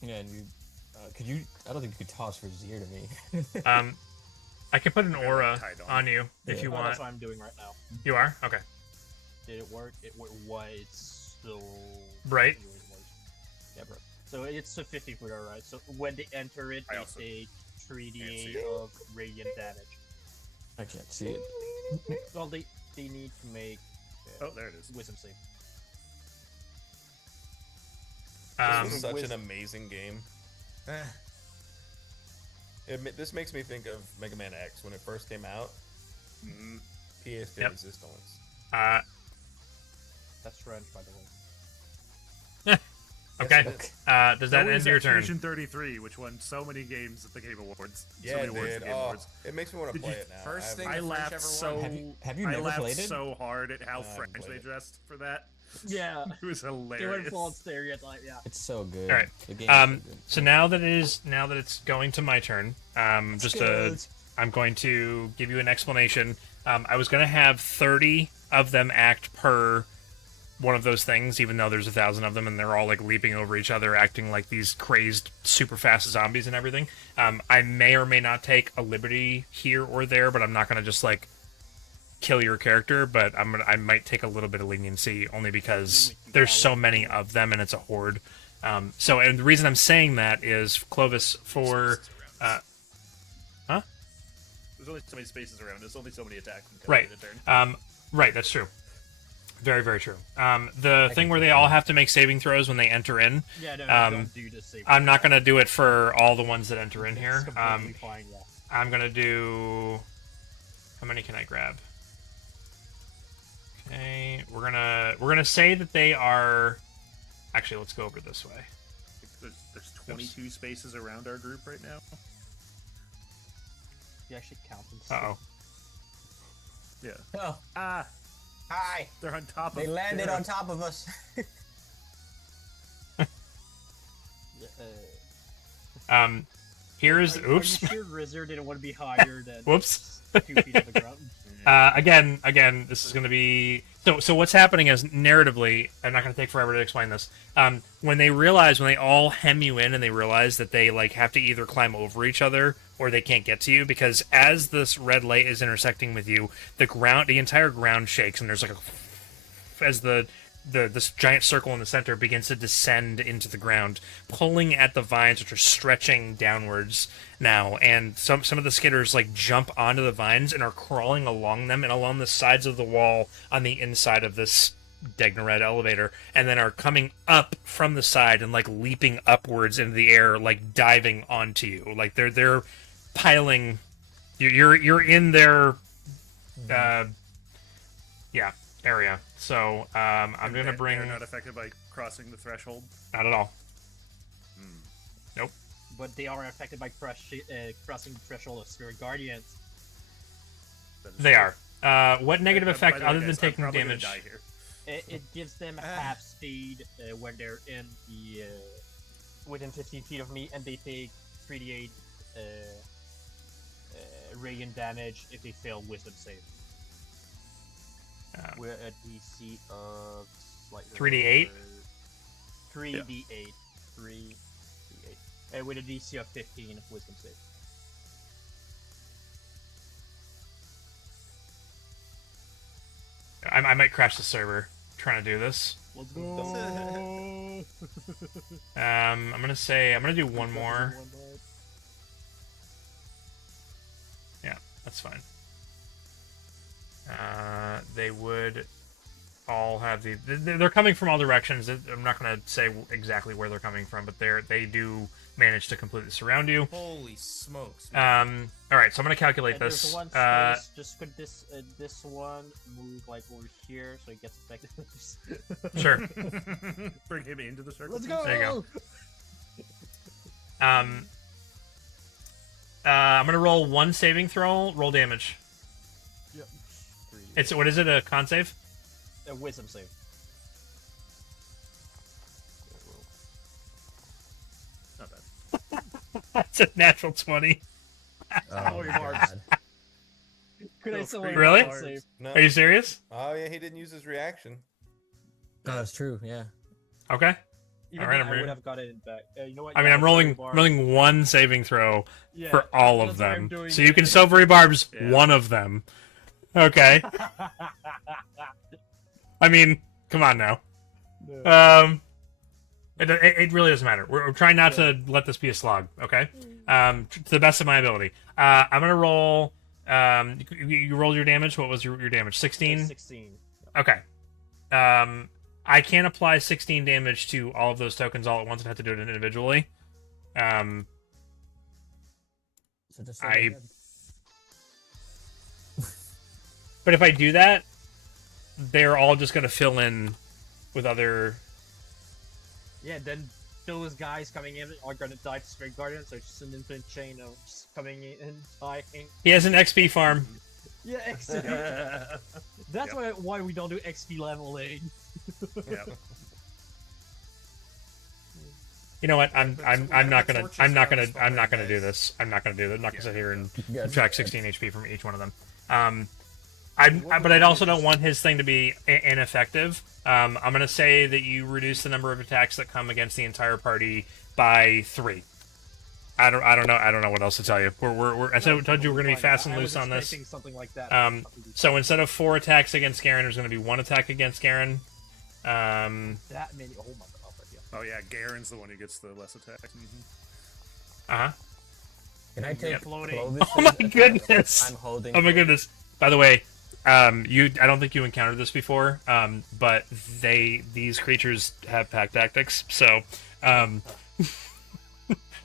Yeah, and you. Could you? I don't think you could toss for Zier to me. I can put an aura tied on. on you if you Oh, want. that's what I'm doing right now. You are? Okay. Did it work? It was so Bright. Yeah, bro. So it's a 50 foot, alright. So when they enter it, I they also take 3d8 see it. of radiant damage. I can't see it. Well, they need to make Oh, there it is. wisdom save. This was such Wisdom. an amazing game. This makes me think of Mega Man X when it first came out. Mhm. PS2 Yep. Resistance. That's French, by the way. Okay. Does that Always end your at turn? Fusion 33, which won so many games at the Game Awards. so Yeah, many it awards at did. the Game Oh, Awards. it makes me want to Did play you- it now. First thing I the French laughed ever so. won. Have you I never laughed played it? so hard at how I haven't French played they it. dressed for that. Yeah. It was They went hilarious. full on stereotype, yeah. It's so good. All right. The game is so good. So now that it's going to my turn, I'm going to give you an explanation. I was going to have 30 of them act per one of those things, even though there's 1,000 of them, and they're all like leaping over each other, acting like these crazed, super fast zombies and everything. I may or may not take a liberty here or there, but I'm not going to just like kill your character. But I might take a little bit of leniency only because there's so many of them and it's a horde. And the reason I'm saying that is Clovis for. There's only so many spaces around. There's only so many attacks. Right. In a turn. Right, that's true. Very, very true. The thing where they all have to make saving throws when they enter in, Yeah, no, don't do the save. I'm not going to do it for all the ones that enter in It's here. completely fine, yeah. I'm going to do... How many can I grab? Okay, we're gonna say that they are... Actually, let's go over this way. There's 22 spaces around our group right now. You actually count them. Uh-oh. Yeah. Oh, Ah, hi. they're on top of. They landed they're- on top of us. Here's... Are Oops. you sure Rizzer didn't want to be higher than Whoops. 2 feet of the ground? Again, this is going to be so. What's happening is narratively. I'm not going to take forever to explain this. When they all hem you in, and they realize that they like have to either climb over each other or they can't get to you because as this red light is intersecting with you, the entire ground shakes, and there's like as this giant circle in the center begins to descend into the ground, pulling at the vines, which are stretching downwards now. And some of the skitters like jump onto the vines and are crawling along them and along the sides of the wall on the inside of this degnared elevator, and then are coming up from the side and like leaping upwards into the air, like diving onto you. Like they're piling. You're in their area. So I'm and gonna bring They're not affected by crossing the threshold. not at all. Nope. But they are affected by crossing the threshold of Spirit Guardians. That is They true. are. What negative By effect the way, other than guys, I'm taking probably gonna damage? die here. It gives them half speed when they're in the within 15 feet of me, and they take 3d8 radiant damage if they fail Wisdom save. We're at DC of slightly 3d8? 3d8. 3d8. And with a DC of 15 wisdom save. I might crash the server trying to do this. Let's go! I'm gonna do one more. Yeah, that's fine. They would all have they're coming from all directions. I'm not going to say exactly where they're coming from, but they do manage to completely surround you. Holy smokes! All right, so I'm going to calculate And this. there's one space, just could this one move like over here so it gets affected. Sure. Bring him into the circle. Let's go! There you go. I'm going to roll one saving throw. Roll damage. Yep. It's what is it? A con save? A wisdom save. Not bad. That's a natural 20. Oh, God. Could I Feel still free, Really? wisdom save? No. Are you serious? Oh yeah, he didn't use his reaction. Oh, that's true. Yeah. Okay. Even Alright, then, I'm I re- would have gotten it back. You know what? I mean, yeah, I'm rolling sorry, Barb. rolling one saving throw Yeah, for all of that's what I'm them. doing. So you can silvery barbs Yeah. one of them. Okay. I mean, come on now. No. It really doesn't matter. We're trying not to let this be a slog, okay? To the best of my ability. I'm gonna roll. You rolled your damage. What was your damage? 16. 16. Okay. I can't apply 16 damage to all of those tokens all at once. I have to do it individually. So just say I- that again. But if I do that, they're all just gonna fill in with other. Yeah, then those guys coming in are gonna die to Spirit Guardian, so it's just an infinite chain of just coming in and dying. He has an XP farm. Yeah, XP. That's why we don't do XP leveling. Yeah. You know what? I'm not gonna do this. I'm not gonna sit here and subtract 16 HP from each one of them. But I also don't want his thing to be ineffective. I'm gonna say that you reduce the number of attacks that come against the entire party by 3. I don't know what else to tell you. I told you we're gonna be fast and loose on this. Something like that. So instead of 4 attacks against Garen, there's gonna be 1 attack against Garen. That many. Oh my god. Yeah. Oh yeah, Garen's the one who gets the less attacks. Can I take Floating. Clovis? Oh my goodness! I'm holding. Oh my goodness! By the way, I don't think you encountered this before, but these creatures have pack tactics, so that is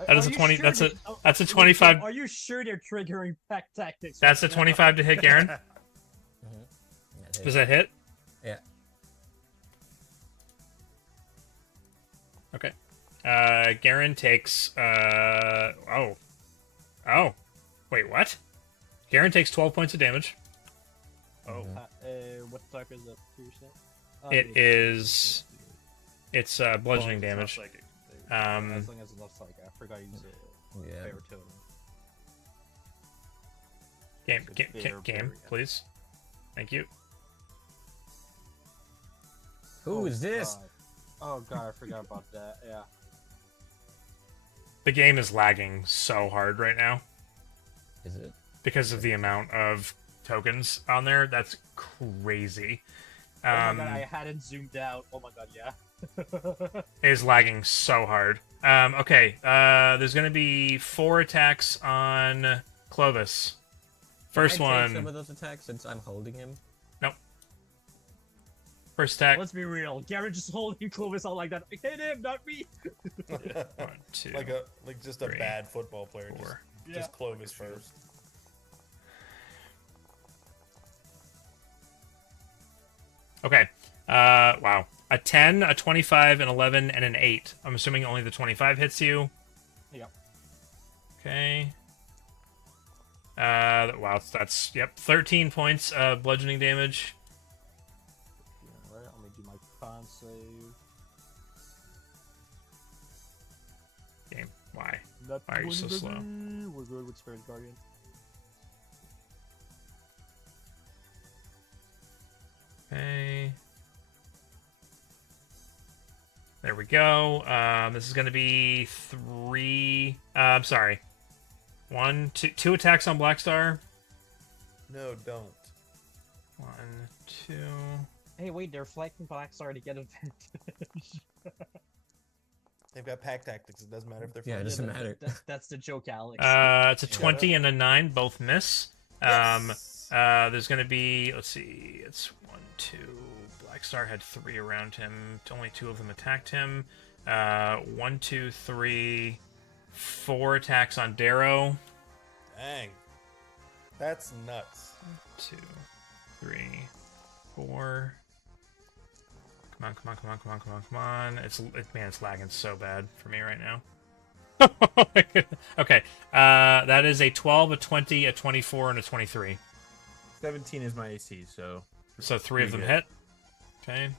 Are a you 20. sure That's a they- oh, that's a 25. Are you sure they're triggering pack tactics? That's a right now? 25 to hit, Garen. Yeah, Does that hit? Yeah. Okay. Garen takes. Oh. Wait, what? Garen takes 12 points of damage. Oh, What type is it? Piercing? It is. It's bludgeoning it's not damage. psychic. As long as it's not psychic. I forgot to use it. Yeah. Favorite totem. Game, please. Thank you. Who is this? God. Oh god, I forgot about that. Yeah. The game is lagging so hard right now Is it? because of the amount of tokens on there. That's crazy. Oh my god, I hadn't zoomed out. Oh my god, yeah. It is lagging so hard. Okay, there's going to be 4 attacks on Clovis. First Can I take some one. of those attacks since I'm holding him. First attack. Let's be real. Garen just holding Clovis out like that. Hit him, not me. 1, 2. like just a 3, bad football player. 4. Just Clovis first. Okay. Wow. A 10, a 25, an 11, and an 8. I'm assuming only the 25 hits you. Yep. Okay. Wow, that's 13 points of bludgeoning damage. Alright, let me do my con save. Game. Why? Not Why are you so 20, slow? baby. We're good with Spirit Guardian. Okay. There we go. This is going to be 3. I'm sorry. 2 attacks on Black Star. No, don't. 1, 2. Hey, wait, they're flanking Black Star to get advantage. They've got pack tactics. It doesn't matter if they're Yeah, it flanking. doesn't matter. That's the joke, Alex. It's a 20 and a 9, both miss. Yes. There's going to be, let's see, it's 1, 2. Black Star had 3 around him. Only 2 of them attacked him. 1, 2, 3, 4 attacks on Darrow. Dang. That's nuts. 2, 3, 4. Come on. It's lagging so bad for me right now. Okay. That is a 12, a 20, a 24, and a 23. 17 is my AC, so. So 3 of them good. hit. Okay.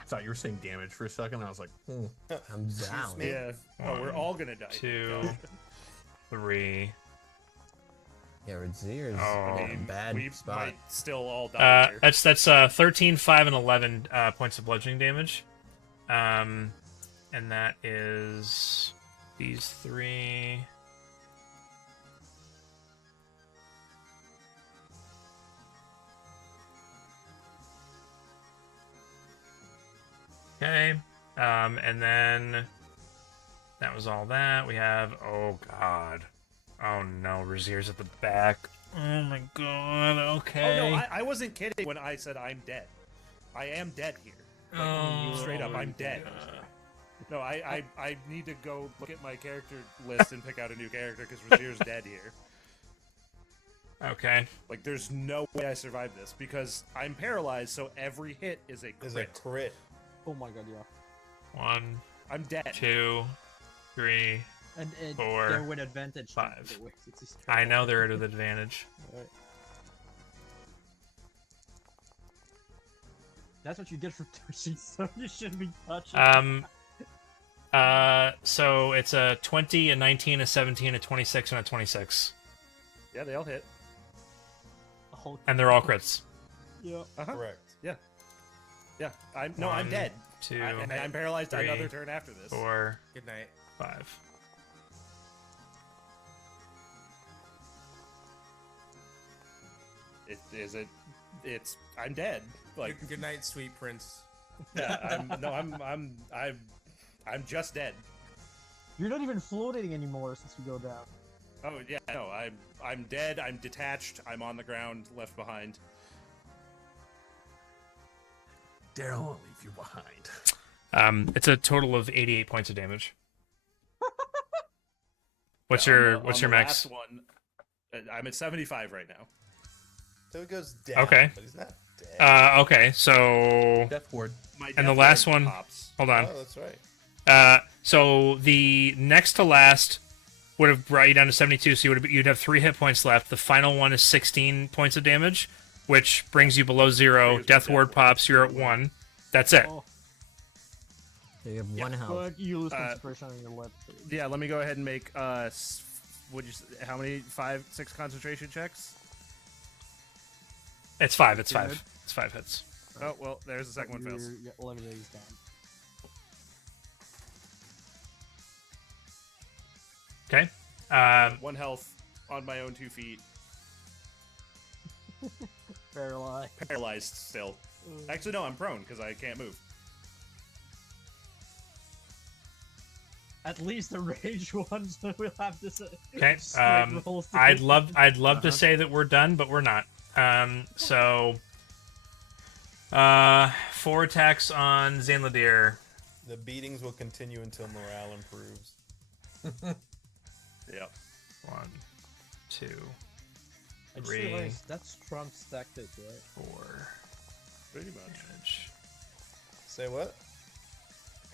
I thought you were saying damage for a second. I was like, I'm down. me. Yeah. Oh, we're 1, all gonna die. 2, 3. Yeah, Razir is Oh. in a bad we spot. might still all die here. That's 13, 5, and 11 points of bludgeoning damage. And that is these 3. Okay. And then that was all that. We have, oh god. Oh no, Razir's at the back. Oh my god, okay. Oh no, I wasn't kidding when I said I'm dead. I am dead here. Like, straight up, I'm dead. No, I need to go look at my character list and pick out a new character because Razir's dead here. Okay. Like, there's no way I survive this because I'm paralyzed, so every hit is a Is a crit. crit. Oh my god, yeah. 1, I'm dead. 2, 3. And 4, they're with advantage. 5. It's just I know they're at an advantage. Alright. That's what you get for touching, so you shouldn't be touching. So it's a 20, a 19, a 17, a 26, and a 26. Yeah, they all hit. And they're all crits. Yeah. Uh-huh. Correct. Yeah, I'm 1, dead. 2, And I'm paralyzed 3, another turn after this. 4, Good night. 5. It's I'm dead. Like, Good night, sweet prince. yeah, I'm just dead. You're not even floating anymore since you go down. Oh yeah, no, I'm dead. I'm detached. I'm on the ground, left behind. Daryl won't leave you behind. It's a total of 88 points of damage. What's Yeah, your on what's the your max? Last one, I'm at 75 right now. So it goes down. Okay. But he's not dead. Okay, so Death ward. My And the death last ward one- pops. hold on. Oh, that's right. So the next to last would have brought you down to 72, so you'd have 3 hit points left. The final one is 16 points of damage, which brings you below 0. Brings me Death ward pops, you're at 1. That's it. Oh, So you have 1 health. but you lose concentration on your left. Yeah, let me go ahead and make how many 6 concentration checks? It's 5. It's Good. 5. It's 5 hits. Oh well, there's the second one fails. Your eliminating is down. Okay. 1 health on my own 2 feet, Paralyzed. paralyzed still. Actually, no, I'm prone because I can't move. At least the rage ones will have this. Okay. straight rolls to I'd hit. love to say that we're done, but we're not. So 4 attacks on Zanladir. The beatings will continue until morale improves. Yep. 1, 2, I just 3, realized that's Trump's tactic, right? 4 Pretty much. damage. Say what?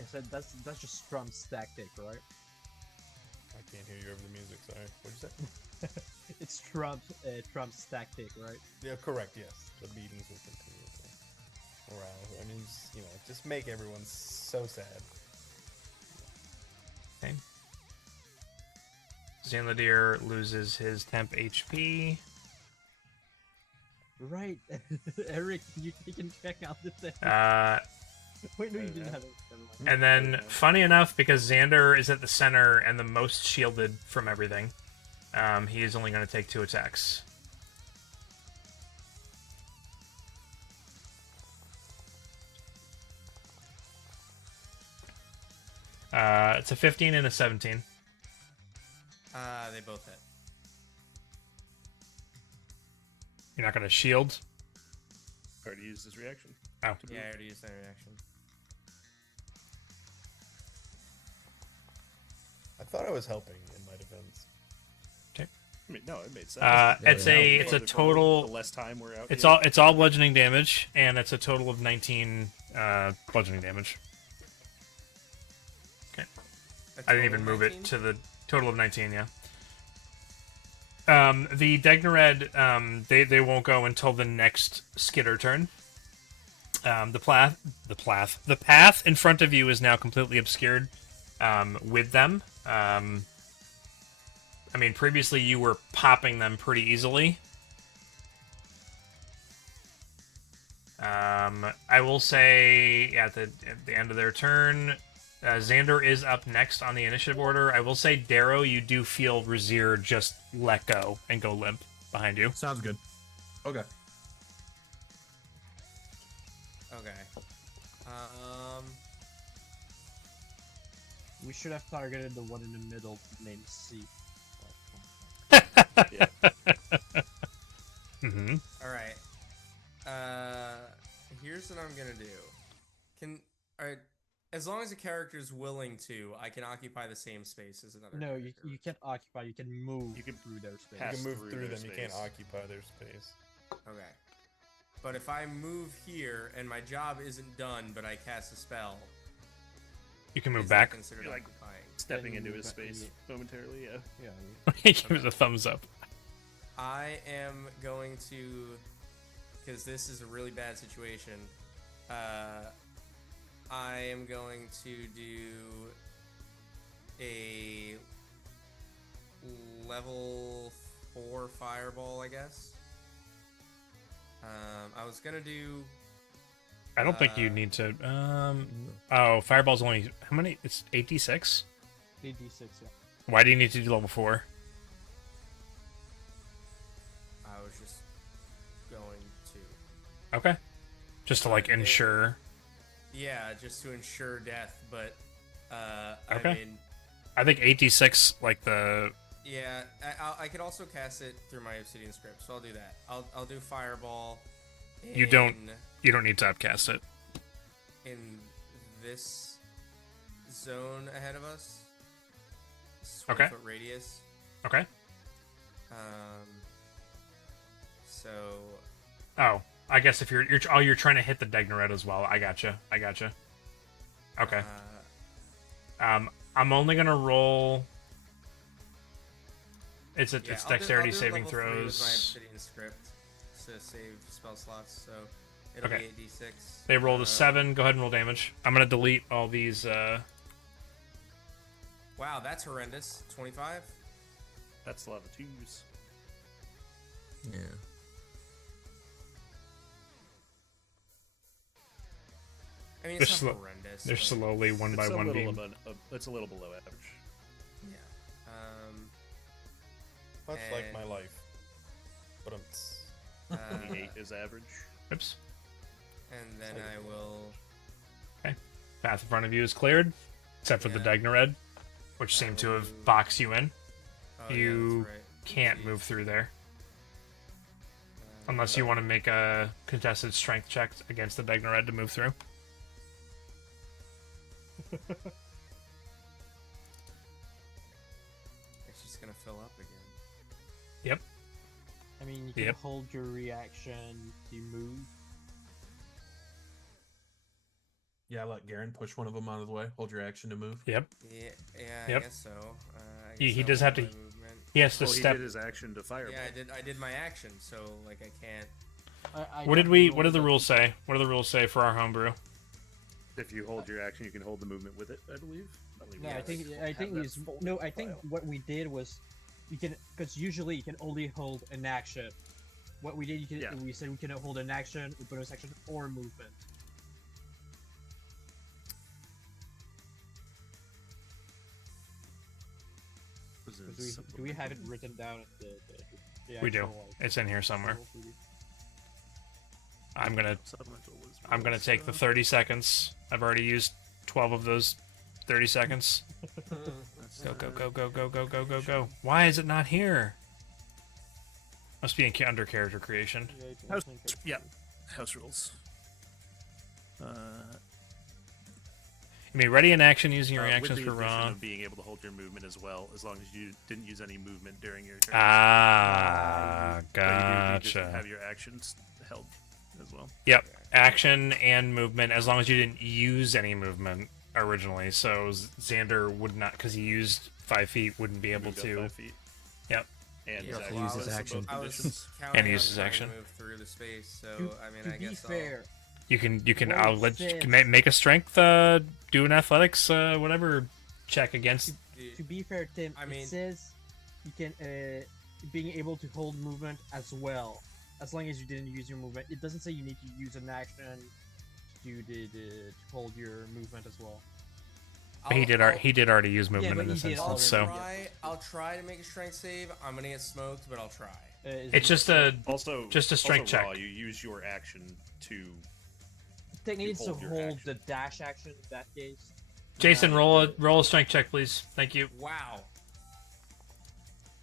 I said that's just Trump's tactic, right? I can't hear you over the music. Sorry. What'd you say? It's Trump's tactic, right? Yeah, correct. Yes, the beatings will continue until morale. I mean, just make everyone so sad. Okay. Zanladir loses his temp HP. Right, Eric, you can check out the thing. Wait, no, you didn't have it. Never mind. And then, funny enough, because Xander is at the center and the most shielded from everything, he is only going to take 2 attacks. It's a 15 and a 17. They both hit. You're not going to shield? Already used his reaction. Oh. Yeah, I already used that reaction. I thought I was helping in my defense. I mean, no, it made sense. It's a total. The less time we're out. It's all bludgeoning damage, and it's a total of 19 bludgeoning damage. Okay, I didn't even move it to the total of 19. Yeah. The degnared, they won't go until the next skitter turn. The path in front of you is now completely obscured with them. I mean, previously you were popping them pretty easily. I will say at the end of their turn, Xander is up next on the initiative order. I will say, Darrow, you do feel Razir just let go and go limp behind you. Sounds good. Okay. Okay. We should have targeted the one in the middle named C. Mm-hmm. All right. Here's what I'm gonna do. As long as the character is willing to, I can occupy the same space as another. No, character. you can't occupy. You can move. You can through their space. You pass can move through through their them. You can't space. occupy their space. Okay. But if I move here and my job isn't done, but I cast a spell, You can move is that back. considered You're like- occupying? Stepping Then into you his back in space momentarily, yeah. Yeah. Give us a thumbs up. I am going to, because this is a really bad situation. I am going to do a level 4 fireball, I guess. I was gonna do. I don't think you need to. Oh, fireball's only how many? It's 8d6. 8d6, yeah. Why do you need to do level 4? I was just going to. Okay, just to like ensure. Yeah, just to ensure death, but Okay. I mean, I think 8d6 like the. yeah, I could also cast it through my Obsidian script, so I'll do that. I'll do fireball. You don't need to upcast it. In this zone ahead of us. 20 Okay. foot radius. Okay. So. Oh, I guess if you're trying to hit the degnared as well. I gotcha. Okay. I'm only gonna roll. It's Yeah, it's I'll do dexterity saving level 3 with my throws. Obsidian script to save spell slots, so it'll Okay. be 8d6. They rolled a 7. Go ahead and roll damage. I'm gonna delete all these. Wow, that's horrendous. 25. That's level 2s. Yeah. I mean, They're it's not slo- horrendous. They're but- slowly one by one being. It's a little below average. Yeah. Much like And- my life. But I'm. 28 is average. Oops. And then I will. Path in front of you is cleared, except for the Yeah. degnared, which I seem to will have move- boxed you in. Oh, yeah, You that's right. Can't Oopsies. move through there Uh, unless you want to make a contested strength check against the degnared to move through. It's just gonna fill up again. Yep. I mean, you can Yep. hold your reaction to move. Yeah, let Garen push one of them out of the way. Hold your action to move. Yep. Yeah, I Yep. guess so. He I'll does have hold to- my movement. He has to Well, he step. did his action to fireball. Yeah, I did my action, so like I can't. What did the rules say? What do the rules say for our homebrew? If you hold your action, you can hold the movement with it. I believe. No, Yeah, I think have that it's, full no. I think file. what we did was, you can, because usually you can only hold an action What we did, we said we can hold an action, a bonus action, or movement. Do we have it written down? The We do. actual, It's in here somewhere. level 3D? I'm gonna take the 30 seconds. I've already used 12 of those 30 seconds. Go, go, go, go, go, go, go, go, go. Why is it not here? Must be under character creation. House, yeah, house rules. You may ready in action using your With reactions the for addition raw. of being able to hold your movement as well, as long as you didn't use any movement during your turn. Ah, But you just gotcha. have your actions held as well. Yep, action and movement, as long as you didn't use any movement originally. So Xander would not, because he used 5 feet, wouldn't be able Moved up to. 5 feet. Yep. And You his have to action use his bonus in action. both I conditions. was counting And on use his trying action. to move through the space, so To, I mean, to I be guess fair, You can. Roll I'll let six. make a strength. Do an athletics. Whatever check against. to be fair, Tim, I mean- it says you can being able to hold movement as well, as long as you didn't use your movement. It doesn't say you need to use an action to to hold your movement as well. He did. He did already use movement but in he this did instance. already. So I'll try to make a strength save. I'm gonna get smoked, but I'll try. it's just a. Also, Just a strength also check. raw, you use your action to. technically it's to hold your hold action. the dash action in that case. Jason, roll a strength check, please. Thank you. Wow.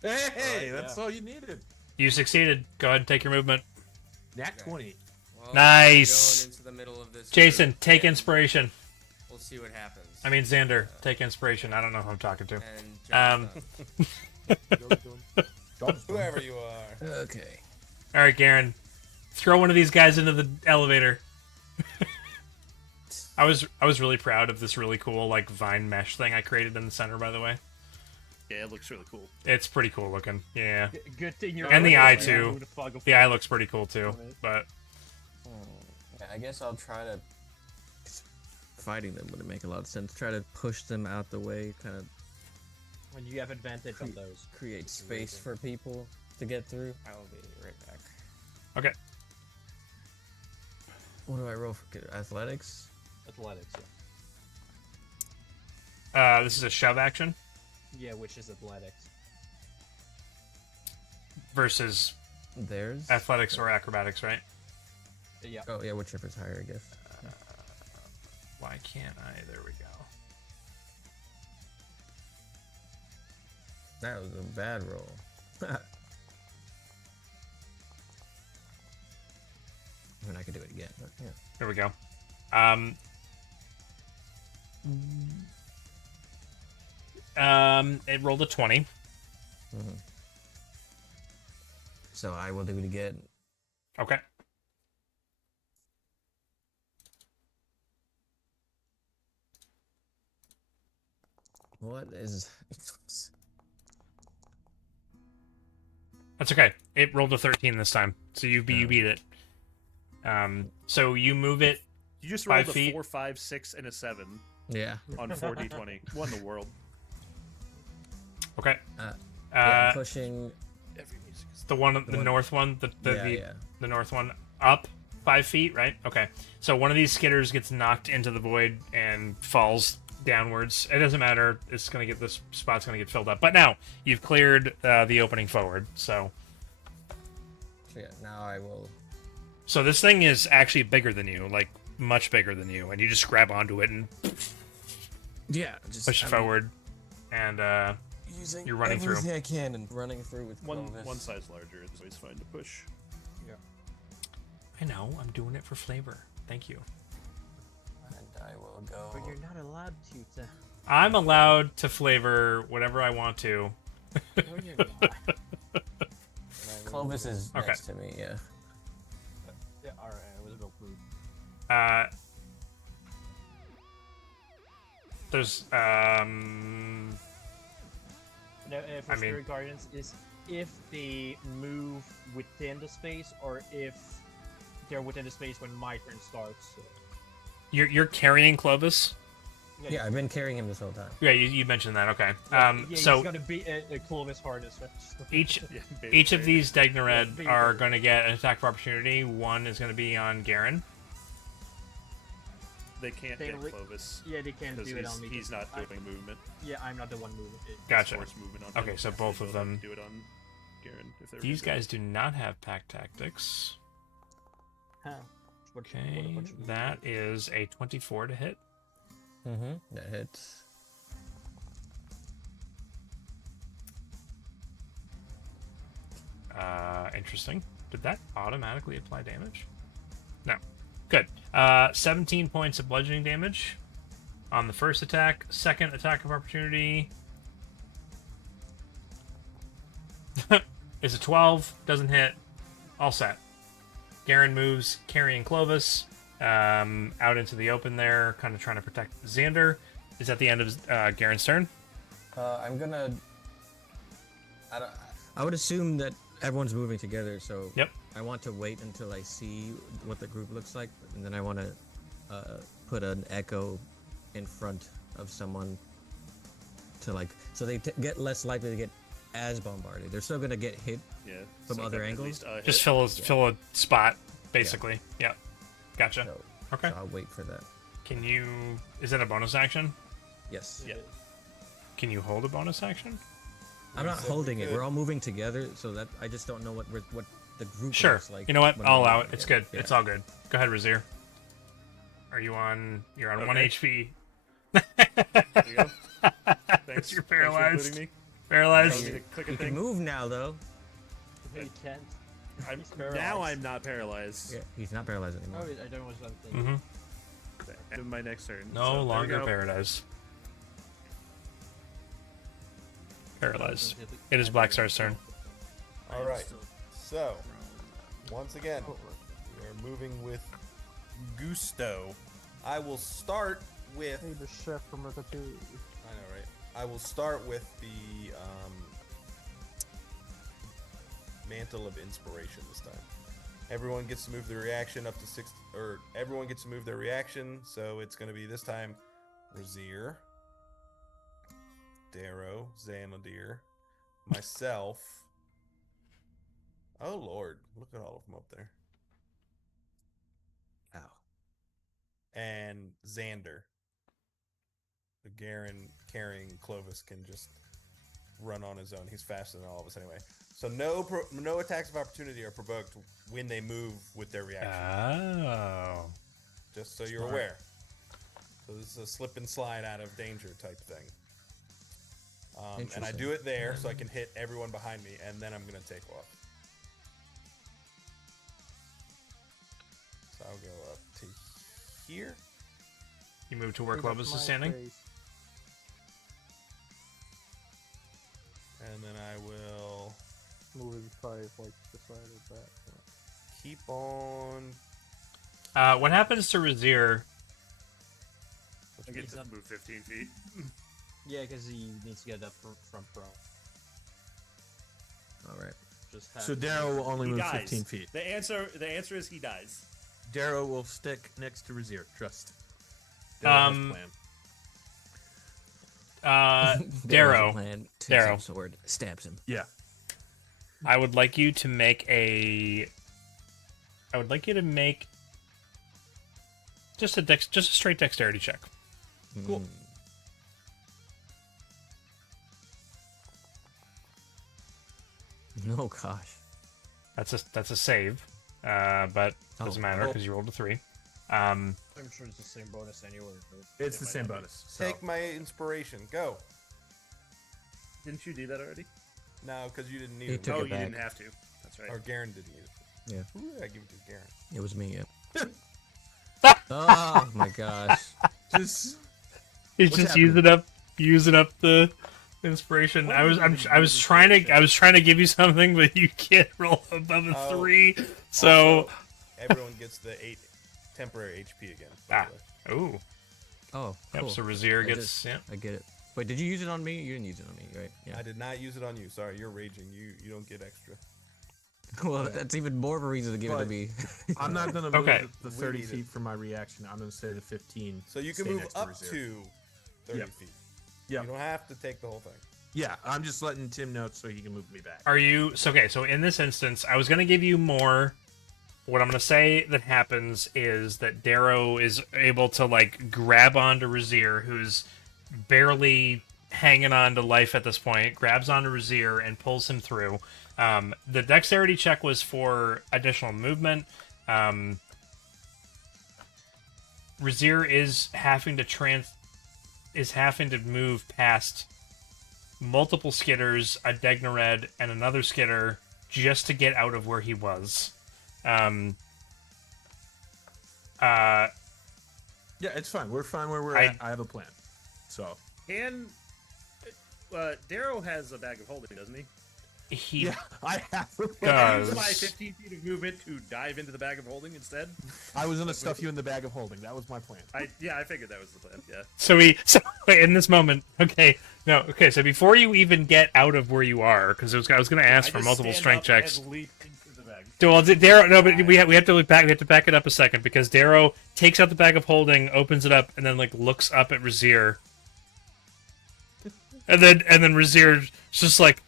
Hey, Right, that's yeah. all you needed. You succeeded. Go ahead and take your movement. Nat Okay. 20. Well, Nice. Going into the middle of this Jason, group, take and inspiration. We'll see what happens. I mean, Xander, take inspiration. I don't know who I'm talking to. And John's done. Whoever you are. Okay. All right, Garen, throw one of these guys into the elevator. I was really proud of this really cool like vine mesh thing I created in the center. By the way, Yeah, it looks really cool. it's pretty cool looking. Yeah, Good thing you're. And the aware, eye, right? too. Who the fuck of- the eye looks pretty cool too. Right. But Yeah, I guess I'll try to. Fighting them wouldn't make a lot of sense. Try to push them out the way, kind of When you have advantage on those. create space for people to get through. I'll be right back. okay, What do I roll for athletics? Athletics, this is a shove action yeah, which is athletics. versus Theirs? athletics or acrobatics, right? Yeah. Oh yeah, whichever's higher, I guess. Why can't I? There we go. That was a bad roll. I mean, I could do it again, but yeah. There we go. It rolled a 20. So I will do it again. Okay. What is? That's okay. It rolled a 13 this time, so you beat it. So you move it. You just 5 rolled feet. a 4, 5, 6, and a 7 Yeah. on 4d20. What in the world? Okay. Yeah, I'm Uh, pushing. Every music is the one, the one- north one, Yeah. the north one, up 5 feet, right? Okay. So one of these skitters gets knocked into the void and falls downwards. It doesn't matter. It's gonna get this spot's gonna get filled up. But now you've cleared the opening forward. So Yeah. Now I will. so this thing is actually bigger than you, like much bigger than you, and you just grab onto it and Yeah. Just push it forward, and Using you're running through. everything I can and running through with one Clovis. size larger is always fine to push. I know I'm doing it for flavor. Thank you. And I will go. But you're not allowed to. I'm allowed to flavor whatever I want to. No, you're not. Clovis is Okay. next to me. Yeah. Yeah, alright, I was about rude. There's No, for I mean- Spirit Guardians is if they move within the space or if they're within the space when my turn starts. So. you're carrying Clovis. Yeah, I've been carrying him this whole time. Yeah, you mentioned that. Okay. Yeah, So he's gonna be a Clovis harness. each Yeah, each of basically. these degnared Yeah, are baby. going to get an attack of opportunity. One is going to be on Garen. They can't They get li- Clovis Yeah, they can't because do it on me. he's not I- doing movement. Yeah, I'm not the one moving. Gotcha. Force movement on Okay, him. so They both of have to them. do it on Garen if they're These gonna do guys do not have pack tactics. Huh. What a Okay, bunch of- that is a 24 to hit. Mm-hmm. That hits. Interesting. Did that automatically apply damage? No. Good. 17 points of bludgeoning damage on the first attack. Second attack of opportunity is a 12. Doesn't hit. All set. Garen moves, carrying Clovis out into the open there, kind of trying to protect Xander. Is at the end of Garen's turn. I'm gonna. I would assume that everyone's moving together, so Yep. I want to wait until I see what the group looks like, and then I want to put an echo in front of someone to so they get less likely to get as bombarded. They're still gonna get hit. Yeah, From so other at angles? least a Just hit. fill a spot, basically. Yep. Gotcha. So, Okay. so I'll wait for that. Can you? Is that a bonus action? Yes. Yeah. Can you hold a bonus action? I'm not said we holding it. could. We're all moving together, so that I just don't know what the group Sure. looks like. You know what? when I'll we're allow it. moving It's together. good. Yeah. It's all good. Go ahead, Razir. Are you on? You're on 1 Okay. HP. There you go. Thanks. You're Thanks paralyzed. for including me. Paralyzed. Telling me to click a You can thing. move now, though. He can't. He's Now paralyzed. I'm not paralyzed. Yeah, he's not paralyzed anymore. Oh, I don't know what I'm Mm-hmm. thinking. End of my next turn. No So, there we longer go. paradise. Paralyzed. It is Black Star's turn. All right. So, once again, we are moving with gusto. I will start with. Hey, the chef from Ratatouille. I know, right? I will start with the mantle of inspiration this time. Everyone gets to move their reaction up to 6, or everyone gets to move their reaction. So it's going to be this time, Razir, Darrow, Xanadir, myself. Oh Lord, look at all of them up there. Ow. And Xander. The Garen carrying Clovis can just run on his own. He's faster than all of us anyway. So no attacks of opportunity are provoked when they move with their reaction. Oh. Just so you're aware. So this is a slip and slide out of danger type thing. And I Interesting. do it there so I can hit everyone behind me, and then I'm going to take off. So I'll go up to here. You move to where Clovis is standing. And then I will Moving 5, like, decided that. keep on. What happens to Razir? I get to move 15 feet. Yeah, because he needs to get that front row. All right. Just have So Darrow will only He move dies. 15 feet. The answer is he dies. Darrow will stick next to Razir. Trust. Darrow has a plan. Darrow. Takes Darrow. his sword, stabs him. Yeah. I would like you to make just a straight dexterity check. Cool. Oh gosh. That's a save, but doesn't Oh. matter Oh. because you rolled a 3. I'm sure it's the same bonus anyway. It's the same bonus. So. Take my inspiration. Go. Didn't you do that already? No, because you didn't need He it. took Oh, it you back. didn't have to. That's right. Or Garen didn't need it. Yeah. Who did I give it to? Garen. It was me, yeah. Oh my gosh. Just He's What's just happening? using up the inspiration. I was trying to give you something, but you can't roll above a Oh. 3. So Also, everyone gets the 8 temporary HP again. by the way. ooh, Oh, yep. cool. So Razir I gets just- yeah. I get it. Wait, did you use it on me? You didn't use it on me, right? Yeah. I did not use it on you. Sorry, you're raging. You don't get extra. Well, that's even more of a reason to give it to But- me. I'm not gonna move Okay. the We 30 need it. feet from my reaction. I'm gonna say the 15. So you can Stay move next to up Razir. to 30 Yep. feet. Yep. You don't have to take the whole thing. Yeah, I'm just letting Tim know so he can move me back. Are you so okay? So in this instance, I was gonna give you more. What I'm gonna say that happens is that Darrow is able to like grab onto Razir, who's barely hanging on to life at this point. Grabs onto Razir and pulls him through. The dexterity check was for additional movement. Razir is having to move past multiple skitters, a degnared, and another skitter just to get out of where he was. Yeah, it's fine. We're fine where we're at. I have a plan. So And Darrow has a bag of holding, doesn't he? He yeah, I have a Can I does. use my 15 feet of movement to dive into the bag of holding instead? I was gonna stuff you in the bag of holding. That was my plan. I figured that was the plan. Yeah. So wait, in this moment, so before you even get out of where you are, because I was going to ask I for just multiple stand strength up checks. and leap into the bag. Well, Darrow, no, but we have to back it up a second because Darrow takes out the bag of holding, opens it up, and then like looks up at Razir, and then Razir's just like,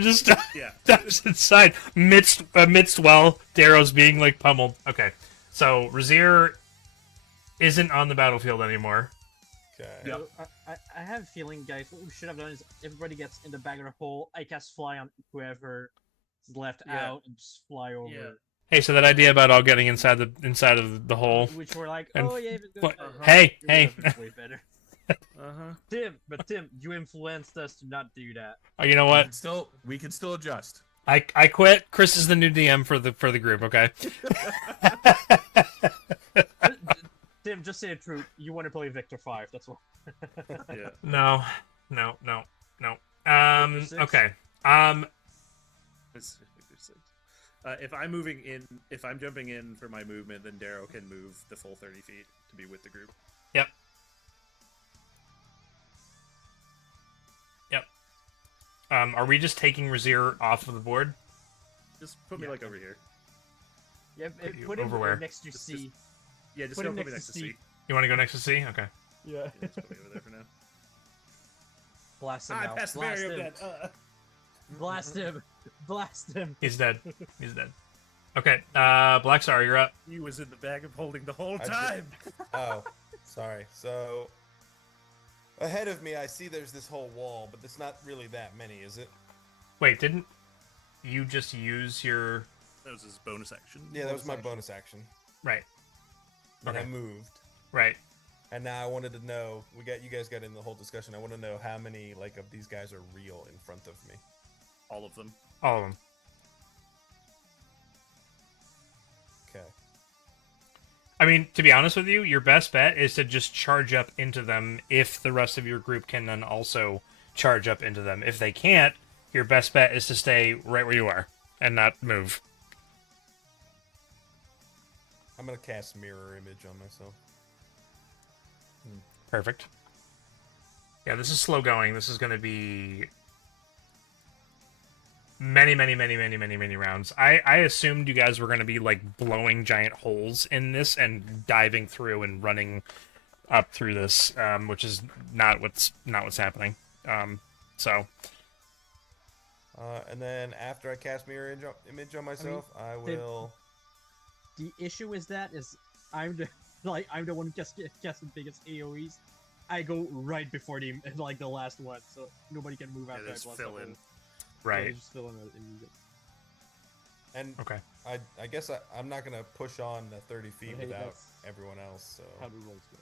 just Yeah. dives inside amidst while Darrow's being like pummeled. Okay, so Razir isn't on the battlefield anymore. Okay. Yep. So, I have a feeling, guys, what we should have done is everybody gets in the bag of the hole. I cast fly on whoever is left Yeah. out and just fly over. Yeah. Hey, so that idea about all getting inside of the hole. Which were like, And oh yeah, it's good. what- Uh-huh. Hey, It would've hey. been way better. Uh-huh. Tim, you influenced us to not do that. Oh, you know what? We can still adjust. I quit. Chris is the new DM for the group. Okay. Tim, just say the truth. You want to play Victor 5, that's what. Yeah. No. Six? Okay. It's 56. If I'm jumping in for my movement, then Darrow can move the full 30 feet to be with the group. Yep. Are we just taking Razir off of the board? Just put me like over here. Yeah, you put him over where? next to Just- C. Yeah, just Put go him put me next next to to C. C. You want to go next to C? Okay. Yeah. Yeah, just put me over there for now. Blast him I out. passed the Blast barrier him. again. Blast him. Blast him. He's dead. Okay. Blackstar, you're up. He was in the bag of holding the whole I time. Oh, sorry. So ahead of me, I see there's this whole wall, but there's not really that many, is it? Wait, didn't you just use your That was his bonus action. Yeah, that was my action. bonus action. right? And I Okay. moved. Right. And now I wanted to know. You guys got in the whole discussion. I want to know how many of these guys are real in front of me. All of them. All of them. Okay. I mean, to be honest with you, your best bet is to just charge up into them if the rest of your group can then also charge up into them. If they can't, your best bet is to stay right where you are and not move. I'm gonna cast mirror image on myself. Perfect. Yeah, this is slow going. This is going to be many rounds. I assumed you guys were going to be like blowing giant holes in this and diving through and running up through this, which is not what's happening. So And then after I cast mirror image on myself, I will. The issue is I'm the one who casts the biggest AoEs. I go right before the last one, so nobody can move after I just blast fill the in. hole. right. Yeah, just fill in immediately. And Okay. I guess I'm not gonna push on the 30 feet Hey, without that's everyone else. So How the rolls go.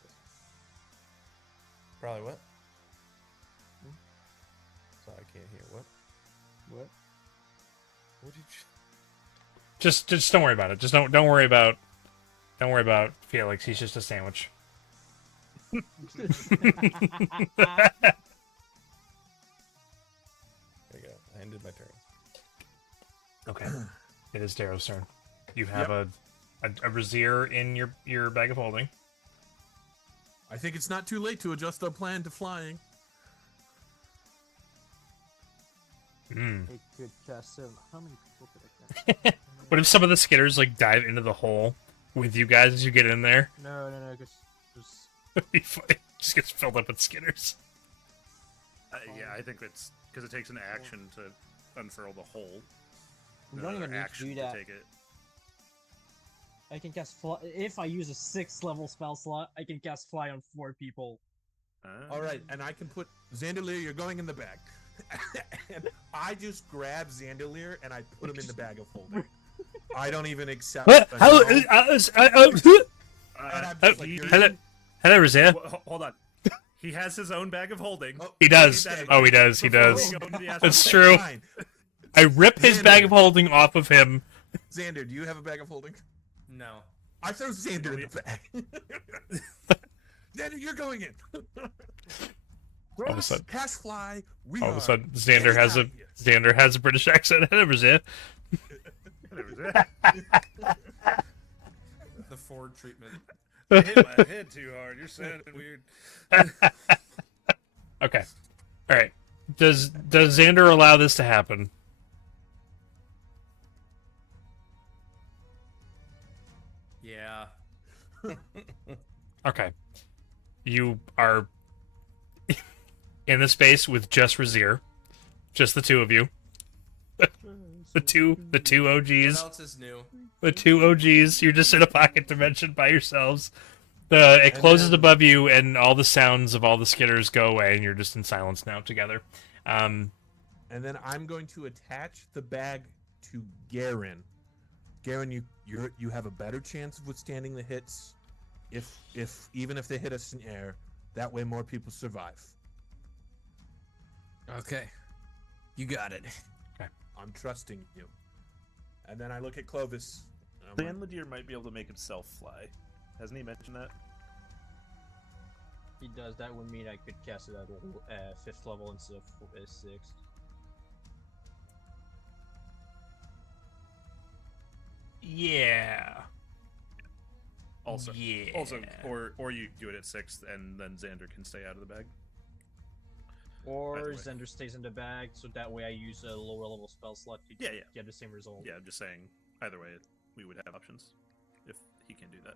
probably what? Sorry, I can't hear. What? What? What did you? Just don't worry about it. Just don't worry about Felix. He's just a sandwich. There you go. I ended my turn. Okay. It is Darrow's turn. You have a Razir in your bag of holding. I think it's not too late to adjust our plan to flying. Hmm. I could cast 7. How many people could I cast? What if some of the skitters like dive into the hole with you guys as you get in there? No, because It'd be funny. Just gets filled up with skitters. Yeah, I think it's because it takes an action to unfurl the hole. We don't even need to action do that. take it. I can cast fly. If I use a 6th level spell slot, I can cast fly on 4 people. All right, and I can put Xandalier. You're going in the bag, and I just grab Xandalier and I put him in the bag of holding. I don't even accept. What? a How? no. Uh, And I'm just like, he- you're- hello, Rosea. Hold on. He has his own bag of holding. Oh, He does. That Oh, he does. He before we does. go into the That's astral true. Fine. I rip his bag of holding off of him. Xander, do you have a bag of holding? No. I throw Xander in the bag. Xander, you're going in. All of a sudden- Cast fly. We All of are a sudden, getting Xander has out a of here. Xander has a British accent. Hello, Rosea. The Ford treatment. I hit my head too hard. You're sounding weird. Okay. All right. Does Xander allow this to happen? Yeah. Okay. You are in the space with just Razier. Just the two of you. The two What OGs. else is new? The two OGs. You're just in a pocket dimension by yourselves. It closes above you, and all the sounds of all the skitters go away, and you're just in silence now together. And then I'm going to attach the bag to Garen. Garen, you have a better chance of withstanding the hits, even if they hit us in air. That way, more people survive. Okay. You got it. I'm trusting you. And then I look at Clovis. and I'm like, Sanladier might be able to make himself fly. Hasn't he mentioned that? He does. That would mean I could cast it at 5th level instead of 6th. Yeah. Also, Yeah. or you do it at 6th, and then Xander can stay out of the bag. Or Either way. Xander stays in the bag, so that way I use a lower level spell slot to Yeah, yeah. get the same result. Yeah, I'm just saying. Either way, we would have options if he can do that.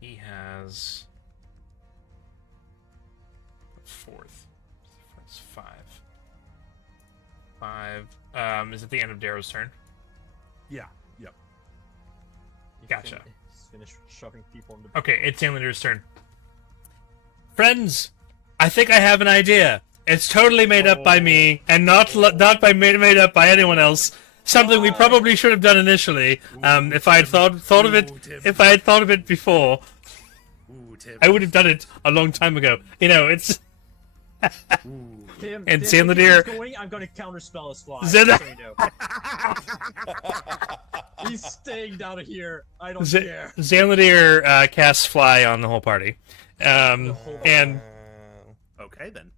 He has 4th. That's 5. 5. Is it the end of Darrow's turn? yeah, yep. You Gotcha. Finish shoving people in the Okay, it's Sandler's turn. Friends, I think I have an idea. It's totally made up by me, and not made up by anyone else. Something we probably should have done initially. If I had thought of it, if I had thought of it before, Ooh, Tim. I would have done it a long time ago. You know, it's Tim, And Tim, if he Xanladier- keeps going, I'm gonna counterspell his fly. Xan- just so you know. He's staying down here. I don't care. Xanladier casts fly on the whole party, and Okay then.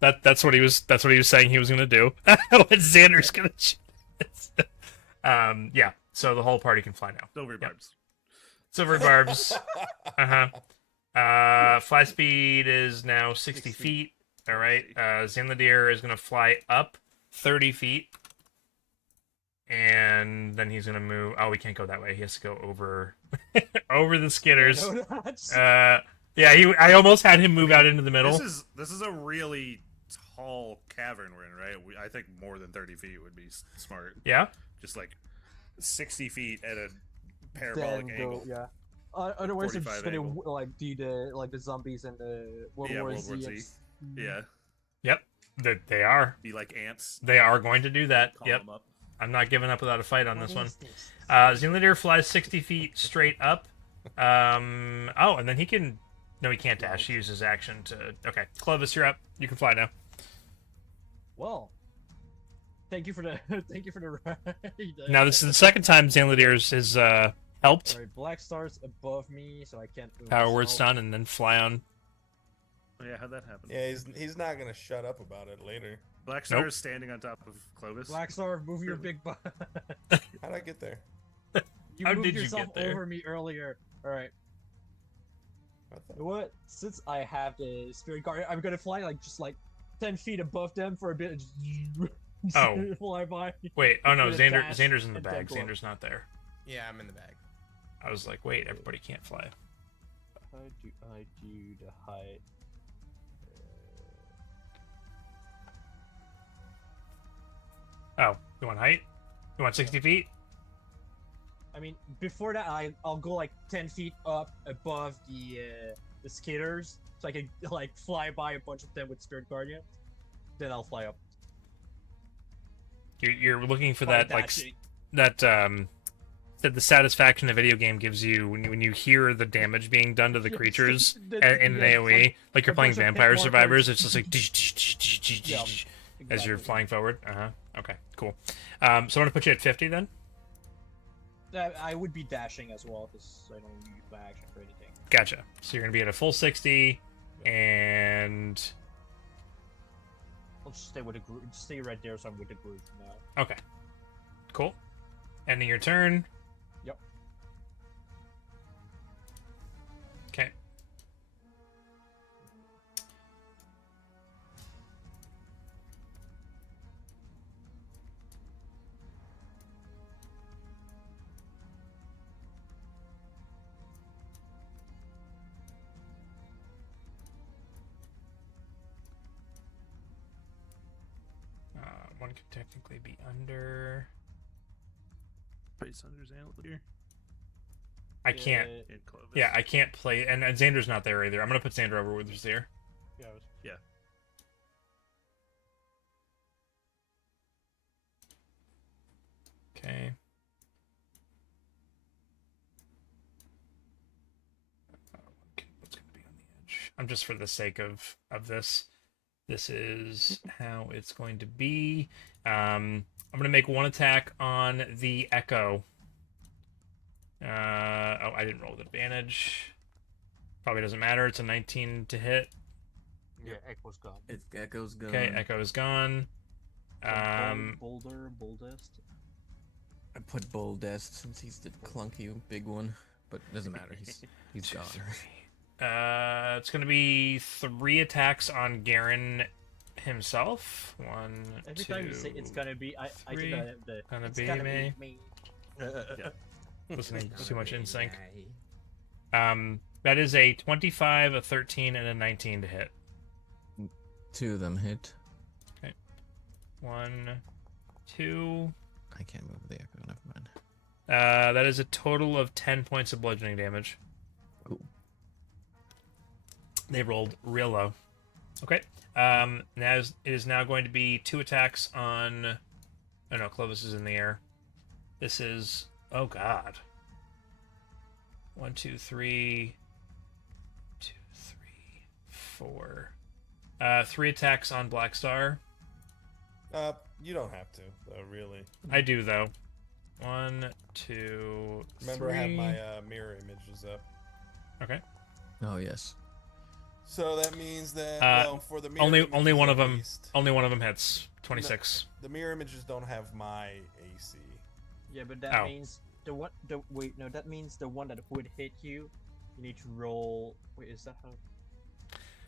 that's what he was saying he was gonna do. What Xander's gonna shoot. Yeah. So the whole party can fly now. Silver Yeah. barbs. Silver barbs. Fly speed is now 60 feet. All right. Xanladier is gonna fly up 30 feet, and then he's gonna move. Oh, we can't go that way. He has to go over over the skitters. No, that's- Yeah. I almost had him move out into the middle. This is a really tall cavern we're in, right? I think more than 30 feet would be smart. Yeah. Just like 60 feet at a parabolic Then angle. go, yeah. Otherwise, they're 45 just gonna angle. like do the zombies and the World Yeah, War World Z. War and- Z. Yeah, Yep. They are. be like ants. They are going to do that. Call Yep. them up. I'm not giving up without a fight on What this one. is this? Xanladier flies 60 feet straight up. Oh, and then he can. No, he can't dash. He uses action to. Okay, Clovis, you're up. You can fly now. Well, thank you for the ride. Now this is the second time Xanladier has helped. Alright, Black Star's above me, so I can't move. Power word myself. stun and then fly on. Oh, yeah, how'd that happen? Yeah, he's not gonna shut up about it later. Black Star is standing on top of Clovis. Black Star, move your big butt. How'd I get there? You How moved did you yourself get there? over me earlier. Alright. What the- You know what? Since I have the spirit guard, I'm gonna fly just 10 feet above them for a bit. Oh. Fly by. Wait. Oh no, Gonna dash Xander's in the and bag. then go up. Xander's not there. Yeah, I'm in the bag. I was like, wait, everybody can't fly. How do I do the height? Oh, you want height? You want 60 feet? I mean, before that, I'll go like 10 feet up above the skaters, so I can like fly by a bunch of them with Spirit Guardian. Then I'll fly up. You're looking for By that like dashing. that the satisfaction a video game gives you when you hear the damage being done to the Yes, creatures in an yeah, AoE, like you're a playing bunch of hit Vampire markers. Survivors. It's just like Yeah, as you're exactly. flying forward. Okay, cool. So I'm gonna put you at 50 then. I would be dashing as well because I don't use my action for anything. Gotcha. So you're gonna be at a full 60, and I'll just stay with the group. Stay right there, so I'm with the group now. okay, cool. Ending your turn. Yep. Okay. One could technically be under. Place under Xandar I can't. and Clovis. Yeah, I can't play, and Xander's not there either. I'm gonna put Xander over with Vizier. Yeah. Yeah. Okay. What's gonna be on the edge? I'm just for the sake of this. This is how it's going to be. I'm gonna make one attack on the Echo. Oh, I didn't roll with advantage. Probably doesn't matter. It's a 19 to hit. Yeah, Echo's gone. It's Echo's gone. Okay, Echo is gone. Boldest. I put Boldest since he's the clunky big one, but it doesn't matter. He's gone. It's gonna be 3 attacks on Garen himself. 1, Every 2, time you say it's gonna be, I three. think the Gonna it's be gonna me. be me. Listening too much in sync. That is a 25, a 13, and a 19 to hit. 2 of them hit. 1, 2. I can't move the Echo. Never mind. That is a total of 10 points of bludgeoning damage. Cool. They rolled real low. Okay. Now it is now going to be 2 attacks on. Oh no, Clovis is in the air. This is. Oh god. 1, 2, 3. 2, 3, 4. 3 attacks on Black Star. You don't have to, though. Really. I do though. 1, 2, Remember, 3. I have my mirror images up. Okay. Oh yes. So that means that well, for the mirror Only images one at of them. least, Only one of them hits. 26. the mirror images don't have my AC. Yeah, but that Oh. means that means the one that would hit you. You need to roll. Wait, is that how?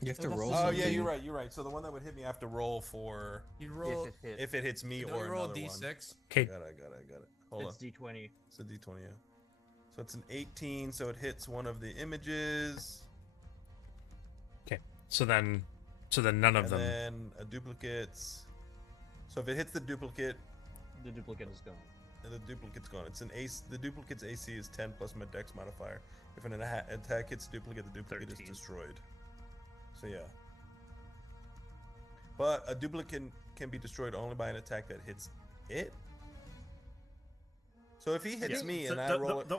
You have to that's roll. just Oh something. yeah, you're right. You're right. So the one that would hit me, I have to roll for You roll. If it hits. if it hits me Don't or you roll another D6? one. Okay. I got it. Hold on. It's D20. It's a D20. Yeah. So it's an 18. So it hits one of the images, So then none of and them. then a duplicate's. So if it hits the duplicate, The duplicate is gone. the duplicate's gone. It's an ace. The duplicate's AC is 10 plus my Dex modifier. If an attack hits duplicate, the duplicate 13. is destroyed. So yeah. But a duplicate can be destroyed only by an attack that hits it. So if he hits me So and I roll it, the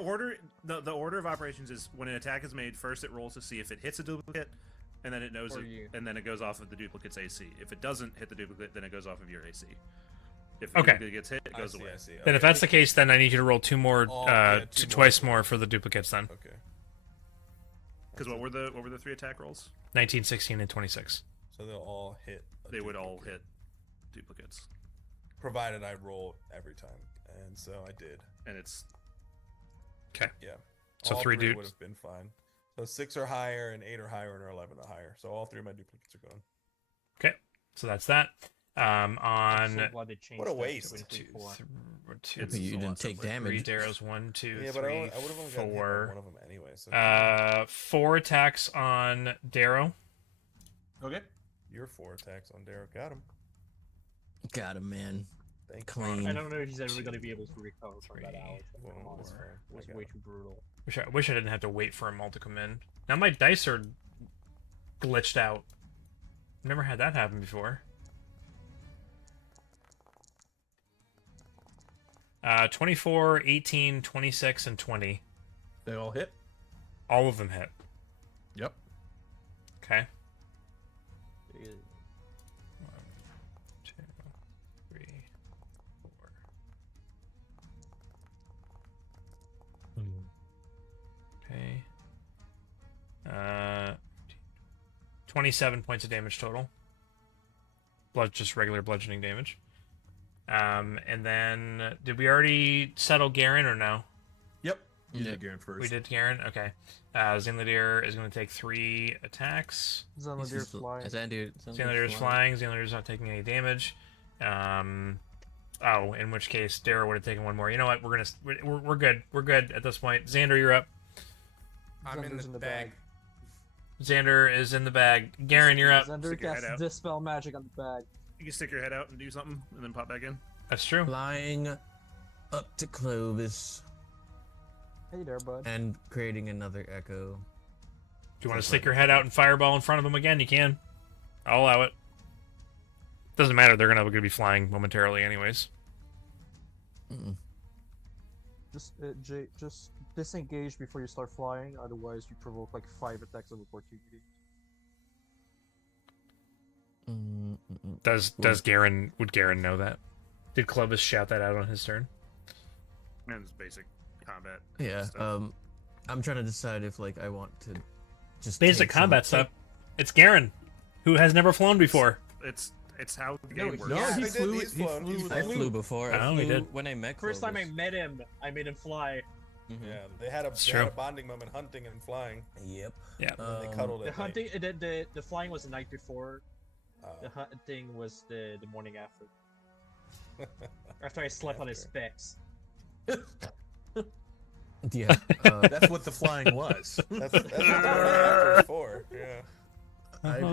order of operations is when an attack is made, first it rolls to see if it hits a duplicate, and then it knows Or it, you. and then it goes off of the duplicate's AC. If it doesn't hit the duplicate, then it goes off of your AC. If the Okay. duplicate gets hit, it goes away. I see. Then if Okay. that's the case, then I need you to roll 2 more, Oh, yeah, two more. twice more for the duplicates then. Okay. Because what were the 3 attack rolls? 19, 16, and 26. So they'll all hit. a They would all duplicate, hit duplicates, provided I roll every time, and so I did. and it's Yeah. So all 3 would dudes. have been fine. So 6 or higher, and 8 or higher, and 11 or higher. So all 3 of my duplicates are gone. Okay. So that's that. On So why they changed What a that to waste. 24. two, Yeah, but you didn't take three damage. Darrows. 1, 2, Yeah, but 3, I would have only gotten hit by 4. one of them anyway. So 4 attacks on Darrow. Okay. your 4 attacks on Derek got him. Got him, man. Thank Clean. I don't know if he's ever going to be able to recover from that Three, hour. Well, that's fine. It was I got way him. too brutal. Wish I didn't have to wait for them all to come in. Now my dice are glitched out. Never had that happen before. 24, 18, 26, and 20. They all hit. All of them hit. Yep. Okay. Uh, 1, 2, 3, 4. Okay. 27 points of damage total. Just regular bludgeoning damage. And then did we already settle Garen or no? Yep. You Yep. did Garen first. We did Garen. Okay. Zinladir is going to take 3 attacks. Xanadir's flying. Xanadir's flying. Xanadir's not taking any damage. Oh, in which case Dara would have taken 1 more. You know what? We're good. We're good at this point. Xander, you're up. I'm in Xander's the bag. Xander is in the bag. Garen, you're up. Xander Stick your head casts out. Dispel Magic on the bag. You can stick your head out and do something, and then pop back in. That's true. Flying up to Clovis Hey there, bud. and creating another echo. If you want to stick your head out and fireball in front of them again, you can. I'll allow it. Doesn't matter. They're gonna be flying momentarily, anyways. Just disengage before you start flying, otherwise you provoke like 5 attacks of opportunity. Would Garen know that? Did Clovis shout that out on his turn? And it's basic combat. Yeah. stuff. I'm trying to decide if like I want to just Basic take some- combat stuff. It's Garen, who has never flown before. It's how the No, game works. no, Yeah, he I did. flew. He's He flown. flew. He's with I the flew before. Oh, he did. When I met First time I Clovis. met him, I made him fly. Yeah, they had a true. bonding moment hunting and flying. Yep. Yeah. And they cuddled The at night. hunting, the flying was the night before. The Oh. hunting was the morning after. After I slept on his specs. Yeah. That's what the flying was. That's what the morning after is for. Yeah. I'm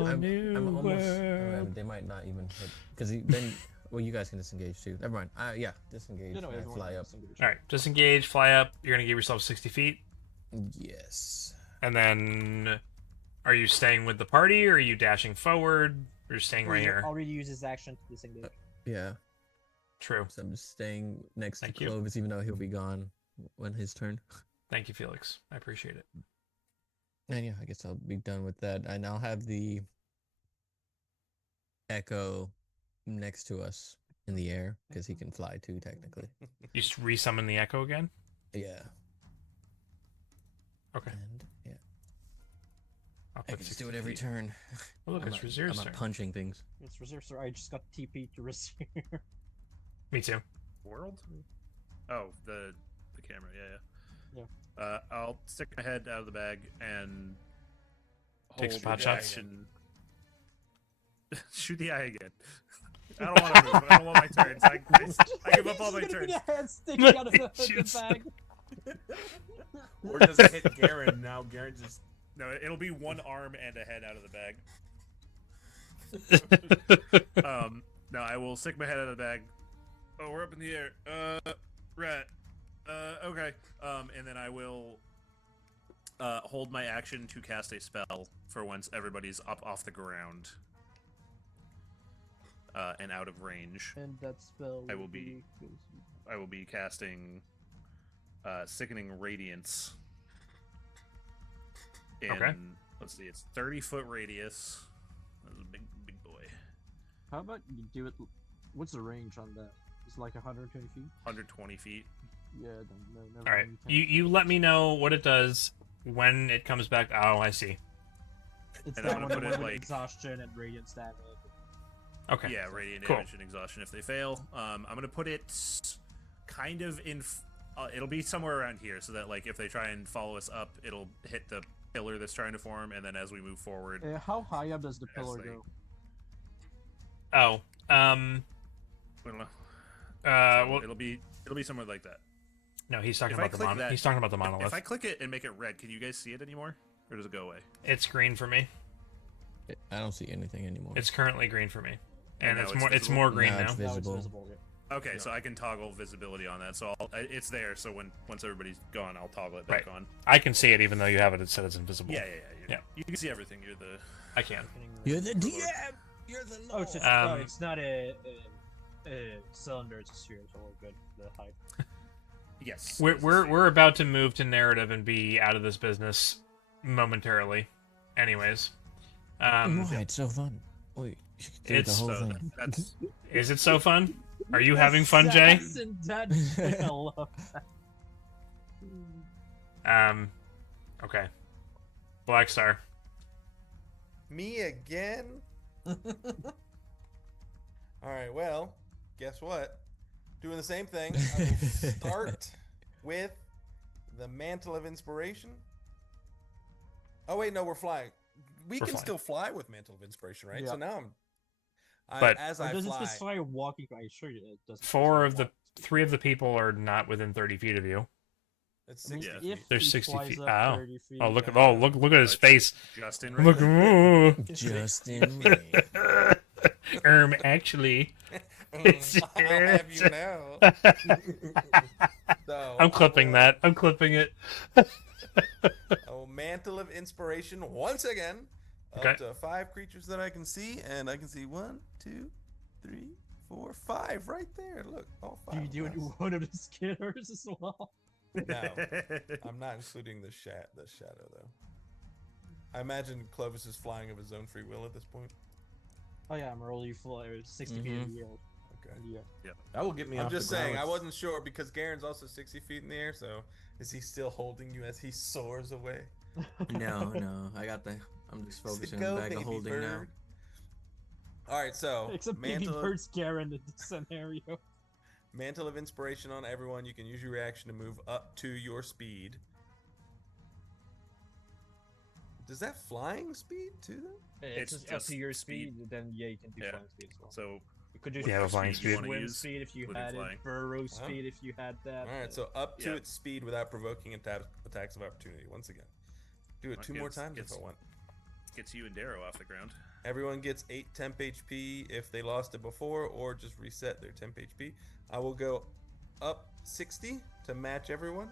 almost. world. They might not even hit because then. Well, you guys can disengage too. Never mind. Yeah, disengage. No, and everyone fly up. disengage. All right, disengage, fly up. You're gonna give yourself 60 feet, Yes. and then are you staying with the party, or are you dashing forward, or staying right He here? already used his action to disengage. Yeah. True. So I'm just staying next Thank to you. Clovis, even though he'll be gone when his turn. Thank you, Felix. I appreciate it. And yeah, I guess I'll be done with that. And I'll have the echo next to us in the air because he can fly too, technically. You just resummon the echo again. Yeah. Okay. And yeah, I'll I put can just 60 do it every feet. turn. Oh, look, it's Razir's I'm not turn. punching things. It's reserve, sir. I just got TP to receive. Me too. World? Oh, the camera. Yeah. Yeah. I'll stick my head out of the bag and Take hold spot the shots. action. Shoot the eye again. I don't want to move. I don't want my turns. I give up all my It's gonna be turns. the head sticking out of the Shoots. bag. Or does it hit Garen? Now Garen just. No, it'll be one arm and a head out of the bag. No, I will stick my head out of the bag. Oh, we're up in the air. Right. Okay. And then I will hold my action to cast a spell for once everybody's up off the ground. And out of range. And that spell. I will be casting Sickening Radiance. In, Okay. Let's see, it's 30-foot radius. That's a big boy. How about you do it? What's the range on that? It's like 120 feet. 120 feet. Yeah. Then, no, never All right. mind. You let me know what it does when it comes back. Oh, I see. It's and that I'm one gonna put with it, like- exhaustion and radiance damage. Okay. Yeah, radiant Cool. damage and exhaustion if they fail. I'm gonna put it kind of in. It'll be somewhere around here, so that like if they try and follow us up, it'll hit the pillar that's trying to form, and then as we move forward, How high up does the pillar like- go? Oh, I don't know. Well, it'll be somewhere like that. no, he's talking If I about the click that- He's talking about the monolith. If I click it and make it red, can you guys see it anymore, or does it go away? It's green for me. I don't see anything anymore. It's currently green for me, and now it's it's more. It's visible? more green Now now. it's Now it's visible. visible. Yeah. Okay, so I can toggle visibility on that. So it's there. So once everybody's gone, I'll toggle it back Right. on. I can see it even though you have it set as invisible. Yeah. Yeah. You can see everything. You're the. I can. You're the DM. You're the Oh, Lord. it's just, it's not a cylinder. It's a sphere. So we're good. The height. Yes. We're about to move to narrative and be out of this business momentarily. Anyways, Why? It's so fun. Wait, you could do It's- the whole So thing. that's is it so fun? Are you having fun, Jay? Assassin Dutch. I love that. Okay. Black Star. Me again? All right, well, guess what? Doing the same thing. I will start with the Mantle of Inspiration. Oh, wait, no, we're flying. We We're can flying. still fly with Mantle of Inspiration, right? Yeah. So now But- as Or I does fly. it specify walking? Are you sure it doesn't? Three of the people are not within 30 feet of you. It's I mean, 60 Yeah. feet. if There's he 60 flies feet. up Oh. 30 feet, Oh, look at then- look at his face. Justin. Look. Right? Just in me. Actually, it's I'll have you know. So, I'm clipping I will- that. I'm clipping it. Oh, Mantle of Inspiration once again. Okay. Up to 5 creatures that I can see, and I can see 1, 2, 3, 4, 5 right there. Look, all 5. Do you of do us. one of the skinners as well? No, I'm not including the shadow though. I imagine Clovis is flying of his own free will at this point. Oh yeah, I'm already full. 60 feet in the air. Okay. Yeah. That will get me I'm off just the ground. saying, I wasn't sure because Garen's also 60 feet in the air, so is he still holding you as he soars away? No, I got the. I'm just focusing Go, on the bag of baby holding now. bird. Alright, so Except baby Mantle, bird's Garen in this scenario. Mantle of Inspiration on everyone. You can use your reaction to move up to your speed. Does that flying speed too? Though? It's just up just to your speed. speed. Then yeah, you can do Yeah. flying speed as well. So You could do Yeah, the flying speed you wanna swim use speed if you within had flying. it, burrow speed if you had that. All right, so up to Yeah. its speed without provoking attacks of opportunity. Once again, do it Well, 2 more gets- times gets- if I want. gets you and Darrow off the ground. Everyone gets 8 temp HP if they lost it before, or just reset their temp HP. I will go up 60 to match everyone.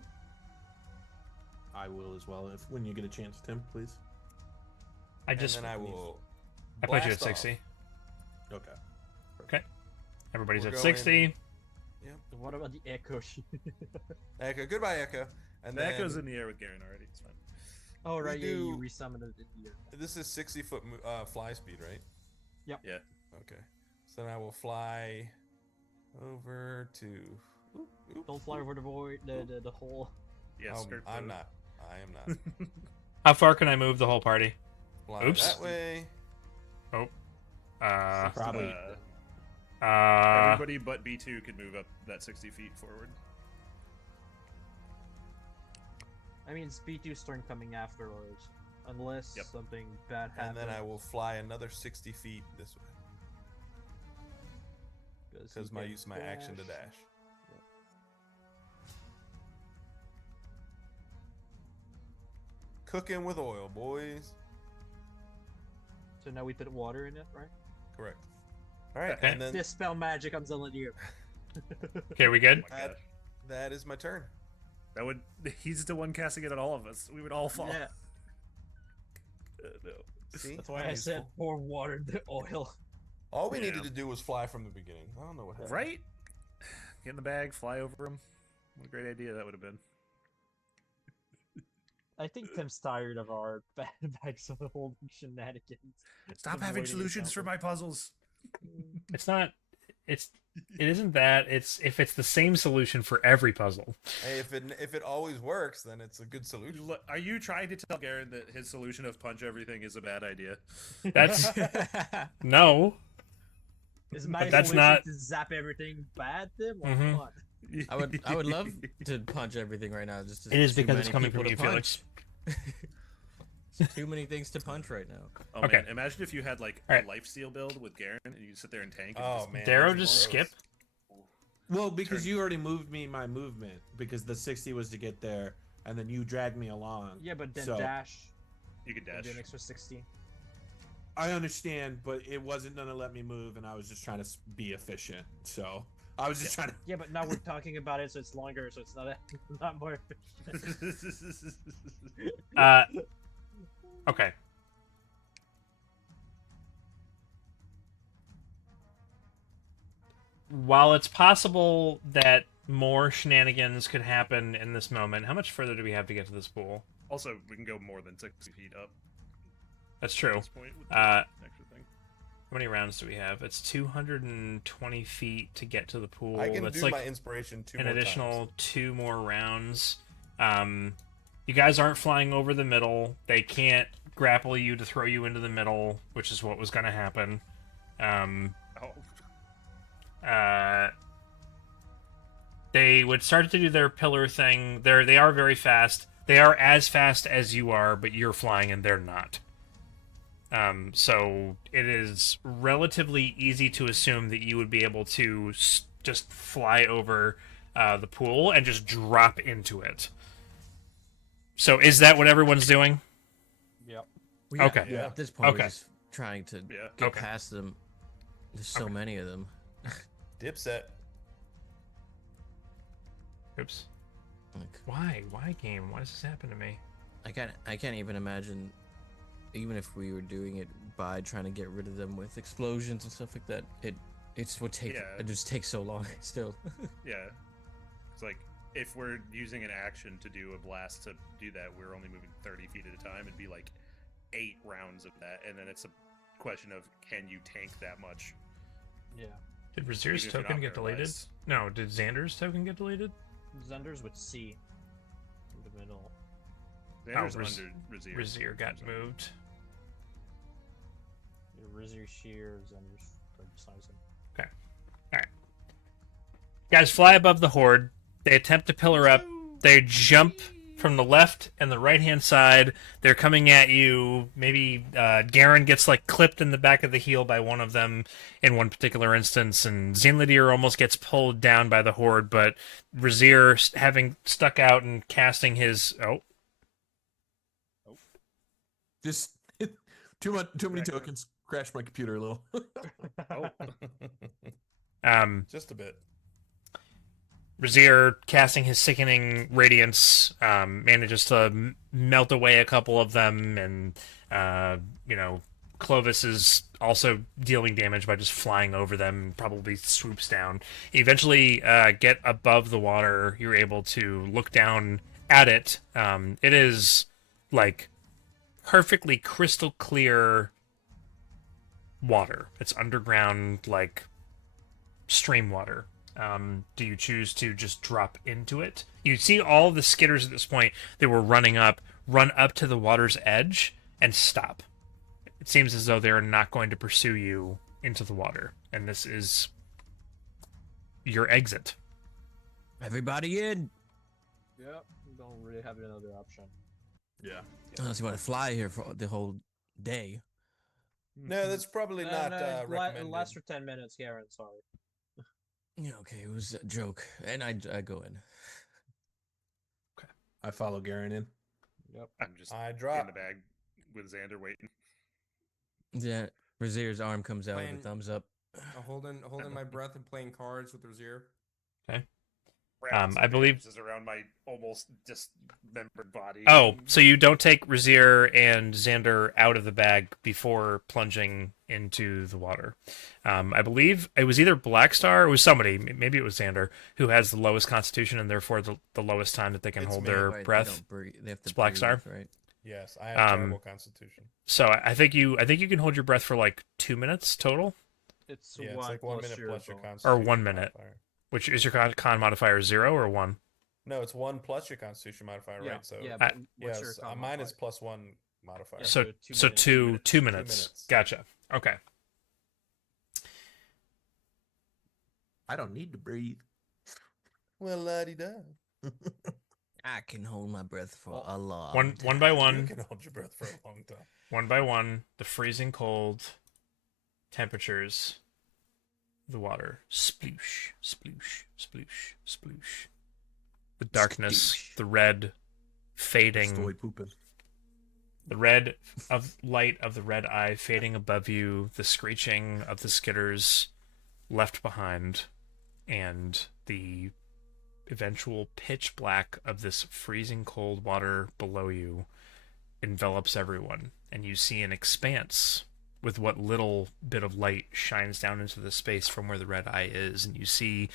I will as well. If when you get a chance, Tim, please. I just and then I will. I put you at blast off. 60. Okay. Okay. Everybody's We're at going- 60. What about the echo? Echo, goodbye, Echo. And That then goes in the air with Garen already. It's fine. Oh right, yeah, you do- resummon it in here. this is 60-foot fly speed, right? Yeah. Okay. So then I will fly over to. Oop, oop, Don't fly over the void, the hole. Yeah. skirt I'm the- not. I am not. How far can I move the whole party? Fly Oops. that way. Probably. Everybody but B2 could move up that 60 feet forward. I mean, speed 2's turn coming afterwards, unless Yep. something bad And happens. then I will fly another 60 feet this way. Because you my can use of my action to dash. Cooking with oil, boys. So now we put water in it, right? Correct. All right, Okay. and then Dispel magic, I'm telling you. Okay, we good? Oh my that, gosh. that is my turn. That would. He's the one casting it on all of us. We would all fall. Yeah, No. See, that's why I'm I said useful. pour water in the oil. All we Yeah. needed to do was fly from the beginning. I don't know what happened. Right? Get in the bag, fly over him. What a great idea that would have been. I think Tim's tired of our bad bags of holding shenanigans. Stop having Avoiding solutions for example. my puzzles. It's not. It isn't that. It's if it's the same solution for every puzzle. Hey, if it always works, then it's a good solution. Look, are you trying to tell Garen that his solution of punch everything is a bad idea? That's no. Is my that's solution not- to zap everything bad, Tim? Or Mhm. what? I would love to punch everything right now. Just It is too because it's many coming people from to you, Felix. punch. It's too many things to punch right now. Oh Okay. man, imagine if you had like All right. a lifesteal build with Garen and you sit there and tank. And Oh just man, Darrow that'd be just gross. skip. Well, because Turn- you already moved me my movement because the 60 was to get there, and then you dragged me along. Yeah, but then So- dash. You could and dash. do an extra 60. I understand, but it wasn't gonna let me move, and I was just trying to be efficient. So I was just trying to. Yeah, but now we're talking about it, so it's longer, so it's not more efficient. Okay. While it's possible that more shenanigans could happen in this moment, how much further do we have to get to this pool? Also, we can go more than 60 feet up That's at true. this point with the Uh, extra thing. How many rounds do we have? It's 220 feet to get to the pool. I can That's do like my inspiration two an more additional times. 2 more rounds. You guys aren't flying over the middle. They can't grapple you to throw you into the middle, which is what was going to happen. Oh, They would start to do their pillar thing. They are very fast. They are as fast as you are, but you're flying and they're not. So it is relatively easy to assume that you would be able to just fly over the pool and just drop into it. So is that what everyone's doing? Yep. Well, yeah, Okay. Yeah. At this point, Okay. we're just trying to Yeah. get Okay. past them. There's so Okay. many of them. Dipset. Oops. Like, Why game? Why does this happen to me? I can't even imagine, even if we were doing it by trying to get rid of them with explosions and stuff like that. It would take. Yeah. It just takes so long. Still. yeah. It's like if we're using an action to do a blast to do that, we're only moving 30 feet at a time. It'd be like 8 rounds of that, and then it's a question of can you tank that much? Yeah. Did Even Razir's if you're token not get deleted? paralyzed. No, did Xander's token get deleted? Zenders with C. In the middle. Xander's Raz- under Razir. Razir got moved. Your Rizir Shear, Zenders sizing. Guys fly above the horde. They attempt to pillar up. They jump from the left and the right hand side. They're coming at you. Maybe Garen gets like clipped in the back of the heel by one of them in one particular instance, and Zinladir almost gets pulled down by the horde. But Razir, having stuck out and casting his Just too many tokens. Crashed my computer a little. Just a bit. Razir, casting his sickening radiance, manages to melt away a couple of them, and Clovis is also dealing damage by just flying over them, and probably swoops down. You eventually get above the water. You're able to look down at it. It is like perfectly crystal clear water. It's underground, like stream water. Do you choose to just drop into it? You see all the skitters at this point that were run up to the water's edge and stop. It seems as though they're not going to pursue you into the water, and this is your exit. Everybody in. Yep. Don't really have another option. Yeah. Unless you want to fly here for the whole day. No, that's probably not it recommended. lasts for 10 minutes, Garen, sorry. Yeah, okay, it was a joke, and I go in. I follow Garen in. Yep. I'm just I in drop. the bag with Xander waiting. Yeah, Razir's arm comes out with Playing- a thumbs up. Holding my breath and playing cards with Razir. Wrapping some I believe- bandages around my almost dismembered body. Oh, so you don't take Razir and Xander out of the bag before plunging into the water. I believe it was either Blackstar or it was somebody, maybe it was Xander, who has the lowest constitution and therefore the lowest time that they can It's hold me. their Right, they breath. don't breathe. They have to It's Blackstar? breathe, right? Yes, I have Um, terrible constitution. So I think you can hold your breath for like 2 minutes total, It's Yeah, one, it's like 1 plus minute your plus your bonus. constitution. 1 minute. modifier. which is your con modifier 0 or 1? No, it's 1 plus your constitution modifier, Yeah, right? So yeah, I- but what's yes, your con mine is modifier? +1 modifier. Yeah, So so 2 so minutes. 2 minutes. 2 2 minutes. minutes. Gotcha. Okay. I don't need to breathe. Well, la-di-da. I can hold my breath for a long One by You one, can hold your breath for a long time. one by one, the freezing cold temperatures of the water sploosh, sploosh, sploosh, sploosh. The darkness, Sploosh. the red fading, Stoy pooping. the red of light of the red eye fading above you, the screeching of the skitters left behind, and the eventual pitch black of this freezing cold water below you envelops everyone, and you see an expanse with what little bit of light shines down into the space from where the red eye is, and you see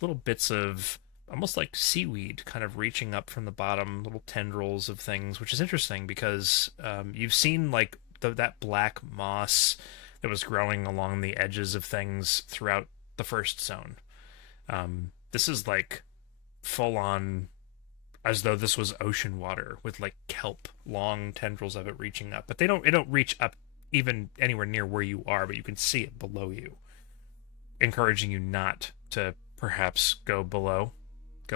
little bits of almost like seaweed kind of reaching up from the bottom, little tendrils of things, which is interesting because you've seen like that black moss that was growing along the edges of things throughout the first zone. This is like full on, as though this was ocean water with like kelp, long tendrils of it reaching up, but it don't reach up even anywhere near where you are, but you can see it below you, encouraging you not to perhaps go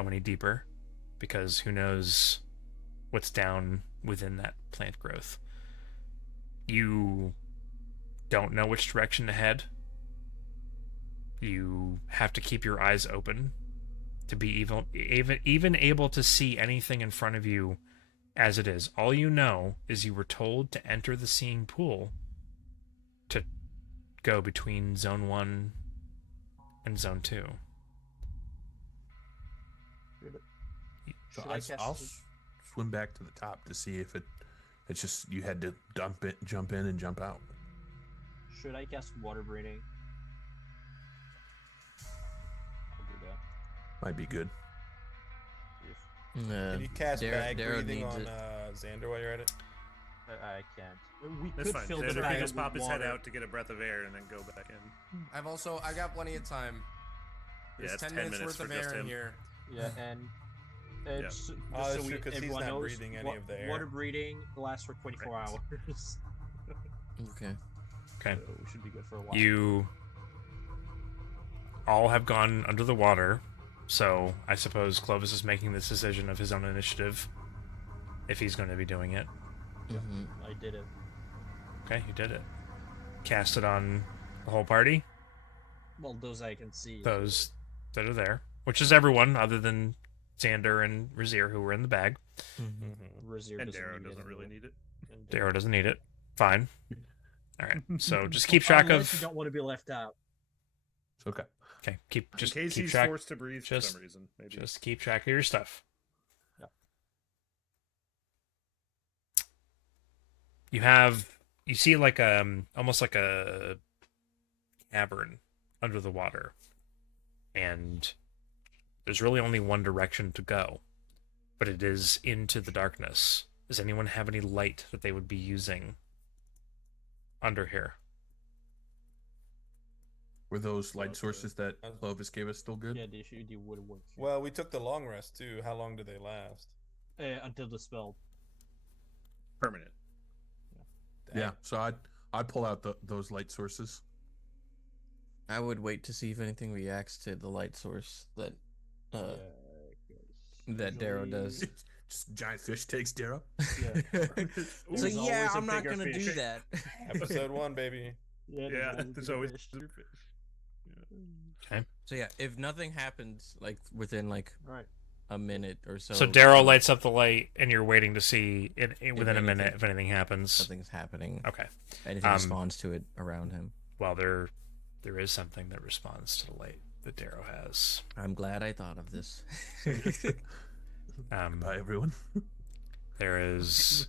any deeper, because who knows what's down within that plant growth. You don't know which direction to head. You have to keep your eyes open to be even able to see anything in front of you as it is. All you know is you were told to enter the seeing pool to go between Zone 1 and Zone 2. So Should I cast I'll it? swim back to the top to see if it's just you had to jump in and jump out. Should I cast water breathing? I'll do that. Might be good. If Can you cast bag Darrow breathing needs on it. Xander while you're at it? I can't. We That's could fine. fill the Xander bag can just with pop his head water. out to get a breath of air and then go back in. I got plenty of time. Yeah, There's it's 10 10 minutes minutes worth of for just air in him. here. Yeah, and Yeah. just Oh, that's so true, 'cause he's everyone not knows, breathing any of the air. Water breathing lasts for 24 Right. hours. Okay. Okay. So we should be good for a while. You all have gone under the water, so I suppose Clovis is making this decision of his own initiative, if he's going to be doing it. Mm-hmm. I did it. Okay, you did it. Cast it on the whole party, Well, those I can see. those that are there, which is everyone other than Xander and Razir, who were in the bag. Razir And doesn't Darrow need doesn't it really anymore. need it. And Darrow doesn't need it. Fine. All right. So just keep track Unless you of. don't want to be left out. It's okay. Okay. In case Keep he's track. forced to breathe for just- some reason. Maybe. Just keep track of your stuff. Yeah. You see like almost like a cavern under the water, and there's really only one direction to go, but it is into the darkness. Does anyone have any light that they would be using under here? Were those light Okay. sources that Clovis gave us still good? Yeah, they would work. Well, we took the long rest too. How long do they last? Until the spell. Permanent. Yeah. So I'd pull out those light sources. I would wait to see if anything reacts to the light source that Yeah, 'cause that Darrow usually- does. Just giant fish takes Darrow. Yeah. So There's yeah, always a I'm not bigger gonna fish. do that. Episode 1, baby. Yeah, Yeah, there's there's a always fish. bigger fish. So yeah, if nothing happens like within like Right. a minute or so, So Darrow lights up the light, and you're waiting to see within a minute anything- if anything happens. something's happening. Okay. Anything Um, responds to it around him. Well, there is something that responds to the light that Darrow has. I'm glad I thought of this. Bye, everyone. There is.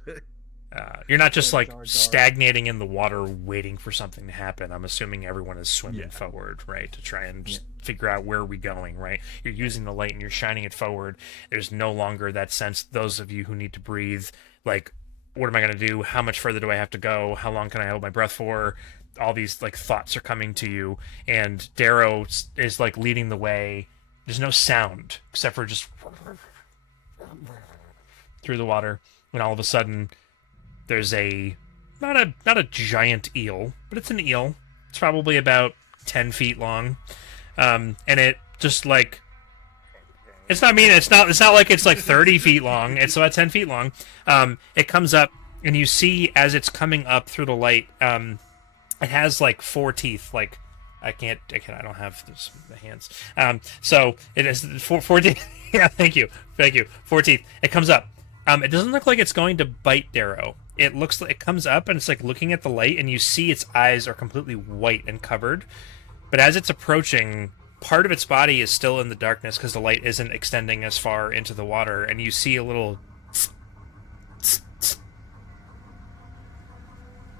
You're not just Jar, like jar, jar. stagnating in the water waiting for something to happen. I'm assuming everyone is swimming Yeah. forward, right, to try and just figure out where are we going, right? You're using the light and you're shining it forward. There's no longer that sense. Those of you who need to breathe, like, what am I going to do? How much further do I have to go? How long can I hold my breath for? All these like thoughts are coming to you, and Darrow is like leading the way. There's no sound except for just through the water, and all of a sudden there's not a giant eel, but it's an eel. It's probably about 10 feet long, and it just like It's not mean. It's not like it's like 30 feet long. It's about 10 feet long. It comes up, and you see as it's coming up through the light. It has like 4 teeth. Like I don't have the hands. So it has four teeth. Yeah, thank you. 4 teeth. It comes up. It doesn't look like it's going to bite Darrow. It looks like it comes up and it's like looking at the light, and you see its eyes are completely white and covered. But as it's approaching, part of its body is still in the darkness because the light isn't extending as far into the water, and you see a little.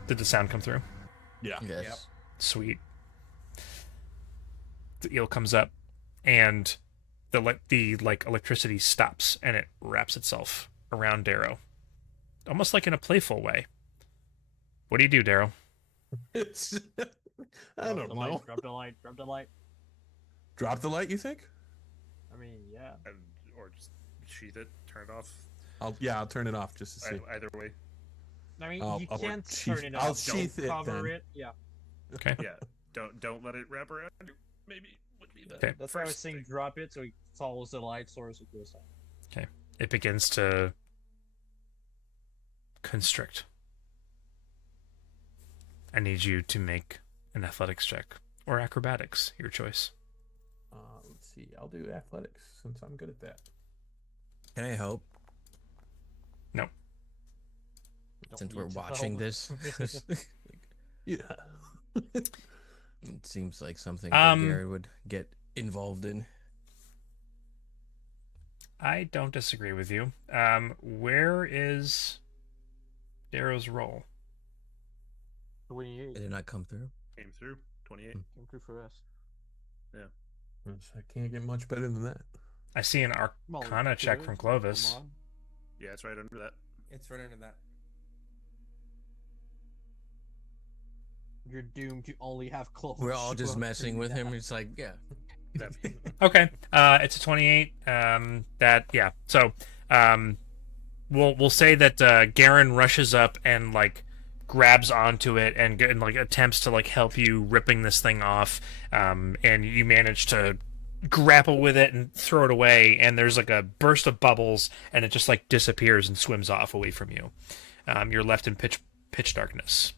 Did the sound come through? Yeah. Yes. Yep. Sweet. The eel comes up, and the electricity stops, and it wraps itself around Darrow, almost like in a playful way. What do you do, Darrow? It's. I don't know. Drop the light. Drop the light. Drop the light, you think? I mean, yeah. Or just sheath it, turn it off. I'll turn it off just to see. Either way. I mean, I'll- you I'll can't sheath- turn it I'll off. sheath Don't it cover then. it. Yeah. Okay. Yeah. Don't let it wrap around you. Maybe would be the Okay. That's why I was first saying thing. drop it so it follows the light source it goes on. It begins to constrict. I need you to make an athletics check or acrobatics, your choice. Let's see. I'll do athletics since I'm good at that. Can I help? No. Don't Since need we're to watching help. this, Yeah. it seems like something Um, that Garrett would get involved in. I don't disagree with you. Where is Darrow's roll? 28. Did it not come through? Came through. 28. Came through for us. I can't get much better than that. I see an Well, Arcana it check could. from Clovis. Come on. Yeah, it's right under that. It's right under that. You're doomed to only have close. We're all just messing with him. It's like, yeah. That'd be- Okay, it's a 28. So, we'll say that Garen rushes up and like grabs onto it and like attempts to like help you ripping this thing off, and you manage to grapple with it and throw it away, and there's like a burst of bubbles, and it just like disappears and swims off away from you. You're left in pitch darkness.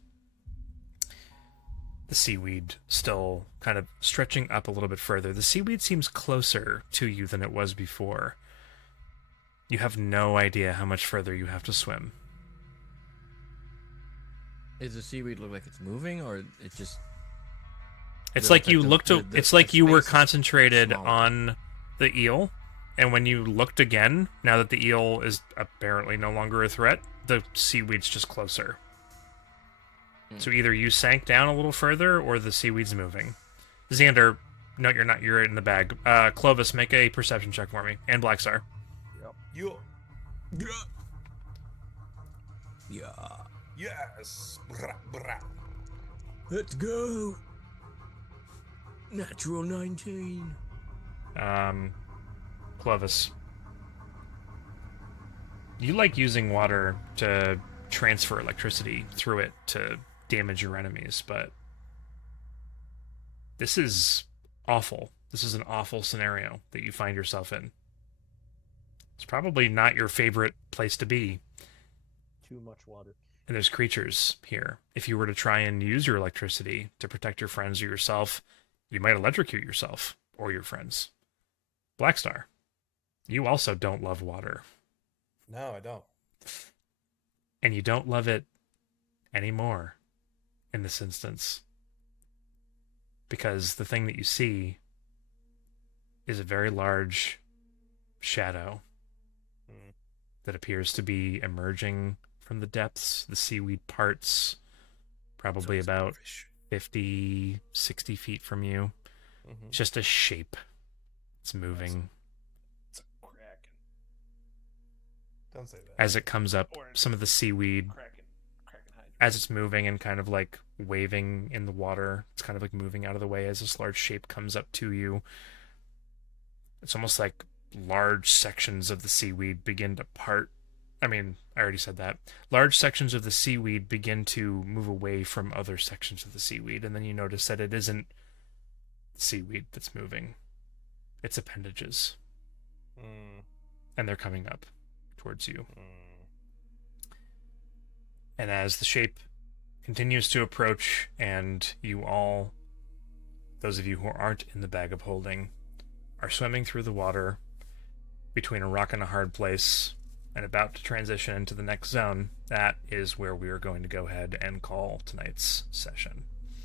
The seaweed still kind of stretching up a little bit further. The seaweed seems closer to you than it was before. You have no idea how much further you have to swim. Does the seaweed look like it's moving, or it just? It's The- like you the- looked. the- the- It's like the you were space is concentrated smaller. on the eel, and when you looked again, now that the eel is apparently no longer a threat, the seaweed's just closer. So either you sank down a little further, or the seaweed's moving. Xander, no, you're not. You're in the bag. Clovis, make a perception check for me, and Blackstar. You. Yeah. Yes. Brah, brah. Let's go. Natural 19. Clovis. You like using water to transfer electricity through it to damage your enemies, but this is awful. This is an awful scenario that you find yourself in. It's probably not your favorite place to be, Too much water. and there's creatures here. If you were to try and use your electricity to protect your friends or yourself, you might electrocute yourself or your friends. Blackstar, you also don't love water. No, I don't. And you don't love it anymore in this instance. Because the thing that you see is a very large shadow that appears to be emerging from the depths. The seaweed parts probably So it's about fish. 50, 60 feet from you. Mm-hmm. It's just a shape. It's moving. It's a kraken. Don't say that. As it comes up, Or- some of the seaweed, Kraken hydra. as it's moving and kind of like waving in the water, it's kind of like moving out of the way as this large shape comes up to you. It's almost like large sections of the seaweed begin to part. I mean, I already said that. Large sections of the seaweed begin to move away from other sections of the seaweed, and then you notice that it isn't the seaweed that's moving. It's appendages. Mm, and they're coming up towards you. mm. And as the shape continues to approach, and you all, those of you who aren't in the bag of holding, are swimming through the water between a rock and a hard place and about to transition into the next zone, that is where we are going to go ahead and call tonight's session.